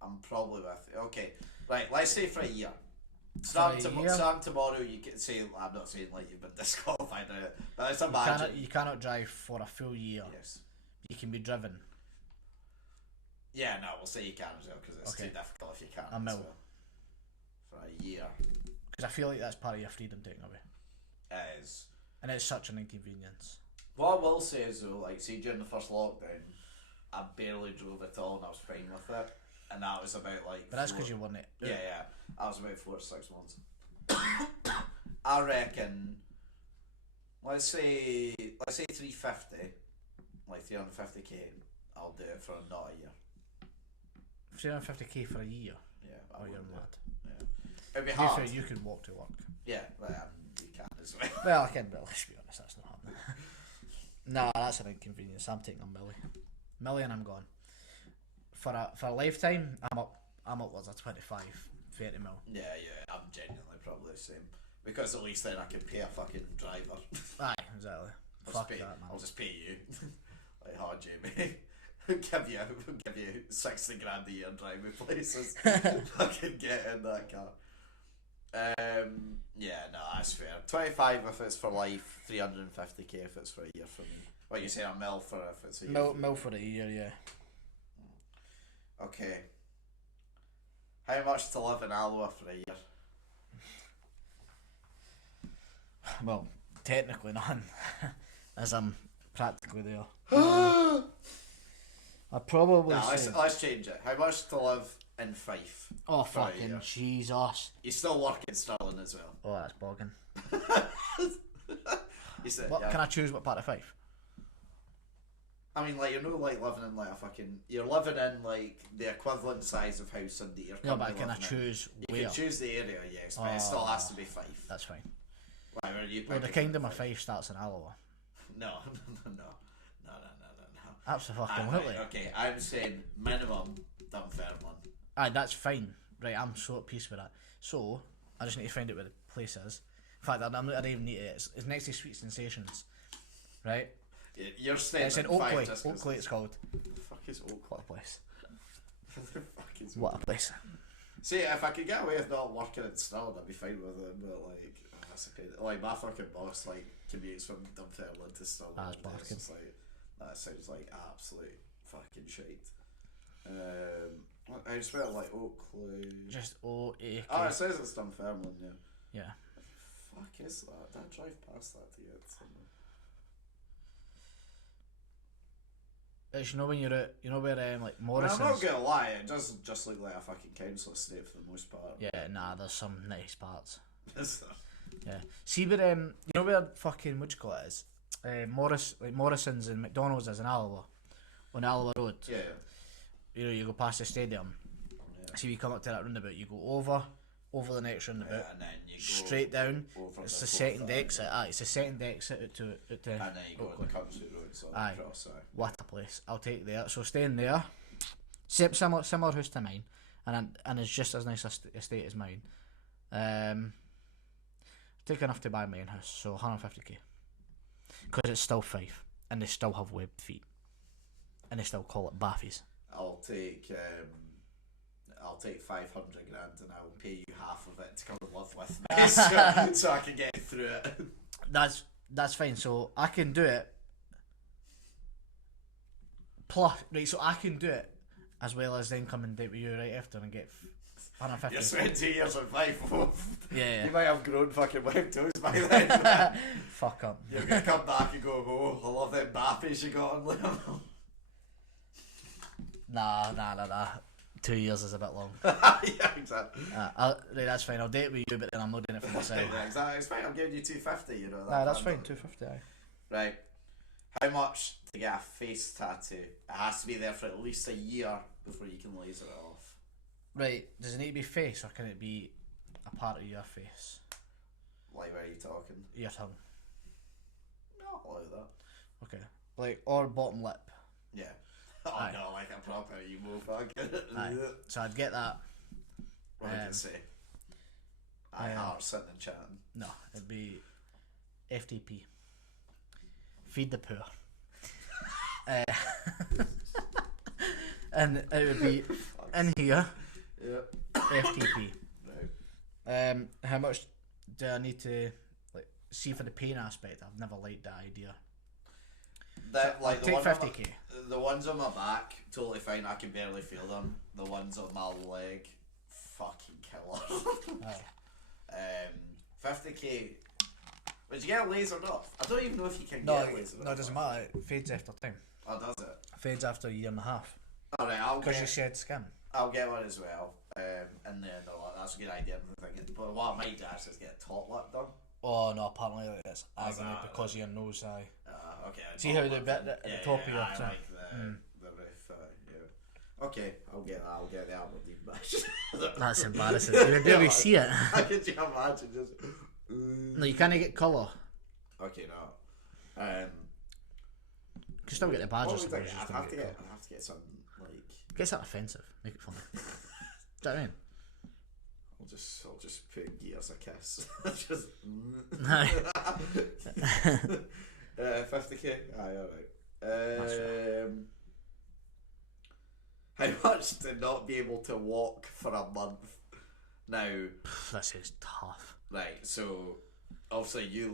I'm probably with it. Okay, right. Let's say for a year. Starting tomorrow, you can say, I'm not saying like you've been disqualified, but let's imagine. You cannot drive for a full year. Yes. You can be driven. Yeah, no, we'll say you can as well because it's too difficult if you can't. A mil. So, for a year. Because I feel like that's part of your freedom taken away. It is. And it's such an inconvenience. What I will say is though, like, see during the first lockdown, I barely drove at all and I was fine with it. And that was about like. But that's because you won it. Yeah. I was about 4 to 6 months. I reckon. Let's say 350, like 350k. I'll do it for not a year. 350k for a year. Yeah, oh, you're mad. Yeah, it'd be hard. You could walk to work. Yeah, you can as well. Well, I can, but let's be honest, that's not happening. Nah, that's an inconvenience. I'm taking a million. I'm gone. For a lifetime, I'm upwards of 25, 30 mil. Yeah, I'm genuinely probably the same. Because at least then I can pay a fucking driver. Aye, exactly. Fuck that, man. I'll just pay you. Like, oh, Jamie, give you 60 grand a year and drive me places. Fucking get in that car. Yeah, no, that's fair. 25 if it's for life, 350k if it's for a year for me. What you say, a mil for if it's a year? Mil for a year, yeah. Okay. How much to live in Alloa for a year? Well, technically none, as I'm practically there. I'd probably say... Let's change it. How much to live in Fife? Oh, fucking Jesus. You still work in Stirling as well. Oh, that's bogging. Yeah. Can I choose what part of Fife? I mean, like, you're not like living in like a fucking. You're living in like the equivalent size of house that you're. No, but can I choose where? You can choose the area, yes, but it still has to be Fife. That's fine. Whatever you. Well, the kingdom of Fife starts in Alloa. No. Absolutely. Okay, I'm saying minimum Dunfermline. Aye, that's fine. Right, I'm so at peace with that. So I just need to find out where the place is. In fact, I don't even need it. It's next to Sweet Sensations, right? You're staying. It's in Oakley. Oakley, it's called. What the fuck is Oakley? What a place. The fuck is what a place. See, if I could get away with not working at Stirling, I'd be fine with it. But like, that's okay. Like my fucking boss, like commutes from Dunfermline to Stirling. That's barking. Like, that sounds like absolute fucking shite. How do you spell it? Like Oakley? Just O-A-K. Oh, it says it's Dunfermline, yeah. Yeah. Fuck is that? Did I drive past that to get somewhere? It's, you know when you're at, you know where like I'm Morrison's. not gonna lie, it does just look like a fucking council estate for the most part. Yeah, nah, there's some nice parts. Is there? Yeah. See where you know where fucking what you call it is? Morrison's and McDonald's is in Alloa. On Alloa Road. Yeah. You know, you go past the stadium. Yeah. See, you come up to that roundabout, you go over the next roundabout, And then you go straight down. over It's the the second fourth exit. It's the second exit out to And then you go on Oakland. the country roads on Aye. the cross. Aye. What a place! I'll take there. So staying there, similar house to mine, and it's just as nice a estate as mine. Take enough to buy my own house, so 150k, because it's still 5, and they still have webbed feet, and they still call it baffies. I'll take 500 grand and I'll pay you half of it to come and live with me, so I can get through it. That's fine. So I can do it. Plus, right, so I can do it as well as then come and date with you right after and get 150. You spent 2 years of life. Yeah. You might have grown fucking web toes by then. Fuck up. You're gonna come back and go, oh, I love them baffies you got on Liverpool. Nah. 2 years is a bit long. Yeah, exactly. Right, that's fine. I'll date with you, but then I'm not doing it for myself. Yeah, exactly. It's fine. I'm giving you 250. You know. Nah, that's fine. 250. Aye. Right. How much to get a face tattoo? It has to be there for at least a year before you can laser it off. Right. Does it need to be face or can it be a part of your face? Like, where are you talking? Your tongue. Not like that. Okay. Like or bottom lip. Yeah. Oh Aye. no, like a proper emo fucking. Aye. So I'd get that. What did it say? I heart sitting and chatting. No, it'd be FTP. Feed the poor. And it would be in here. Yeah. FTP. Right. How much do I need to like see for the pain aspect? I've never liked that idea. That like Take 50k. The ones on my back, totally fine. I can barely feel them. The ones on my leg, fucking killer. Aye. 50k. Would you get it lasered off? I don't even know if you can No, get it lasered off. it doesn't matter. It fades after time. Oh, does it? Fades after a year and a half. Alright, I'll Because you get. shed skin. I'll get one as well. And then that's a good idea. I'm thinking, but what I might do actually is get a top lip done. Oh no, apparently it's How's agony that? because of your nose. Aye. Okay. See how the bit at the top of your I thing? like the roof. Yeah. Okay, I'll get that. I'll get the Aberdeen badge. That's embarrassing. You do we see it? How could you imagine just? No, you can't get colour. Okay, no. You can still get the badge. I What would I suppose. get? Just I'd don't have to get get. colour. I'd have to get something like. Get something offensive. Make it funny. Do you know what I mean? I'll just put gears a kiss. Just. Aye. 50k. Aye, alright. That's How much to not be able to walk for a month? Now, This is tough. right, so obviously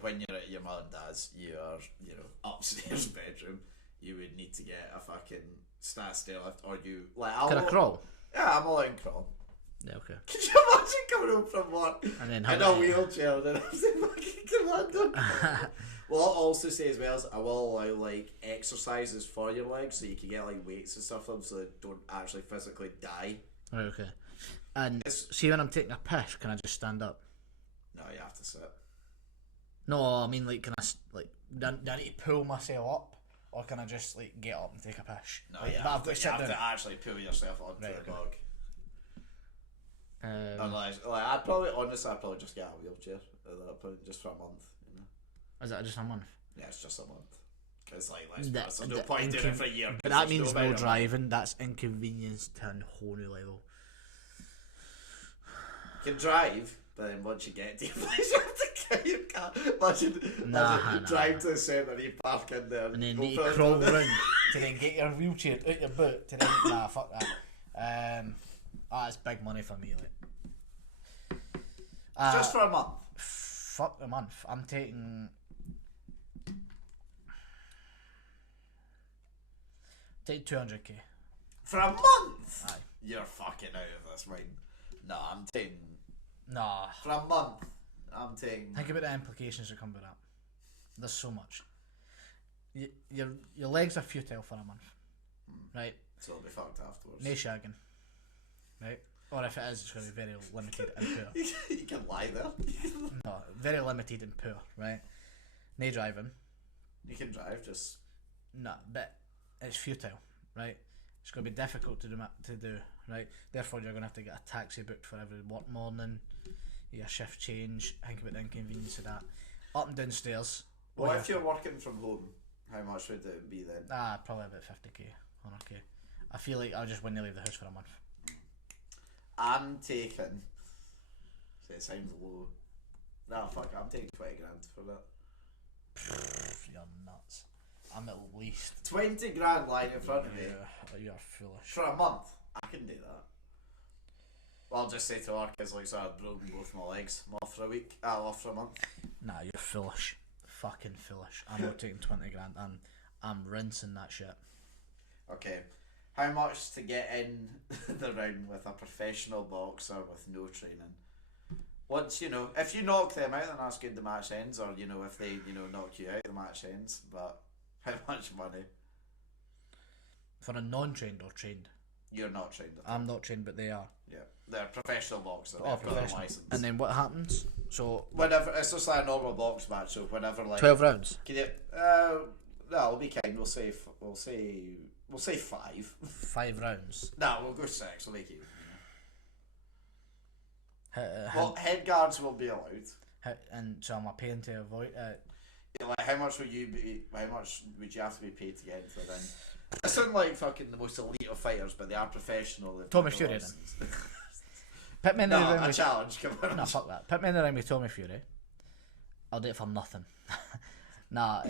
when you're at your mum and dad's, your upstairs bedroom, you would need to get a fucking stair lift, or you like. Can I crawl? Yeah, I'm allowed crawl. Yeah, okay. Could you imagine coming home from work And then in a wheelchair and then I'm saying fucking commander? Well, I'll also say as well as I will allow like exercises for your legs, so you can get like weights and stuff on, so they don't actually physically die. Right, okay. And It's- see when I'm taking a piss, can I just stand up? No, you have to sit. No, I mean like, can I do I need to pull myself up, or can I just like get up and take a piss? No, like, you but have, I've got to, to you sit have down. to actually pull yourself onto Right, the okay. bug. Unless, I'd probably just get a wheelchair at that point, just for a month. You know? Is that just a month? Yeah, it's just a month. Because let's be honest, there's no point doing it for a year. 'cause But that there's means better no month. driving. That's inconvenience to a whole new level. You can drive, but then once you get to your place, you have to get your car. Imagine Nah. drive to the centre, you park in there, And then go need for to a- crawl around to then get your wheelchair out your boot to then nah, fuck that. That's big money for me. Like. just for a month. Fuck the month. I'm taking. Take 200k. For a month? Aye. You're fucking out of this mind. No, I'm taking... Nah. For a month, I'm taking... Think about the implications that come with that. There's so much. Your legs are futile for a month. Right? So it'll be fucked afterwards. No shagging. Right? Or if it is, it's going to be very limited and poor. You can lie there. No, very limited and poor, right? No driving. You can drive, just... No, but it's futile, right? It's going to be difficult to do, right? Therefore, you're going to have to get a taxi booked for every work morning. Your shift change. Think about the inconvenience of that. Up and downstairs. Well, if you're working from home, how much would it be then? Probably about 50k, 100k. I feel like I just wouldn't leave the house for a month. I'm taking... So it sounds low. Nah, fuck, I'm taking 20 grand for that. You're nuts. I'm at least... 20 grand lying in front of me. You're foolish. For a month. I can do that. Well, I'll just say to our kids, like, so I've broken both my legs. I'm off for a week. Off for a month. Nah, you're foolish. Fucking foolish. I'm not taking 20 grand. I'm rinsing that shit. Okay. How much to get in the round with a professional boxer with no training? Once, if you knock them out, then that's good, the match ends. Or, if they, knock you out, the match ends. But how much money? For a non-trained or trained? You're not trained at all. I'm not trained, but they are. Yeah. They're professional boxers. Oh, professional. License. And then what happens? So... Whenever, it's just like a normal box match, so whenever, like... 12 rounds? Can you... no, we'll be kind. We'll say 5. 5 rounds? No, we'll go 6. We'll make it. Well, head guards will be allowed. And so am I paying to avoid... like, how much would you have to be paid to get into the ring? They sound like fucking the most elite of fighters, but they are professional. Tommy Fury, then. Put me in the ring a with... challenge, come on. No, fuck that. Put me in the ring with Tommy Fury. I'll do it for nothing. Nah,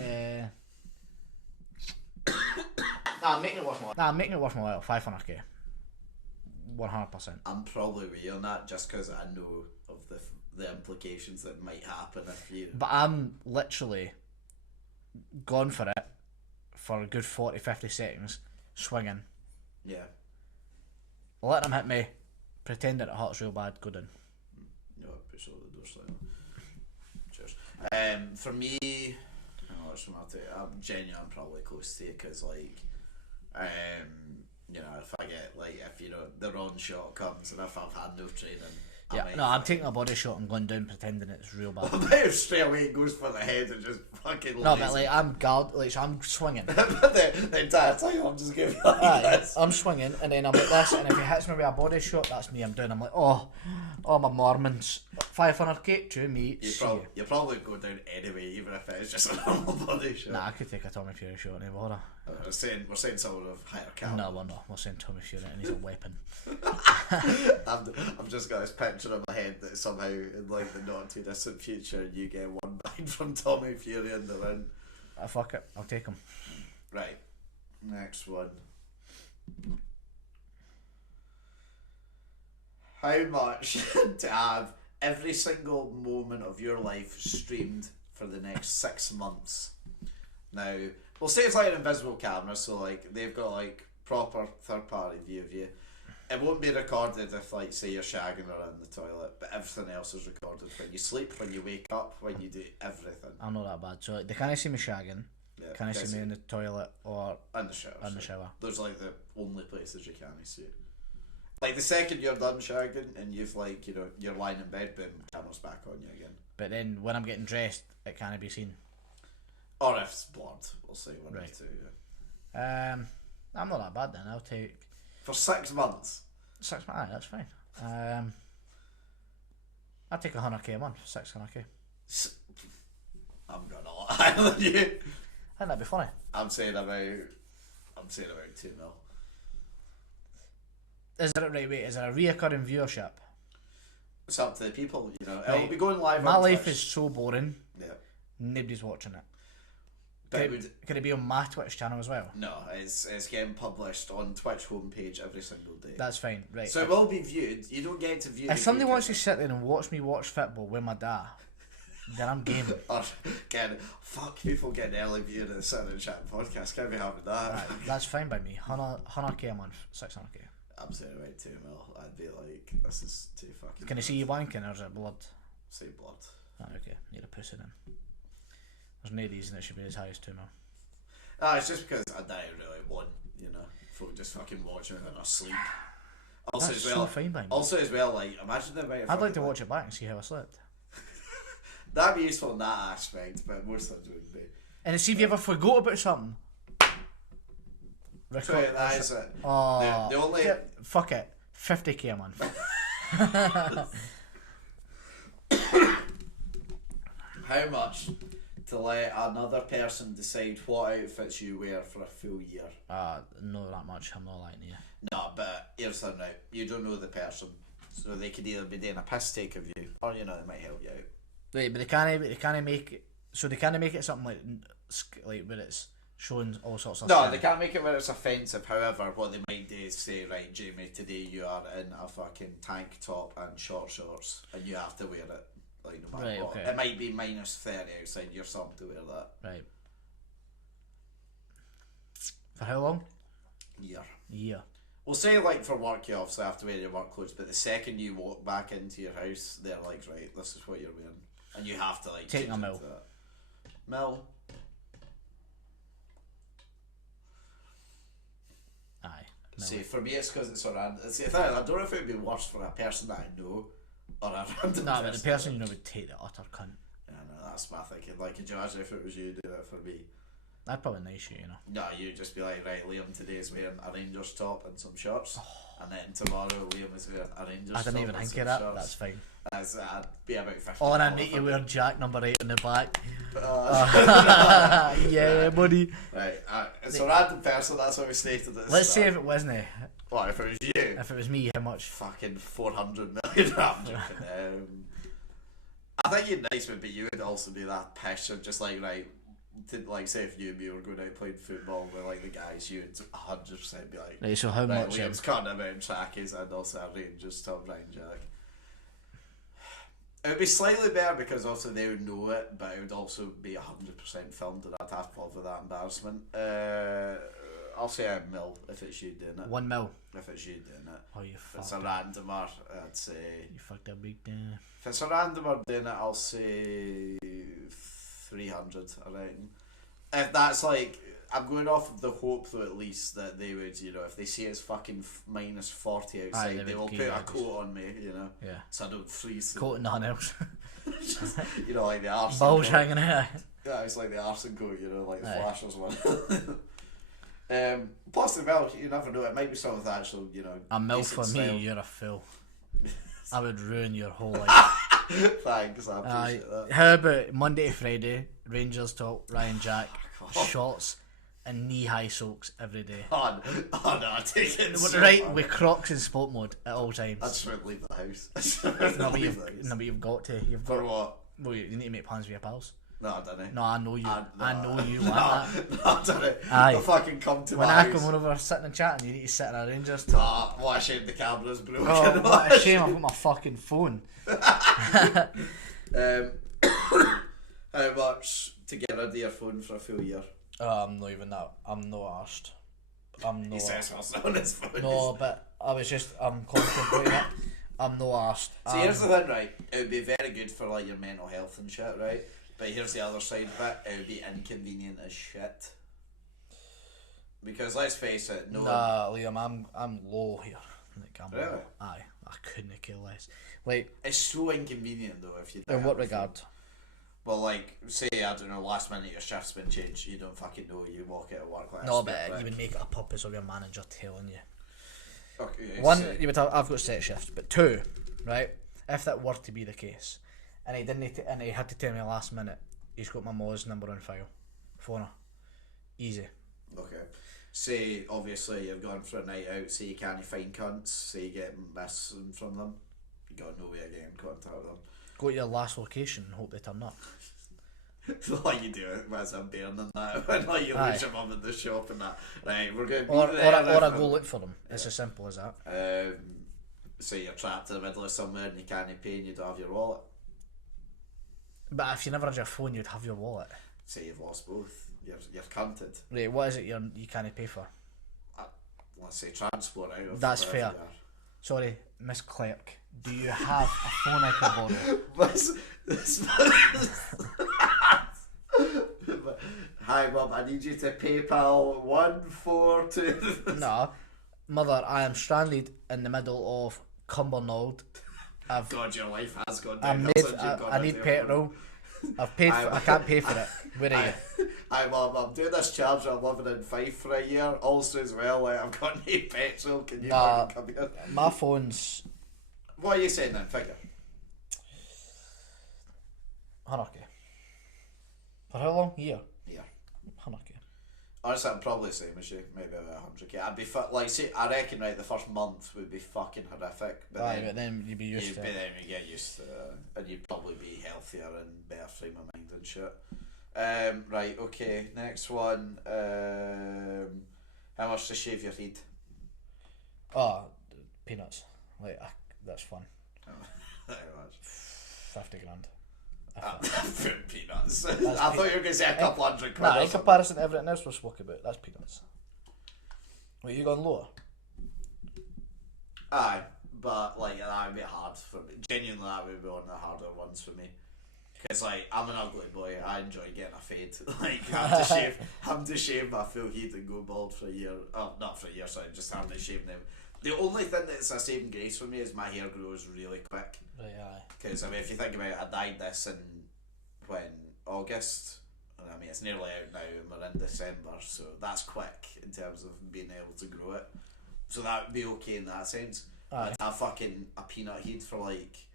I'm making it worth my while. I'm making it worth my while. 500k. 100%. I'm probably way on that just because I know of the implications that might happen if you... But I'm literally gone for it for a good 40-50 seconds, swinging. Yeah. Let them hit me, pretend that it hurts real bad, go down. No, I'm pretty sure the door's silent. Cheers. For me, I'm genuine, I'm probably close to it because, like, if I get, like, if, the wrong shot comes and if I've had no training, I'm taking a body shot and going down pretending it's real bad. What about straight away it goes for the head and just fucking No, but like, I'm so I'm swinging. the entire time I'm just giving like this. I'm swinging and then I'm like this, and if he hits me with a body shot, that's me, I'm down. I'm like, oh my Mormons. 500k to me. You probably go down anyway, even if it's just a normal body shot. Nah, I could take a Tommy Fury shot, no bother. We're saying someone of higher caliber. No, we're not. We're saying Tommy Fury and he's a weapon. I've just got this picture in my head that somehow in like the not too distant future you get one bind from Tommy Fury in the ring. Fuck it, I'll take him. Right, next one. How much to have every single moment of your life streamed for the next 6 months? Now, we'll say it's like an invisible camera, so like they've got like proper third party view of you. It won't be recorded if, like, say you're shagging or in the toilet, but everything else is recorded when you sleep, when you wake up, when you do everything. I'm not that bad. So they can't see me shagging. Yeah, can I see me in the toilet or in the shower? In the shower. Those are like the only places you can't see. Like the second you're done shagging and you've like you're lying in bed, boom, camera's back on you again. But then when I'm getting dressed, it can't be seen. Or if it's blurred, we'll say one right. or two. Yeah. I'm not that bad then. I'll take for 6 months. 6 months, that's fine. I'll take 100k a month, 600k. I'm going a lot higher than you. I think that'd be funny. I'm saying about 2 mil. Is it right? Wait, is it a reoccurring viewership? It's up to the people, It'll Right. be going live. My on life Twitch. is so boring. Yeah. Nobody's watching it. But Could it be on my Twitch channel as well? No, it's getting published on Twitch homepage every single day. That's fine, right. So it will be viewed. You don't get to view if it. somebody wants to sit there and watch me watch football with my dad, then I'm game. Or getting fuck people getting early viewing of the Sitting and Chatting podcast. Can't be having that. Right, that's fine by me. 100k a month, 600k. I'm saying about 2 mil. I'd be like, this is too fucking. Can you see you wanking or is it blood? Say blood. Oh, okay, need to push it in. There's no reason it should be as high as 2 mil. Ah, it's just because I don't really want, you know, folk just fucking watching it in our sleep. Also That's as well, so fine by me. Also as well, like imagine the amount of I'd like to fucking, watch it back and see how I slept. that'd be useful in that aspect, but most things wouldn't be. And see if you ever forgot about something. So that is it. Oh, The only yeah, fuck it. 50k a month. how much to let another person decide what outfits you wear for a full year? Not that much. I'm not lying to you. No, but here's the thing, right? You don't know the person, so they could either be doing a piss take of you, or you know they might help you out. Right, but they can't make it. So they can't make it something like where it's showing all sorts of No, stuff. they can't make it where it's offensive. However, what they might do is say, right, Jamie, today you are in a fucking tank top and short shorts, and you have to wear it. Like no matter Right, what. okay. It might be minus 30 outside. You're something to wear that. Right. For how long? Year. Yeah. We'll say like for work you obviously have to wear your work clothes, but the second you walk back into your house, they're like, right, this is what you're wearing, and you have to like Take change a it mil. to that. Mil. Aye. No. See, for me it's because it's a random. See, the thing is, I don't know if it would be worse for a person that I know or a random Nah, but the person you know would take the utter cunt. Yeah, no, that's my thinking. Like, could you imagine if it was you doing it for me? I'd probably nice you, you know. No, you'd just be like, right, Liam today's wearing a Rangers top and some shorts, and then tomorrow Liam is wearing a Rangers top. I didn't even and think some of that. shorts. That's fine. I'd be about 50. Oh, and I'd make you wear Jack number 8 on the back. Uh, Yeah, buddy. Right, it's a random person, that's what we stated at the Let's start. say if it wasn't. What, if it was you? If it was me, how much? Fucking 400 million. I'm joking. I think you'd nice one, but you would also be that passionate, just like, right, to, like, say if you and me were going out playing football with like the guys, you would 100% be like, Right, so how right, much? Liam's cutting him out in trackies and also a Rangers top Ryan Jack. It would be slightly better because also they would know it, but it would also be 100% filmed and I'd have to live with that embarrassment. I'll say a mil if it's you doing it. 1 mil. If it's you doing it. Oh, you If it's fucked a up. randomer, I'd say. You fucked up big If it's a randomer doing it, I'll say 300, I reckon. If that's like, I'm going off of the hope though at least that they would, you know, if they see it's fucking minus 40 outside, they they would will give put you a a coat on me, you know, Yeah. so I don't freeze. Coat and nothing else. You know, like the arson Balls coat. hanging out. Yeah, it's like the arson coat, you know, like the Aye. Flashers one. Plus the mil, you never know, it might be something with actual, you know, A mil decent for me, style. you're a fool. I would ruin your whole life. Thanks, I appreciate that. How about Monday to Friday, Rangers top, Ryan Jack, Oh. shorts, and knee-high socks every day. Oh no, I take it. So Right, hard. with Crocs in sport mode at all I times. just won't leave the house. I just won't No, but leave the house. you've got to. You've For got. what? Well, you need to make plans with your pals. No, I don't know. No, I know you. I know you no, want that. No, I don't know. Aye. They'll fucking come to When my I house. come over sitting and chatting, you need to sit in a Rangers top. Ah, what a shame the camera's broken. Oh, what a shame! I've got my fucking phone. How much to get rid of your phone for a full year? I'm not even that. I'm not arsed. I'm He not. says what's on his phone. No, but I'm contemplating it. I'm not arsed. See, here's the thing, right? It would be very good for like your mental health and shit, right? But here's the other side of it. It would be inconvenient as shit. Because let's face it, no. Nah, Liam, I'm low here. Like, I'm Really? low. Aye, I couldn't care less. Like, It's so inconvenient though if you. in what regard? Well, like, say, I don't know, last minute your shift's been changed, you don't fucking know, you walk out of work like No, that's but you would make it a purpose of your manager telling you. Okay, One, so- you would have, I've got set shifts, but two, right? If that were to be the case, and he didn't, and he had to tell me last minute, he's got my Moz number on file, phone her, easy. Okay. Say, obviously, you've gone for a night out, say you can't find cunts, say you get missing from them, you got no way of getting in contact with them. Go to your last location and hope they turn up. Like you do it as I'm bearing than that, when like you Aye. lose your mum in the shop and that. Right, we're going to Or, be or, there. I, or I go look for them. It's as simple as that. Say you're trapped in the middle of somewhere and you can't pay and you don't have your wallet. But if you never had your phone, you'd have your wallet. Say you've lost both. You're cunted. Right, what is it you can't pay for? Let's say transport out of That's wherever fair. you are. Sorry, Miss Clerk. Do you have a phone I can borrow? Hi Mum, I need you to PayPal 142. No. Mother, I am stranded in the middle of Cumbernauld. God, your life has gone I down. need petrol. I've paid I can't pay for it. Where are you? Hi Mum, I'm doing this charge. I'm living in Fife for a year. Also as well, like, I've got no petrol. Can you come here? My phone's... What are you saying then, figure? 100k. For how long? Year? Yeah. 100k. Honestly, I'm probably the same as you, maybe about 100k. I'd be like, see, I reckon right, the first month would be fucking horrific, but then you'd be used to it. Then you get used to it, and you'd probably be healthier and better frame of mind and shit. Right, okay, next one. How much to shave your head? Oh, peanuts. Like, that's fun. How much? 50 grand. Peanuts. I thought you were going to say a couple hundred quid. Nah, in comparison to everything else we're spoken about, that's peanuts. Wait, you going lower? Aye, but like that would be hard for me. Genuinely, that would be one of the harder ones for me. Because like I'm an ugly boy, I enjoy getting a fade. Like having to shave my full head and go bald for a year. Oh, not for a year. Sorry, just having to shave them. The only thing that's a saving grace for me is my hair grows really quick. Right, aye. Because I mean, if you think about it, I dyed this in August. And I mean, it's nearly out now, and we're in December, so that's quick in terms of being able to grow it. So that would be okay in that sense. Aye. I'd have fucking a peanut head for like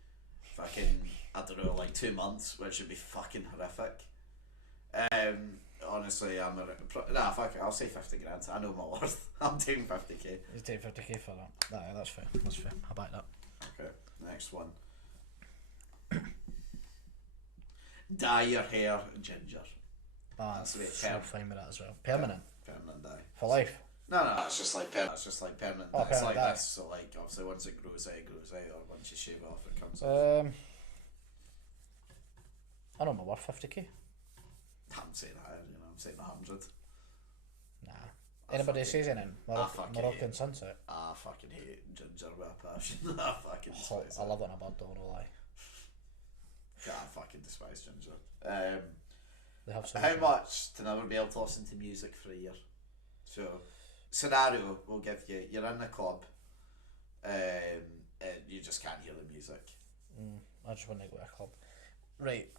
fucking, I don't know, like 2 months, which would be fucking horrific. Honestly, fuck it, I'll say 50 grand. I know my worth. I'm taking 50k. You take 50k for that. Nah, that's fair. That's fair. I back that. Okay, next one. Dye your hair ginger. That's so fine with that as well. Permanent. Permanent dye. For life. No, it's just like permanent. It's just like permanent. Oh, It's permanent like dye. this. So like, obviously, once it grows out, it grows out, or once you shave off, it comes off. I know my worth 50k. I'm saying higher, I'm saying 100. Nah. Anybody says anything? Moroccan sunset. I fucking hate ginger with a passion. I fucking despise I love it in a bird, don't lie. Yeah, I fucking despise ginger. They have so how much to never be able to listen to music for a year? So, scenario we'll give you: you're in a club, and you just can't hear the music. I just want to go to a club. Right.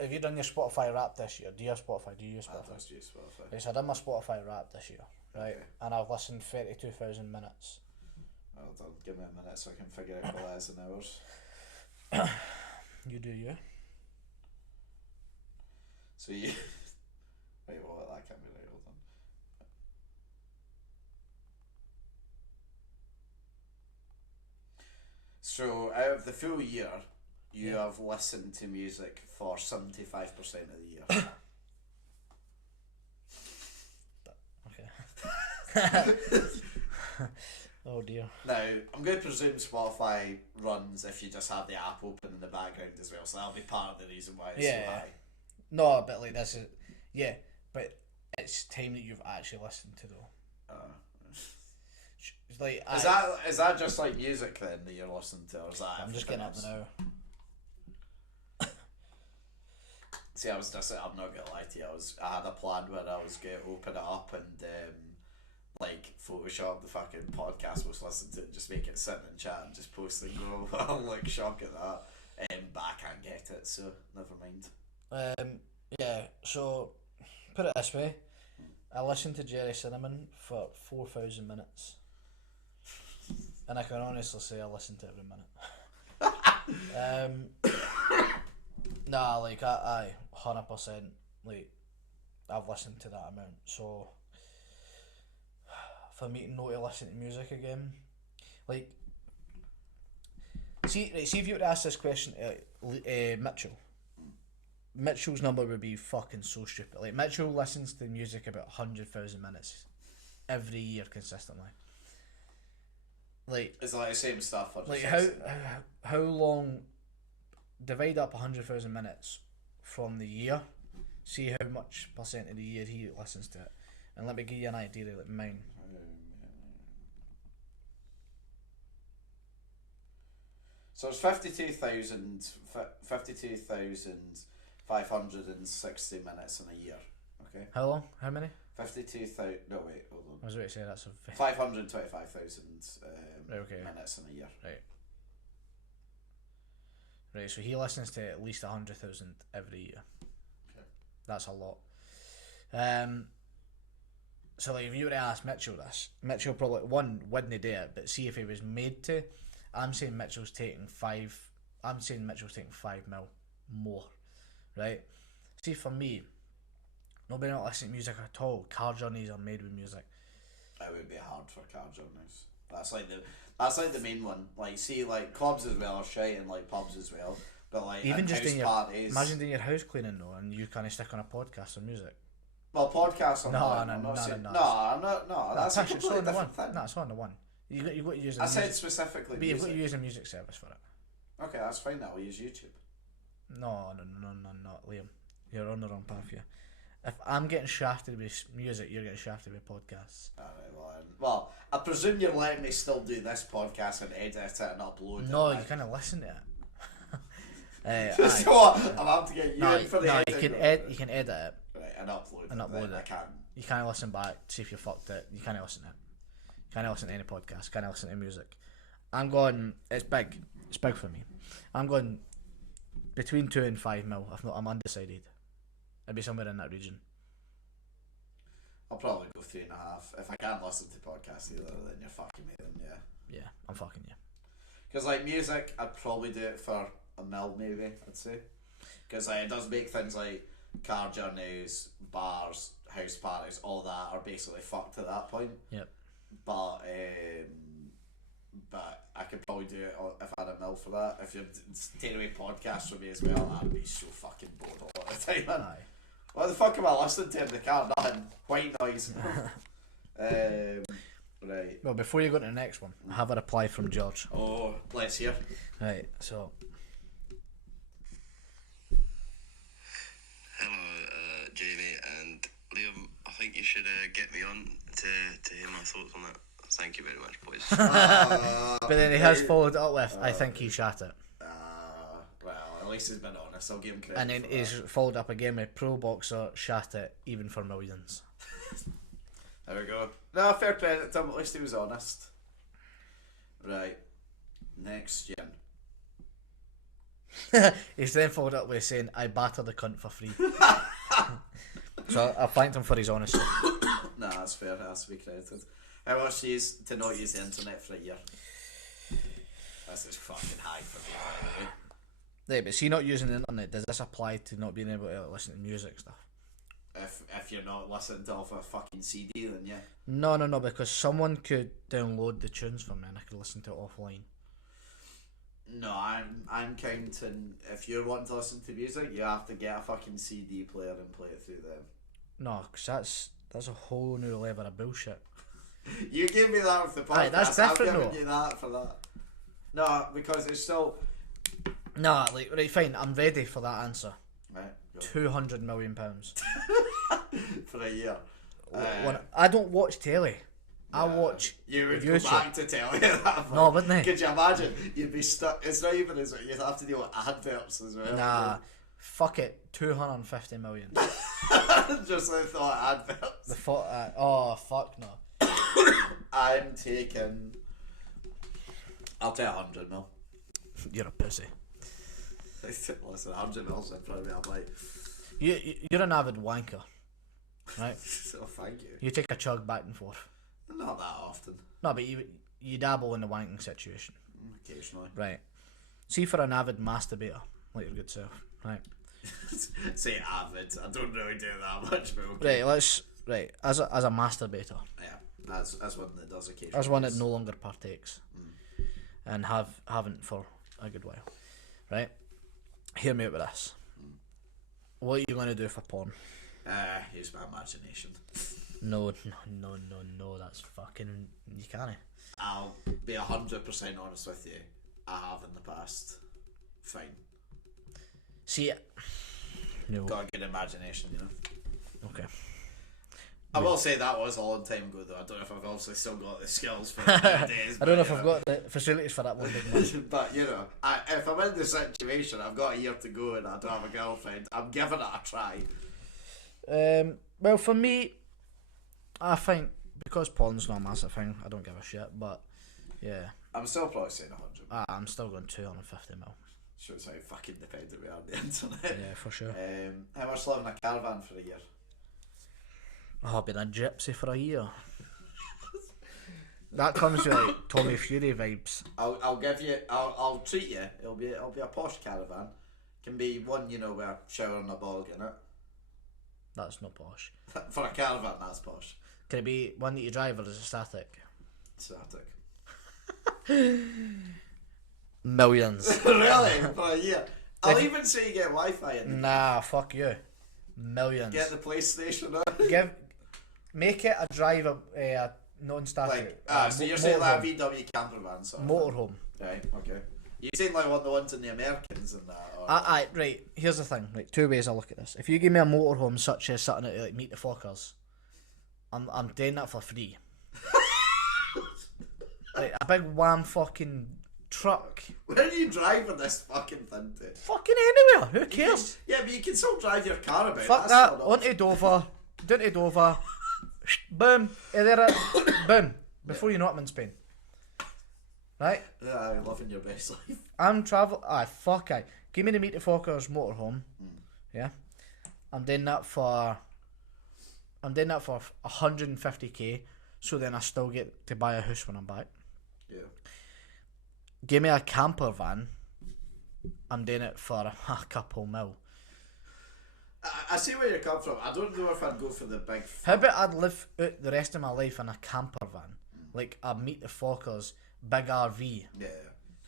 Have you done your Spotify Wrap this year? Do you have Spotify? Do you use Spotify? I just use Spotify. Right, so I done my Spotify Wrap this year, right? Okay. And I've listened 32,000 minutes. Well done. Give me a minute so I can figure out what that is in hours. You do you? So you... Wait, what? That can't be right. Hold on. So, out of the full year, you have listened to music for 75% of the year. Okay. Oh dear. Now, I'm going to presume Spotify runs if you just have the app open in the background as well, so that'll be part of the reason why it's so high. No, but like this is... Yeah, but it's time that you've actually listened to though. It's like... Is that just like music then that you're listening to, or is that... I'm just getting up now. See, I'm not gonna lie to you, I had a plan where I was going to open it up and like Photoshop the fucking podcast was listening to it, just make it sit and chat and just post and go. I'm like shocked at that, but I can't get it, so never mind. Yeah, so put it this way, I listened to Jerry Cinnamon for 4,000 minutes, and I can honestly say I listen to every minute. Nah, like I 100%, like I've listened to that amount. So for me not to listen to music again, like see if you were to ask this question to Mitchell's number would be fucking so stupid. Like Mitchell listens to music about 100,000 minutes every year consistently. Like it's like the same stuff. Like how long divide up 100,000 minutes from the year. See how much percent of the year he listens to it, and let me give you an idea of like mine. So it's 52,560 minutes in a year. Okay. How long? How many? 52,000. No wait, hold on. I was about to say that's 525,000 Right, okay. minutes in a year. Right, so he listens to at least 100,000 every year. Okay. That's a lot. So like if you were to ask Mitchell this, Mitchell probably wouldn't do it, but see if he was made to. I'm saying Mitchell's taking 5 mil more, right? See, for me, nobody not listening to music at all. Car journeys are made with music. It would be hard for car journeys. That's like the main one. Like, see, like clubs as well are shite, and like pubs as well. But like Even just house in your parties. imagine doing your house cleaning though, and you kind of stick on a podcast or music. Well, podcasts. I'm not. That's a completely different thing. No, it's on the one. You got to use. I said specifically. But you've got to use a music service for it. Okay, that's fine. I'll use YouTube. No, Liam. You're on the wrong path here. If I'm getting shafted with music, you're getting shafted with podcasts. Alright, well, I presume you're letting me still do this podcast and edit it and upload it. No, you kind of listen to it. So what? I'm having to get you in for the editing. You can edit it. Right, and upload it. I can. You can't listen back, see if you fucked it. You can't listen to it. You can't listen to any podcast. Can't listen to music. I'm going. It's big. It's big for me. I'm going between 2 and 5 mil. If not, I'm undecided. It'd be somewhere in that region. I'll probably go 3.5. If I can't listen to podcasts either, then you're fucking me. Then yeah, I'm fucking you. Because like music, I'd probably do it for a mil, maybe. I'd say. Because like, it does make things like car journeys, bars, house parties, all that are basically fucked at that point. Yep. But I could probably do it if I had a mil for that. If you're taking away podcasts from me as well, I'd be so fucking bored a lot of the time. Aye. What the fuck am I listening to in the car? Nothing. White noise. Right. Well, before you go to the next one, I have a reply from George. Oh, let's hear. Right, so. Hello, Jamie and Liam. I think you should get me on to hear my thoughts on that. Thank you very much, boys. But then he has followed up with, I think he shat it. Well, at least he's been honest. I'll give him credit. And then he's followed up again with pro boxer shat it even for millions. There we go. No, fair credit to him. At least he was honest. Right. Next gen. He's then followed up with saying, I batter the cunt for free. So I thanked him for his honesty. Nah, that's fair. It has to be credited. How much he is to not use the internet for a year? That's just fucking high for me, by the way. Yeah, but see, not using the internet, does this apply to not being able to listen to music stuff? If you're not listening to off a fucking CD, then yeah. No, because someone could download the tunes for me and I could listen to it offline. No, I'm counting. If you're wanting to listen to music, you have to get a fucking CD player and play it through them. No, because that's a whole new level of bullshit. You gave me that with the podcast. Aye, that's different, I'm giving though. you that for that. No, because it's still. Nah, like, right, fine, I'm ready for that answer. Right, go. £200 million. For a year. When I don't watch telly. I watch You would YouTube. go back to telly at that point. No, wouldn't I? Could you imagine? You'd be stuck. It's not even as you'd have to deal with adverts as well. Nah, fuck it, 250 million. Just the thought of adverts. The thought, oh fuck no. I'm taking. I'll take 100 mil. You're a pussy. Listen, 100 mil in front of me. I'm like, You're an avid wanker, right? so thank you. You take a chug back and forth. Not that often. No, but you dabble in the wanking situation. Occasionally. Right. See, for an avid masturbator, like your good self, right? Say avid. I don't really do that much, but okay. Right, as a masturbator. Yeah, as one that does occasionally. As one that no longer partakes. And haven't for a good while. Right? Hear me out with this. What are you going to do for porn? Use my imagination. No, that's fucking... You can't. I'll be 100% honest with you. I have in the past. Fine. See, no. Got a good imagination, you know. Okay. I will say that was a long time ago though. I don't know if I've obviously still got the skills for it nowadays. I don't know if I've got the facilities for that one big man. But you know, if I'm in the situation, I've got a year to go and I don't have a girlfriend, I'm giving it a try. Well, for me, I think because porn's not a massive thing, I don't give a shit. But yeah, I'm still probably saying 100. I'm still going 250 mil. Shows how fucking dependent we are on the internet. Yeah, for sure. How much living in a caravan for a year? Oh, I've been a gypsy for a year. That comes with like Tommy Fury vibes. I'll give you. I'll treat you. It'll be a posh caravan. Can be one, you know, with a shower and a bog in it. That's not posh. For a caravan, that's posh. Can it be one that you drive or is it static? Static. Millions. Really? For a year? I'll even say you get Wi-Fi in it. Nah, fuck you. Millions. Get the PlayStation on. Make it a drive a non-static. So you're saying like a VW camper van sort of motorhome. thing. Right, okay. You saying like one of the ones in the Americans and that? Or... Right, here's the thing. Like, two ways I look at this. If you give me a motorhome such as something like Meet the Fockers, I'm doing that for free. Like, a big wham fucking truck. Where are you driving this fucking thing to? Fucking anywhere, who cares? Yeah, but you can still drive your car about. Fuck that, onto Dover, down to Dover, boom, there it, boom, before you know it, I'm in Spain. Right? Yeah, I'm living your best life. I'm fuck I. Give me the Meet the Fockers motorhome. Yeah. I'm doing that for 150k, so then I still get to buy a house when I'm back. Yeah. Give me a camper van. I'm doing it for a couple mil. I see where you come from. I don't know if I'd go for the big. How about I'd live out the rest of my life in a camper van, like a Meet the Fockers big RV. Yeah.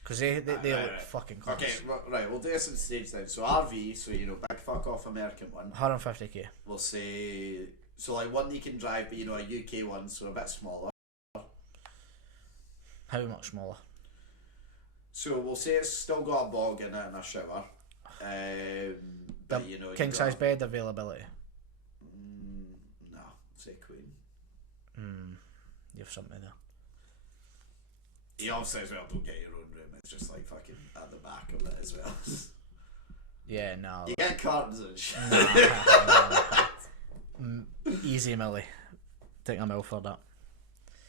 Because they look fucking close. Okay, right. We'll do this in stage then. So RV, so you know, big fuck off American one. 150k. We'll say so like one you can drive, but you know a UK one, so a bit smaller. How much smaller? So we'll say it's still got a bog in it and a shower. But you know, king size bed availability. No, say queen. You have something there. You obviously as well don't get your own room. It's just like fucking at the back of it as well. Yeah, no. You get curtains and shit. Easy, Millie. Take a mil for that.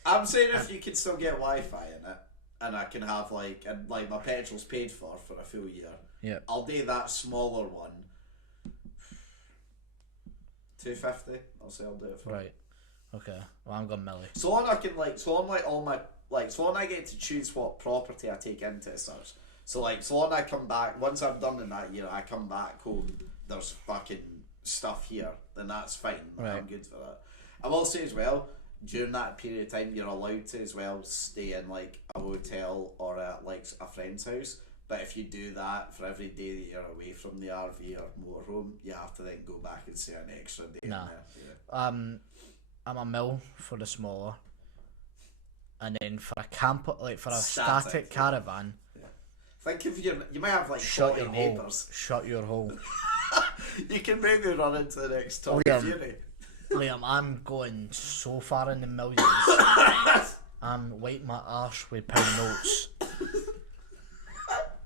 I'm saying if you can still get Wi-Fi in it, and I can have like my petrol's paid for a full year. Yeah. I'll do that smaller one. 250. I'll say I'll do it for. Right. Okay. Well, I'm going Millie. So long I can so long I get to choose what property I take into it such. So long I come back once I'm done in that year, I come back home. There's fucking stuff here. Then that's fine. Like, right. I'm good for that. I will say as well. During that period of time, you're allowed to as well stay in like a hotel or at like a friend's house. But if you do that for every day that you're away from the RV or motorhome, you have to then go back and stay an extra day in there. Yeah. I'm a mil for the smaller, and then for a camper, like for a static caravan. Yeah. Think if you might have like shut 40 your neighbours. hole. Shut your hole. You can maybe run into the next Tommy Fury. Liam, I'm going so far in the millions. I'm wiping my arse with pound notes.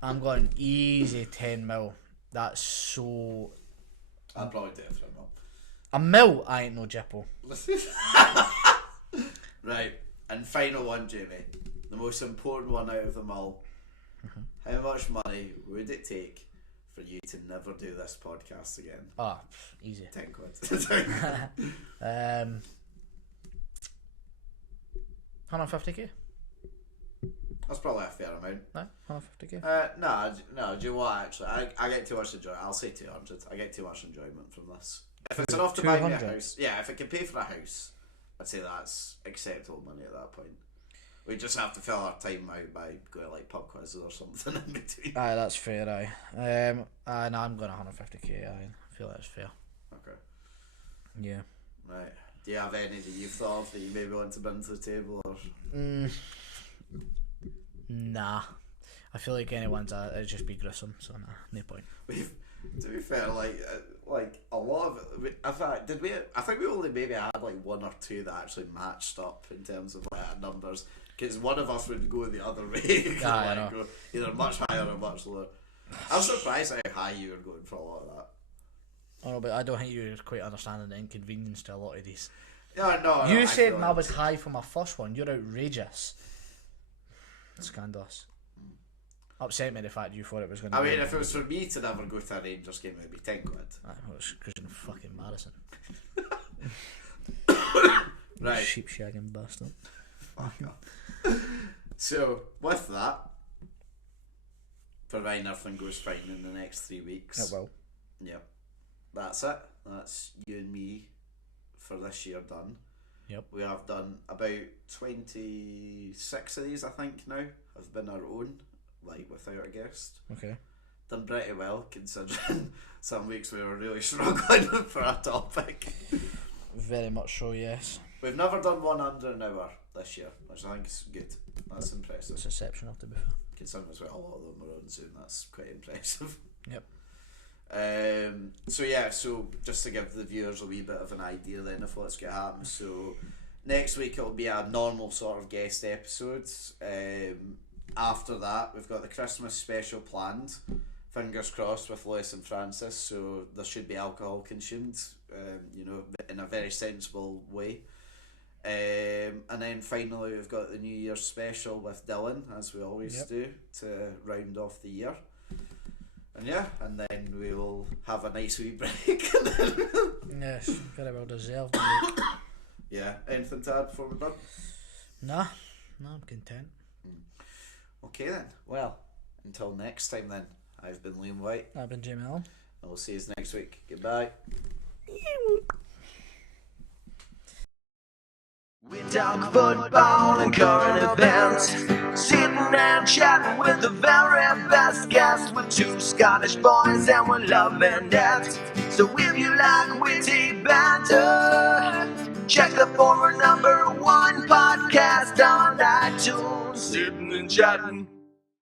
I'm going easy 10 mil. That's so. I'd probably do it for a mil. A mil? I ain't no Jippo. Right, and final one, Jamie. The most important one out of them all. How much money would it take for you to never do this podcast again? Ah, easy. 10 quid. 150k? That's probably a fair amount. No, 150k. No, do you know what, actually? I get too much enjoyment. I'll say 200. I get too much enjoyment from this. If it's enough to buy me a house, yeah, if it can pay for a house, I'd say that's acceptable money at that point. We just have to fill our time out by going like pub quizzes or something in between. Aye, that's fair, aye. No, I'm going 150k, I feel that's fair. Okay. Yeah. Right. Do you have any that you've thought of that you maybe want to bring to the table? Or? Nah. I feel like anyone's it'd just be gruesome, so nah, no point. To be fair, like a lot of it, in fact, I think we only maybe had like one or two that actually matched up in terms of like numbers. Because one of us would go the other way, I know. go either much higher or much lower. I'm surprised how high you were going for a lot of that. Oh, but I don't think you're quite understanding the inconvenience to a lot of these. Yeah, no. You said I was high for my first one. You're outrageous. Scandalous. Upset me the fact you thought it was going to I mean, if it was for me to never go to a Rangers game, it would be 10 quid. It was Christian fucking embarrassing. Right. Sheep shagging bastard. So, with that, providing everything goes fine in the next 3 weeks. It will. Yep. That's it. That's you and me for this year done. Yep. We have done about 26 of these, I think, now. Have been our own, like without a guest. Okay. Done pretty well, considering some weeks we were really struggling for a topic. Very much so, yes. We've never done one under an hour this year, which I think is good. That's impressive. It's exceptional, to be fair. Considering as well a lot of them are on Zoom, that's quite impressive. Yep. So just to give the viewers a wee bit of an idea then of what's going to happen. So next week it'll be a normal sort of guest episode. After that we've got the Christmas special planned, fingers crossed, with Lewis and Francis, so there should be alcohol consumed, in a very sensible way. And then finally we've got the New Year's special with Dylan, as we always do, to round off the year. And and then we will have a nice wee break. Yes, very well deserved. Yeah, anything to add before we're done? Nah, I'm content. Okay then, well, until next time then, I've been Liam Whyte. I've been Jamie Allan. And we'll see you next week. Goodbye. We talk football and current events, sitting and chatting with the very best guests, with two Scottish boys and we're loving it. So if you like witty banter, check the former #1 podcast on iTunes, sitting and chatting.